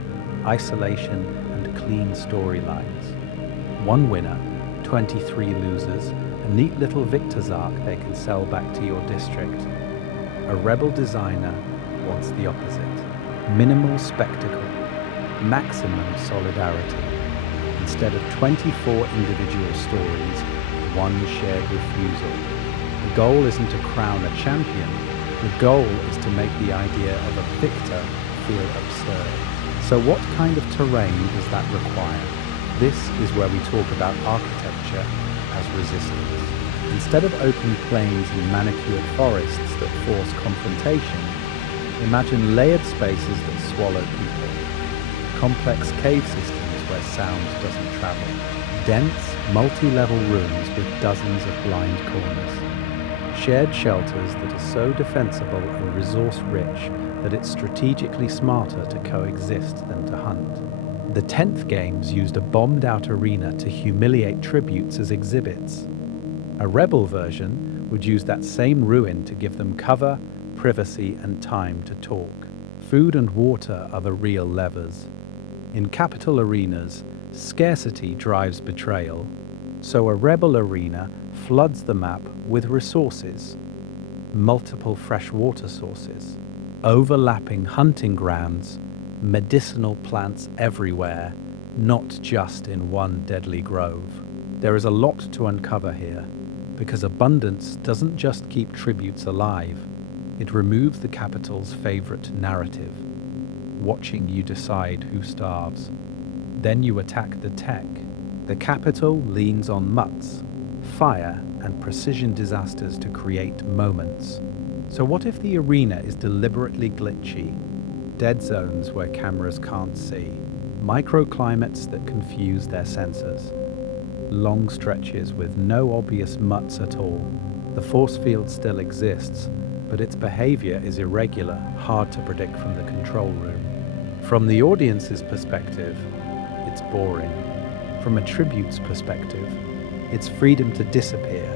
isolation, and clean storylines. One winner, 23 losers, a neat little victor's arc they can sell back to your district. A rebel designer wants the opposite. Minimal spectacle, maximum solidarity. Instead of 24 individual stories, one shared refusal. The goal isn't to crown a champion. The goal is to make the idea of a victor feel absurd. So what kind of terrain does that require? This is where we talk about architecture as resistance. Instead of open plains and manicured forests that force confrontation, imagine layered spaces that swallow people. Complex cave systems where sound doesn't travel. Dense, multi-level rooms with dozens of blind corners. Shared shelters that are so defensible and resource-rich that it's strategically smarter to coexist than to hunt. The 10th games used a bombed-out arena to humiliate tributes as exhibits. A rebel version would use that same ruin to give them cover, privacy, and time to talk. Food and water are the real levers. In capital arenas, scarcity drives betrayal, so a rebel arena floods the map with resources, multiple fresh water sources, overlapping hunting grounds, medicinal plants everywhere, not just in one deadly grove. There is a lot to uncover here, because abundance doesn't just keep tributes alive, it removes the Capitol's favorite narrative, watching you decide who starves. Then you attack the tech. The Capitol leans on mutts, fire, and precision disasters to create moments. So what if the arena is deliberately glitchy? Dead zones where cameras can't see, microclimates that confuse their sensors, long stretches with no obvious mutts at all. The force field still exists, but its behavior is irregular, hard to predict from the control room. From the audience's perspective, it's boring. From a tribute's perspective, it's freedom to disappear,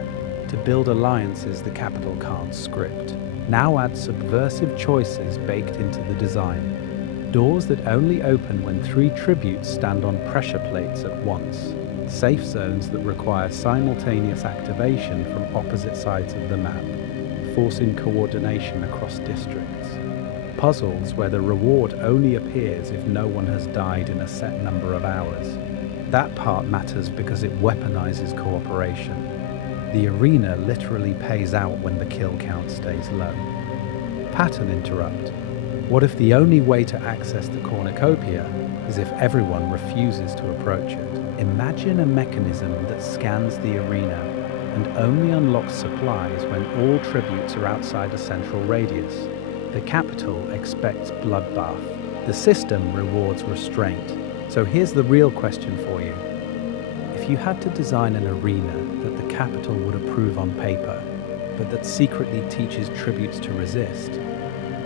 to build alliances the Capitol can't script. Now add subversive choices baked into the design. Doors that only open when 3 tributes stand on pressure plates at once. Safe zones that require simultaneous activation from opposite sides of the map, forcing coordination across districts. Puzzles where the reward only appears if no one has died in a set number of hours. That part matters because it weaponizes cooperation. The arena literally pays out when the kill count stays low. Pattern interrupt. What if the only way to access the cornucopia is if everyone refuses to approach it? Imagine a mechanism that scans the arena and only unlocks supplies when all tributes are outside a central radius. The Capitol expects bloodbath. The system rewards restraint. So here's the real question for you. If you had to design an arena that the Capitol would approve on paper, but that secretly teaches tributes to resist,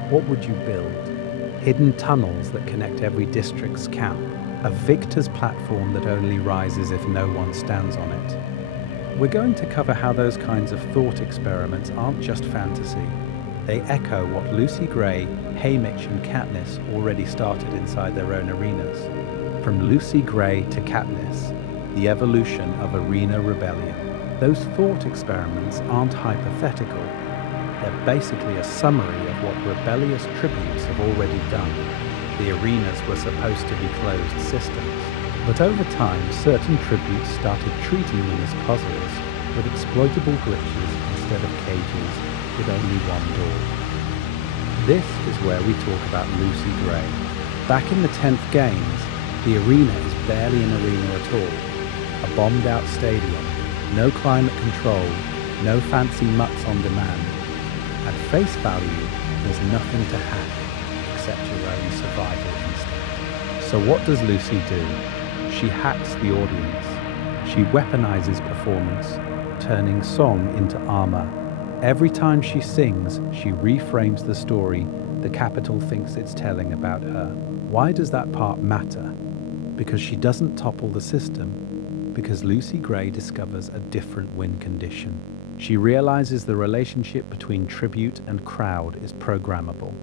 what would you build? Hidden tunnels that connect every district's camp, a victor's platform that only rises if no one stands on it. We're going to cover how those kinds of thought experiments aren't just fantasy. They echo what Lucy Gray, Haymitch, and Katniss already started inside their own arenas. From Lucy Gray to Katniss, the evolution of arena rebellion. Those thought experiments aren't hypothetical. They're basically a summary of what rebellious tributes have already done. The arenas were supposed to be closed systems, but over time certain tributes started treating them as puzzles with exploitable glitches instead of cages with only one door. This is where we talk about Lucy Gray. Back in the 10th games, the arena is barely an arena at all. A bombed-out stadium, no climate control, no fancy mutts on demand. At face value, there's nothing to hack except your own survival instinct. So what does Lucy do? She hacks the audience. She weaponizes performance, turning song into armor. Every time she sings, she reframes the story the Capitol thinks it's telling about her. Why does that part matter? Because she doesn't topple the system, because Lucy Gray discovers a different win condition. She realizes the relationship between tribute and crowd is programmable.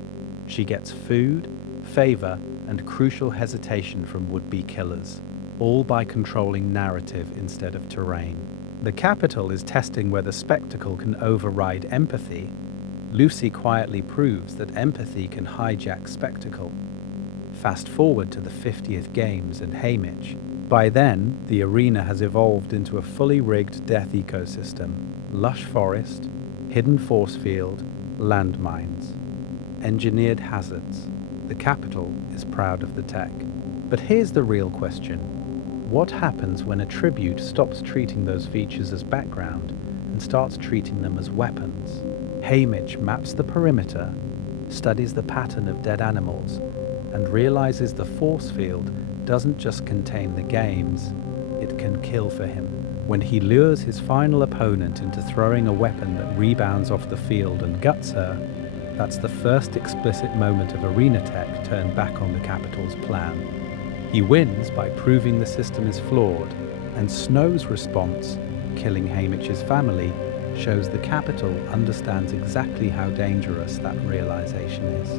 She gets food, favor, and crucial hesitation from would-be killers, all by controlling narrative instead of terrain. The Capitol is testing whether spectacle can override empathy. Lucy quietly proves that empathy can hijack spectacle. Fast forward to the 50th games and Haymitch. By then, the arena has evolved into a fully rigged death ecosystem. Lush forest, hidden force field, landmines, engineered hazards. The Capitol is proud of the tech. But here's the real question. What happens when a tribute stops treating those features as background and starts treating them as weapons? Haymitch maps the perimeter, studies the pattern of dead animals, and realizes the force field doesn't just contain the games, it can kill for him. When he lures his final opponent into throwing a weapon that rebounds off the field and guts her, that's the first explicit moment of arena tech turned back on the Capitol's plan. He wins by proving the system is flawed, and Snow's response, killing Haymitch's family, shows the Capitol understands exactly how dangerous that realization is.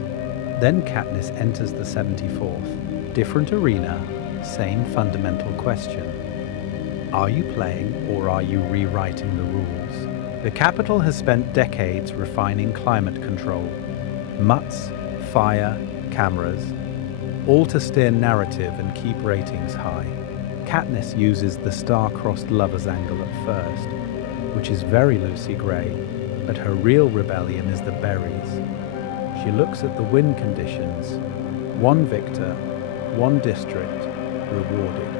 Then Katniss enters the 74th. Different arena, same fundamental question. Are you playing or are you rewriting the rules? The Capitol has spent decades refining climate control. Mutts, fire, cameras, all to steer narrative and keep ratings high. Katniss uses the star-crossed lovers angle at first, which is very Lucy Gray, but her real rebellion is the berries. She looks at the win conditions, one victor, one district, rewarded,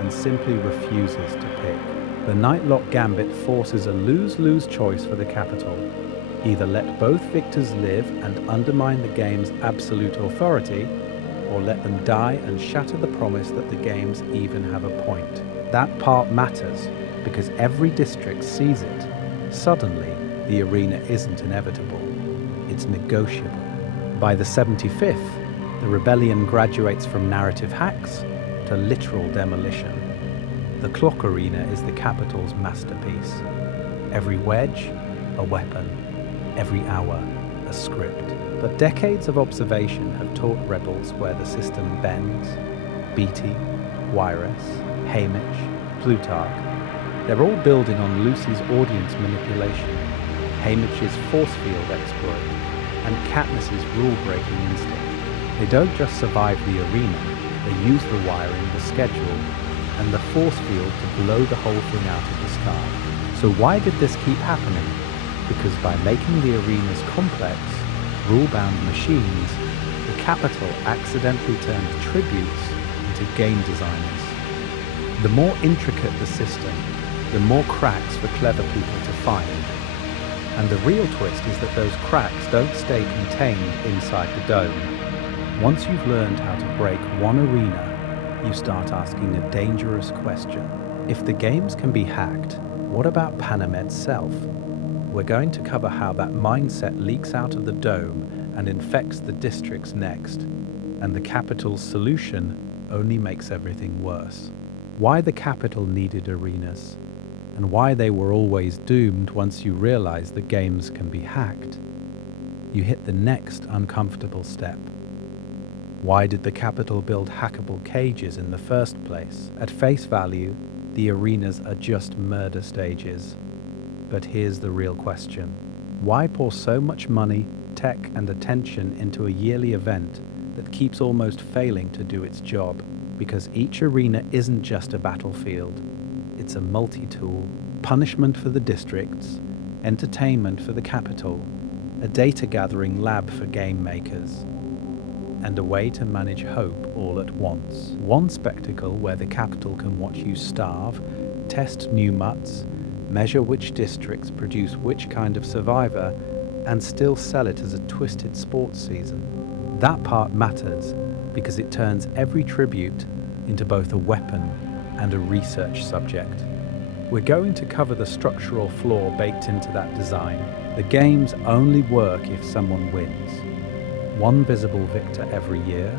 and simply refuses to pick. The Nightlock Gambit forces a lose-lose choice for the Capitol. Either let both victors live and undermine the game's absolute authority, or let them die and shatter the promise that the games even have a point. That part matters, because every district sees it. Suddenly, the arena isn't inevitable, it's negotiable. By the 75th, the rebellion graduates from narrative hacks to literal demolition. The clock arena is the Capitol's masterpiece. Every wedge, a weapon. Every hour, a script. But decades of observation have taught rebels where the system bends. Beatty, Wyrus, Haymitch, Plutarch. They're all building on Lucy's audience manipulation, Haymitch's force field exploit, and Katniss's rule-breaking instinct. They don't just survive the arena, they use the wiring, the schedule, and the force field to blow the whole thing out of the sky. So why did this keep happening? Because by making the arenas complex, rule-bound machines, the Capitol accidentally turned tributes into game designers. The more intricate the system, the more cracks for clever people to find. And the real twist is that those cracks don't stay contained inside the dome. Once you've learned how to break one arena, you start asking a dangerous question. If the games can be hacked, what about Panem itself? We're going to cover how that mindset leaks out of the dome and infects the districts next. And the Capitol's solution only makes everything worse. Why the Capitol needed arenas, and why they were always doomed once you realize the games can be hacked. You hit the next uncomfortable step. Why did the Capitol build hackable cages in the first place? At face value, the arenas are just murder stages. But here's the real question. Why pour so much money, tech, and attention into a yearly event that keeps almost failing to do its job? Because each arena isn't just a battlefield. It's a multi-tool, punishment for the districts, entertainment for the capital, a data-gathering lab for game makers, and a way to manage hope all at once. One spectacle where the capital can watch you starve, test new mutts, measure which districts produce which kind of survivor, and still sell it as a twisted sports season. That part matters because it turns every tribute into both a weapon and a research subject. We're going to cover the structural flaw baked into that design. The games only work if someone wins. One visible victor every year,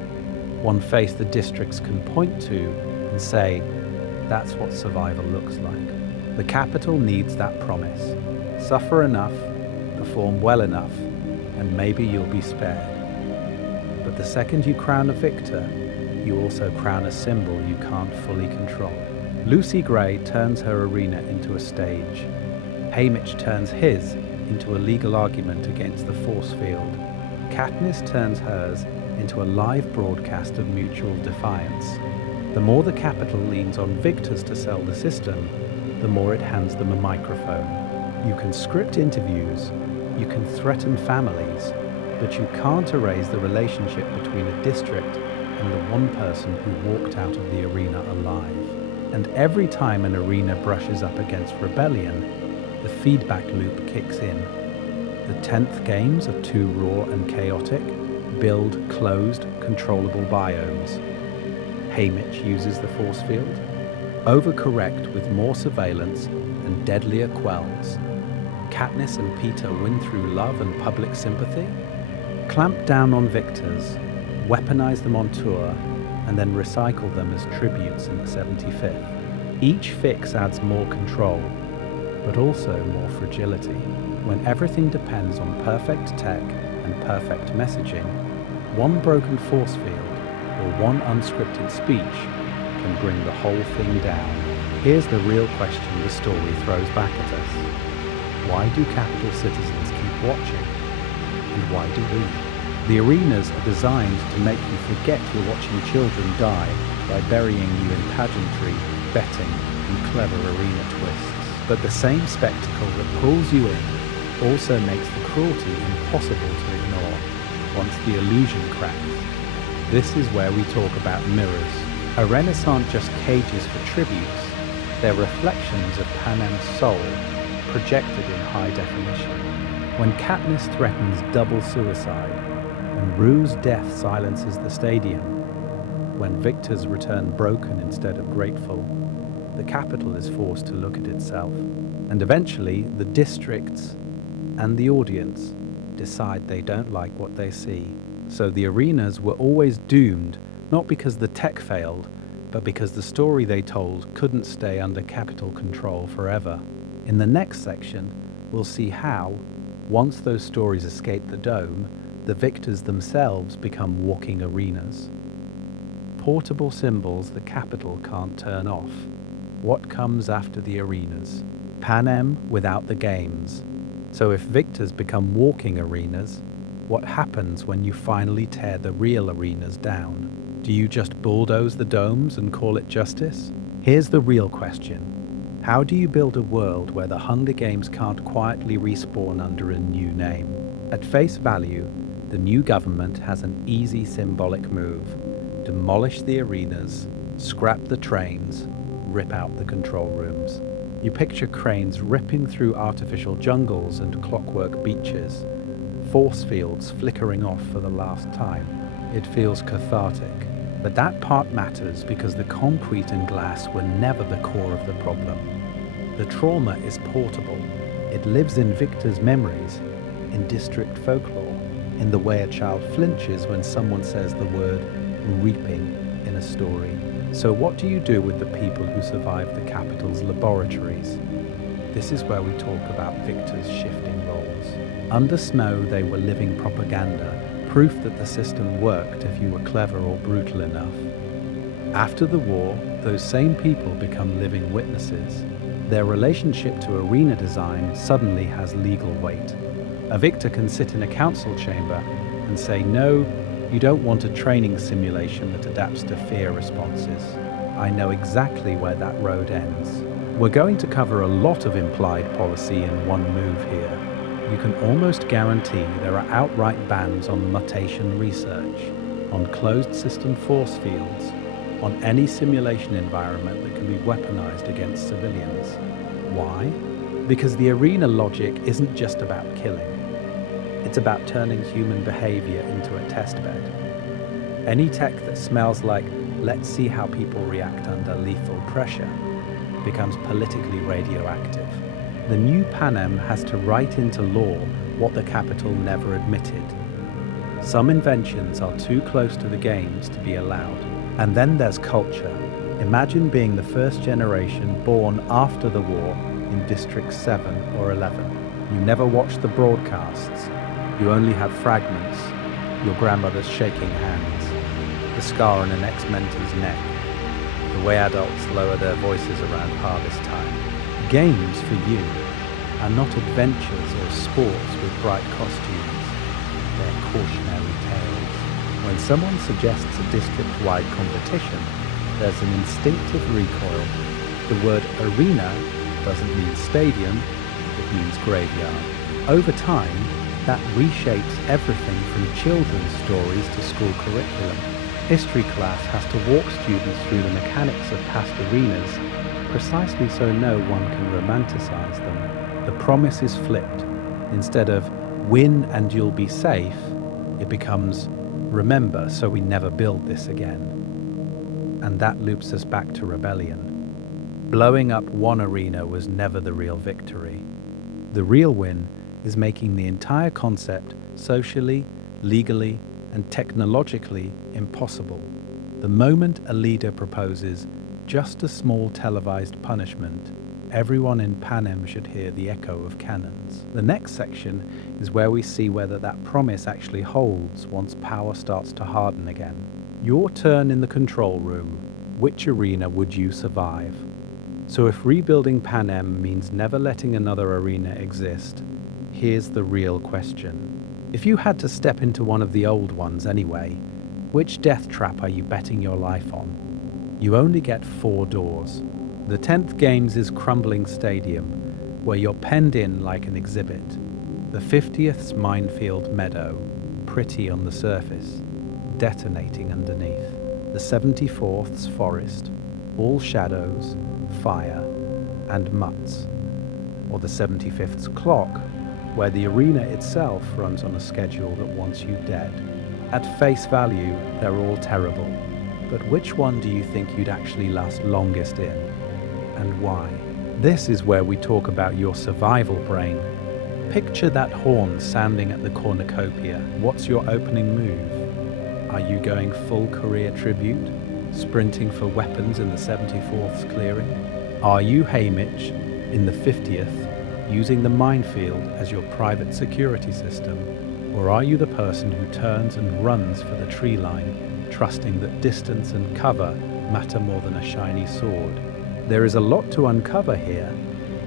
one face the districts can point to and say, that's what survival looks like. The capital needs that promise. Suffer enough, perform well enough, and maybe you'll be spared. But the second you crown a victor, you also crown a symbol you can't fully control. Lucy Gray turns her arena into a stage. Haymitch turns his into a legal argument against the force field. Katniss turns hers into a live broadcast of mutual defiance. The more the capital leans on victors to sell the system, the more it hands them a microphone. You can script interviews, you can threaten families, but you can't erase the relationship between a district and the one person who walked out of the arena alive. And every time an arena brushes up against rebellion, the feedback loop kicks in. The 10th games are too raw and chaotic, build closed, controllable biomes. Haymitch uses the force field. Overcorrect with more surveillance and deadlier quells. Katniss and Peter win through love and public sympathy. Clamp down on victors, weaponize them on tour, and then recycle them as tributes in the 75th. Each fix adds more control, but also more fragility. When everything depends on perfect tech and perfect messaging, one broken force field or one unscripted speech can bring the whole thing down. Here's the real question the story throws back at us. Why do capital citizens keep watching? And why do we? The arenas are designed to make you forget you're watching children die by burying you in pageantry, betting, and clever arena twists. But the same spectacle that pulls you in also makes the cruelty impossible to ignore once the illusion cracks. This is where we talk about mirrors. Arenas aren't just cages for tributes, they're reflections of Panem's soul, projected in high definition. When Katniss threatens double suicide, when Rue's death silences the stadium, when victors return broken instead of grateful, the capital is forced to look at itself. And eventually, the districts and the audience decide they don't like what they see. So the arenas were always doomed, not because the tech failed, but because the story they told couldn't stay under capital control forever. In the next section, we'll see how, once those stories escape the dome, the victors themselves become walking arenas. Portable symbols the capital can't turn off. What comes after the arenas? Panem without the games. So if victors become walking arenas, what happens when you finally tear the real arenas down? Do you just bulldoze the domes and call it justice? Here's the real question. How do you build a world where the Hunger Games can't quietly respawn under a new name? At face value, the new government has an easy symbolic move. Demolish the arenas, scrap the trains, rip out the control rooms. You picture cranes ripping through artificial jungles and clockwork beaches, force fields flickering off for the last time. It feels cathartic. But that part matters because the concrete and glass were never the core of the problem. The trauma is portable. It lives in victors' memories, in district folklore, in the way a child flinches when someone says the word reaping in a story. So what do you do with the people who survived the capital's laboratories? This is where we talk about victors shifting roles. Under Snow, they were living propaganda, proof that the system worked if you were clever or brutal enough. After the war, those same people become living witnesses. Their relationship to arena design suddenly has legal weight. A victor can sit in a council chamber and say, "No, you don't want a training simulation that adapts to fear responses. I know exactly where that road ends." We're going to cover a lot of implied policy in one move here. You can almost guarantee there are outright bans on mutation research, on closed system force fields, on any simulation environment that can be weaponized against civilians. Why? Because the arena logic isn't just about killing. It's about turning human behavior into a testbed. Any tech that smells like, "Let's see how people react under lethal pressure," becomes politically radioactive. The new Panem has to write into law what the Capitol never admitted. Some inventions are too close to the games to be allowed. And then there's culture. Imagine being the first generation born after the war in District 7 or 11. You never watched the broadcasts. You only have fragments, your grandmother's shaking hands, the scar on an ex-mentor's neck, the way adults lower their voices around harvest time. Games for you are not adventures or sports with bright costumes. They're cautionary tales. When someone suggests a district-wide competition, there's an instinctive recoil. The word arena doesn't mean stadium, it means graveyard. Over time, that reshapes everything from children's stories to school curriculum. History class has to walk students through the mechanics of past arenas, precisely so no one can romanticize them. The promise is flipped. Instead of "win and you'll be safe," it becomes "remember so we never build this again." And that loops us back to rebellion. Blowing up one arena was never the real victory. The real win is making the entire concept socially, legally, and technologically impossible. The moment a leader proposes just a small televised punishment, everyone in Panem should hear the echo of cannons. The next section is where we see whether that promise actually holds once power starts to harden again. Your turn in the control room. Which arena would you survive? So if rebuilding Panem means never letting another arena exist, here's the real question. If you had to step into one of the old ones anyway, which death trap are you betting your life on? You only get 4 doors. The 10th Games is Crumbling Stadium, where you're penned in like an exhibit. The 50th's Minefield Meadow, pretty on the surface, detonating underneath. The 74th's Forest, all shadows, fire, and mutts. Or the 75th's Clock, where the arena itself runs on a schedule that wants you dead. At face value, they're all terrible. But which one do you think you'd actually last longest in? And why? This is where we talk about your survival brain. Picture that horn sounding at the cornucopia. What's your opening move? Are you going full career tribute, sprinting for weapons in the 74th's clearing? Are you Haymitch in the 50th, using the minefield as your private security system? Or are you the person who turns and runs for the tree line, trusting that distance and cover matter more than a shiny sword? There is a lot to uncover here,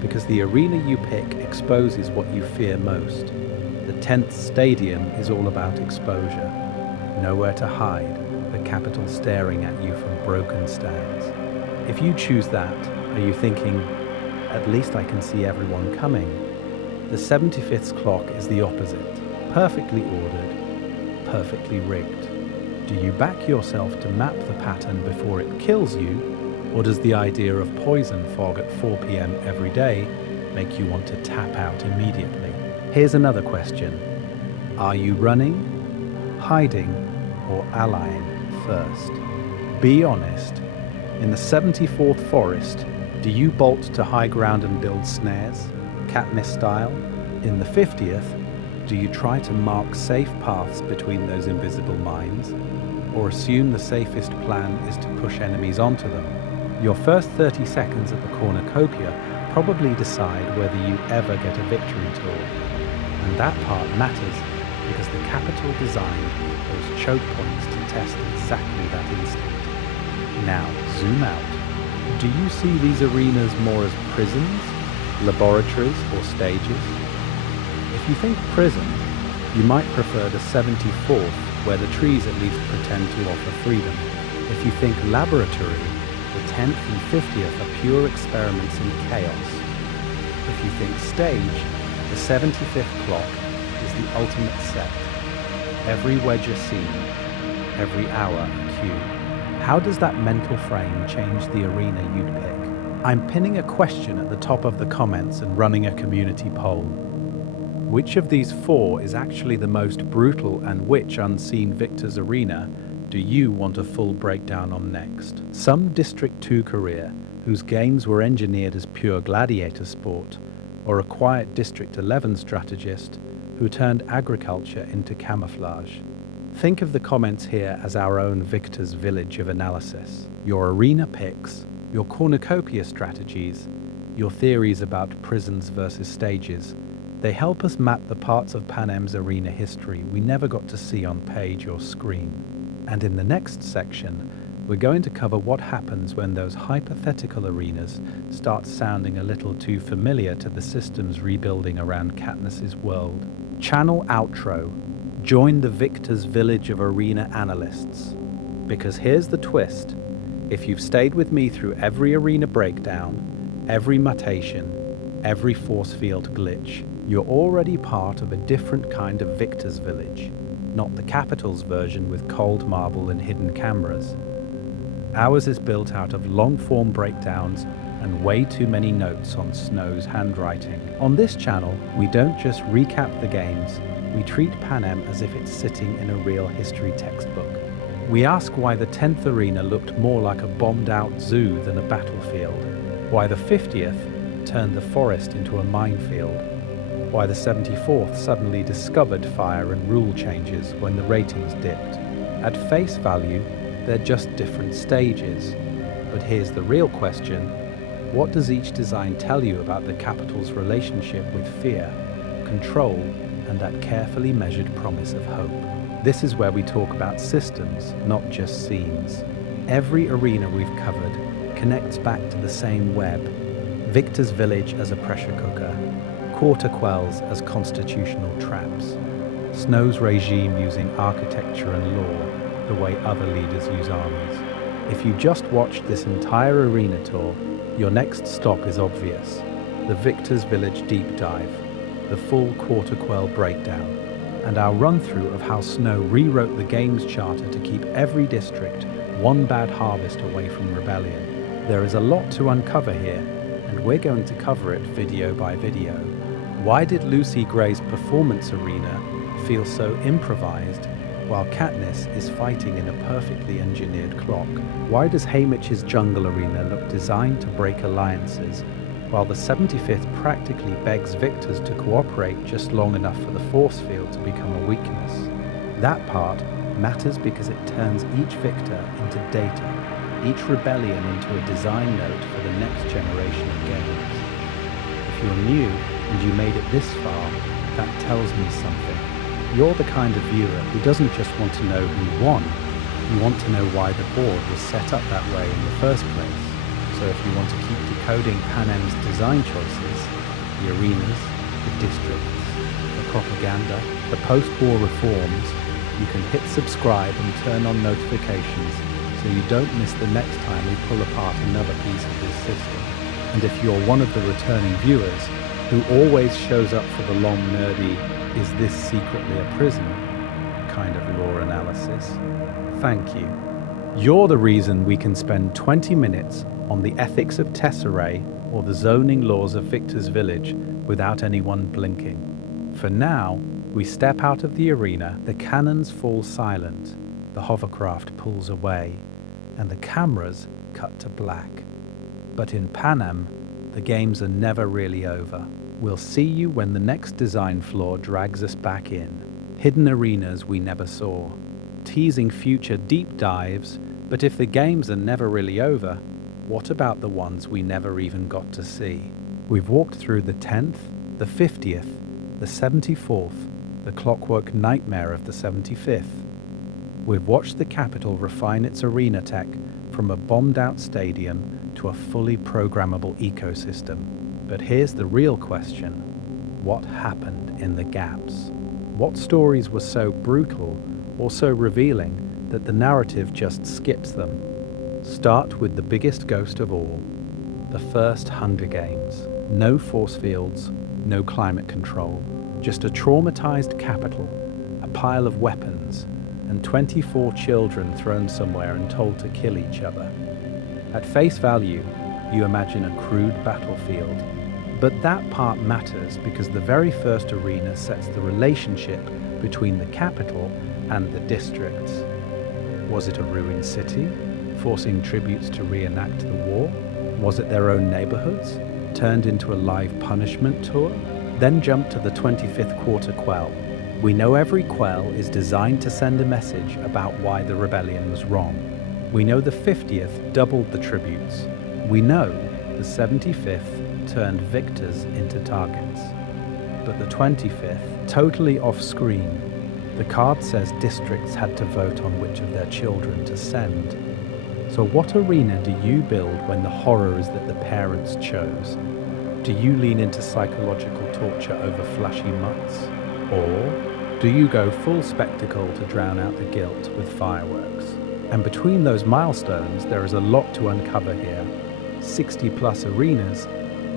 because the arena you pick exposes what you fear most. The 10th Stadium is all about exposure. Nowhere to hide, the Capitol staring at you from broken stands. If you choose that, are you thinking, "At least I can see everyone coming"? The 75th's Clock is the opposite. Perfectly ordered, perfectly rigged. Do you back yourself to map the pattern before it kills you, or does the idea of poison fog at 4 p.m. every day make you want to tap out immediately? Here's another question. Are you running, hiding, or allying first? Be honest. In the 74th Forest, do you bolt to high ground and build snares, Katniss style? In the 50th, do you try to mark safe paths between those invisible mines, or assume the safest plan is to push enemies onto them? Your first 30 seconds at the cornucopia probably decide whether you ever get a victory tour. And that part matters because the Capitol designed those choke points to test exactly that instinct. Now zoom out Do you see these arenas more as prisons, laboratories, or stages? If you think prison, you might prefer the 74th, where the trees at least pretend to offer freedom. If you think laboratory, the 10th and 50th are pure experiments in chaos. If you think stage, the 75th clock is the ultimate set. Every wedge a scene, every hour a cue. How does that mental frame change the arena you'd pick? I'm pinning a question at the top of the comments and running a community poll. Which of these four is actually the most brutal, and which unseen Victor's Arena do you want a full breakdown on next? Some District 2 career, whose games were engineered as pure gladiator sport, or a quiet District 11 strategist who turned agriculture into camouflage. Think of the comments here as our own Victor's village of analysis. Your arena picks, your cornucopia strategies, your theories about prisons versus stages. They help us map the parts of Panem's arena history we never got to see on page or screen. And in the next section, we're going to cover what happens when those hypothetical arenas start sounding a little too familiar to the systems rebuilding around Katniss's world. Channel outro. Join the Victor's village of arena analysts. Because here's the twist. If you've stayed with me through every arena breakdown, every mutation, every force field glitch, you're already part of a different kind of Victor's village, not the Capital's version with cold marble and hidden cameras. Ours is built out of long-form breakdowns and way too many notes on Snow's handwriting. On this channel, we don't just recap the games, we treat Panem as if it's sitting in a real history textbook. We ask why the 10th arena looked more like a bombed-out zoo than a battlefield, why the 50th turned the forest into a minefield, why the 74th suddenly discovered fire and rule changes when the ratings dipped. At face value, they're just different stages. But here's the real question. What does each design tell you about the Capital's relationship with fear, control, and that carefully measured promise of hope? This is where we talk about systems, not just scenes. Every arena we've covered connects back to the same web. Victor's village as a pressure cooker, quarter quells as constitutional traps, Snow's regime using architecture and law the way other leaders use armies. If you just watched this entire arena tour, your next stop is obvious. The Victor's Village deep dive, the full quarter quell breakdown, and our run-through of how Snow rewrote the game's charter to keep every district one bad harvest away from rebellion. There is a lot to uncover here, and we're going to cover it video by video. Why did Lucy Gray's performance arena feel so improvised while Katniss is fighting in a perfectly engineered clock? Why does Haymitch's jungle arena look designed to break alliances while the 75th practically begs victors to cooperate just long enough for the force field to become a weakness? That part matters because it turns each victor into data, each rebellion into a design note for the next generation of games. If you're new and you made it this far, that tells me something. You're the kind of viewer who doesn't just want to know who won, you want to know why the board was set up that way in the first place. So if you want to keep decoding Panem's design choices, the arenas, the districts, the propaganda, the post-war reforms, you can hit subscribe and turn on notifications so you don't miss the next time we pull apart another piece of this system. And if you're one of the returning viewers who always shows up for the long nerdy "is this secretly a prison" kind of lore analysis, thank you. You're the reason we can spend 20 minutes on the ethics of Tesserae or the zoning laws of Victor's Village without anyone blinking. For now, we step out of the arena, the cannons fall silent, the hovercraft pulls away, and the cameras cut to black. But in Panem, the games are never really over. We'll see you when the next design flaw drags us back in. Hidden arenas we never saw, teasing future deep dives, but if the games are never really over, what about the ones we never even got to see? We've walked through the 10th, the 50th, the 74th, the clockwork nightmare of the 75th. We've watched the Capitol refine its arena tech from a bombed-out stadium to a fully programmable ecosystem. But here's the real question. What happened in the gaps? What stories were so brutal or so revealing that the narrative just skips them? Start with the biggest ghost of all, the first Hunger Games. No force fields, no climate control, just a traumatized capital, a pile of weapons, and 24 children thrown somewhere and told to kill each other. At face value, you imagine a crude battlefield, but that part matters because the very first arena sets the relationship between the capital and the districts. Was it a ruined city, forcing tributes to reenact the war? Was it their own neighborhoods, turned into a live punishment tour? Then jump to the 25th quarter quell. We know every quell is designed to send a message about why the rebellion was wrong. We know the 50th doubled the tributes. We know the 75th turned victors into targets. But the 25th, totally off-screen, the card says districts had to vote on which of their children to send. So what arena do you build when the horror is that the parents chose? Do you lean into psychological torture over flashy mutts? Or do you go full spectacle to drown out the guilt with fireworks? And between those milestones, there is a lot to uncover here. 60+ arenas,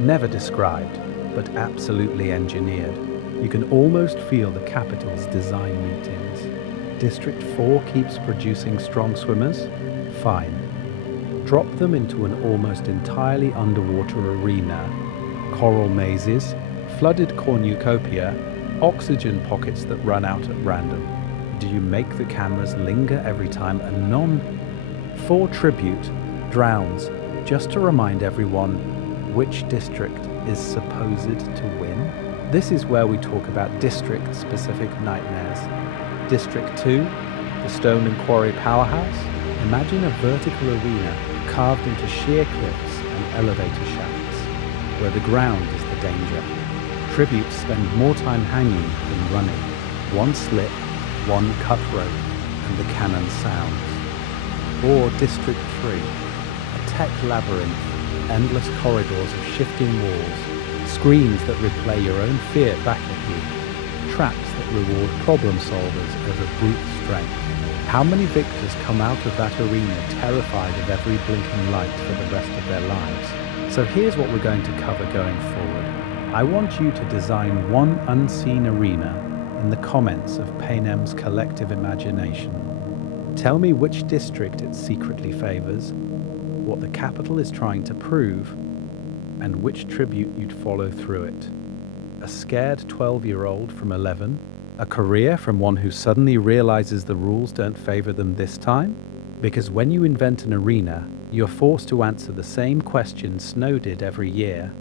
never described, but absolutely engineered. You can almost feel the capital's design meetings. District 4 keeps producing strong swimmers? Fine. Drop them into an almost entirely underwater arena. Coral mazes, flooded cornucopia, oxygen pockets that run out at random. Do you make the cameras linger every time a non-4 tribute drowns, just to remind everyone which district is supposed to win? This is where we talk about district-specific nightmares. District 2, the stone and quarry powerhouse. Imagine a vertical arena carved into sheer cliffs and elevator shafts, where the ground is the danger. Tributes spend more time hanging than running. One slip, one cut rope, and the cannon sounds. Or District 3, a tech labyrinth, endless corridors of shifting walls, screens that replay your own fear back at you, traps that reward problem solvers over brute strength. How many victors come out of that arena terrified of every blinking light for the rest of their lives? So here's what we're going to cover going forward. I want you to design one unseen arena in the comments of Panem's collective imagination. Tell me which district it secretly favors, what the capital is trying to prove, and which tribute you'd follow through it. A scared 12-year-old from 11? A career from one who suddenly realizes the rules don't favor them this time? Because when you invent an arena, you're forced to answer the same question Snow did every year.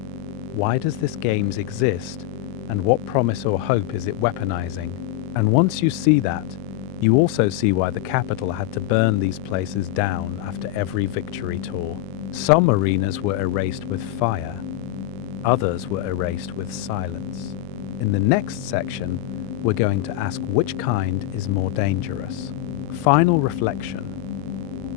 Why does this game exist? And what promise or hope is it weaponizing? And once you see that, you also see why the capital had to burn these places down after every victory tour. Some arenas were erased with fire. Others were erased with silence. In the next section, we're going to ask which kind is more dangerous. Final reflection.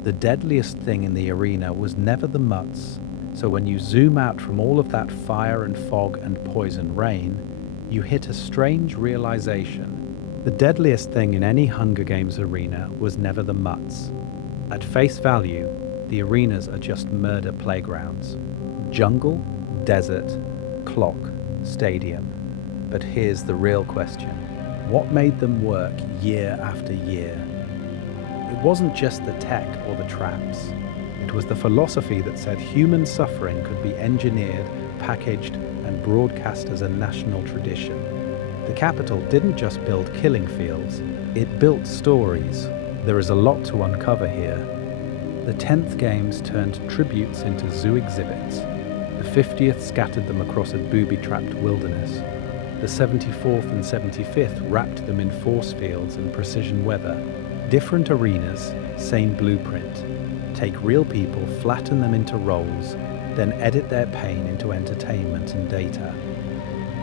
The deadliest thing in the arena was never the mutts, so when you zoom out from all of that fire and fog and poison rain, you hit a strange realization. The deadliest thing in any Hunger Games arena was never the mutts. At face value, the arenas are just murder playgrounds. Jungle, desert, clock, stadium. But here's the real question. What made them work year after year? It wasn't just the tech or the traps. It was the philosophy that said human suffering could be engineered, packaged, and broadcast as a national tradition. The capital didn't just build killing fields, it built stories. There is a lot to uncover here. The 10th Games turned tributes into zoo exhibits. The 50th scattered them across a booby-trapped wilderness. The 74th and 75th wrapped them in force fields and precision weather. Different arenas, same blueprint. Take real people, flatten them into roles, then edit their pain into entertainment and data.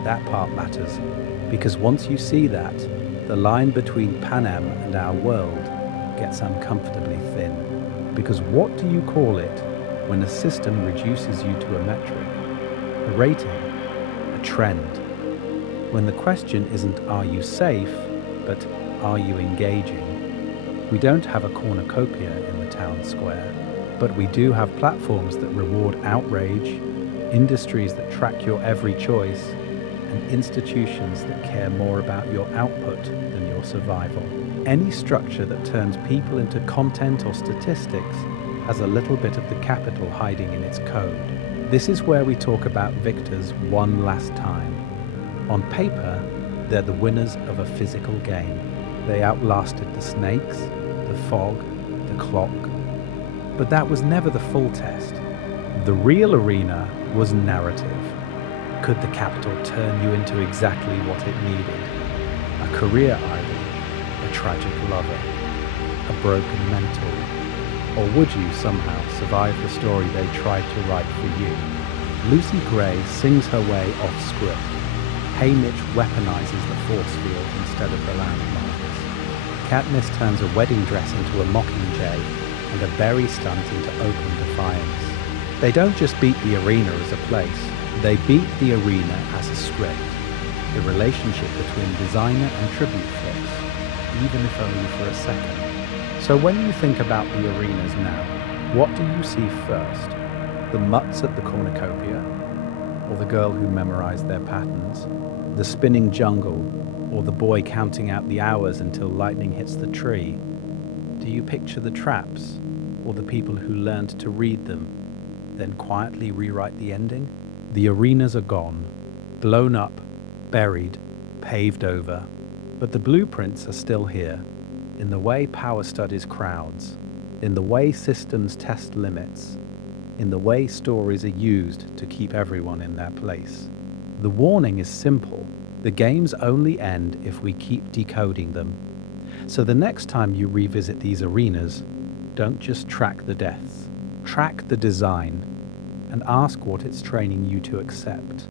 That part matters, because once you see that, the line between Panem and our world gets uncomfortably thin. Because what do you call it when a system reduces you to a metric, a rating, a trend. When the question isn't are you safe, but are you engaging? We don't have a cornucopia in the town square, but we do have platforms that reward outrage, industries that track your every choice, and institutions that care more about your output than your survival. Any structure that turns people into content or statistics has a little bit of the capital hiding in its code. This is where we talk about victors one last time. On paper, they're the winners of a physical game. They outlasted the snakes, the fog, the clock. But that was never the full test. The real arena was narrative. Could the capital turn you into exactly what it needed? A career idol, a tragic lover, a broken mentor? Or would you somehow survive the story they tried to write for you? Lucy Gray sings her way off script. Haymitch weaponizes the force field instead of the landmarks. Katniss turns a wedding dress into a mockingjay and a berry stunt into open defiance. They don't just beat the arena as a place, they beat the arena as a script. The relationship between designer and tribute flips, even if only for a second. So when you think about the arenas now, what do you see first? The mutts at the cornucopia? Or the girl who memorized their patterns? The spinning jungle? Or the boy counting out the hours until lightning hits the tree? Do you picture the traps? Or the people who learned to read them, then quietly rewrite the ending? The arenas are gone, blown up, buried, paved over. But the blueprints are still here, in the way power studies crowds, in the way systems test limits, in the way stories are used to keep everyone in their place. The warning is simple. The games only end if we keep decoding them. So the next time you revisit these arenas, don't just track the deaths. Track the design and ask what it's training you to accept.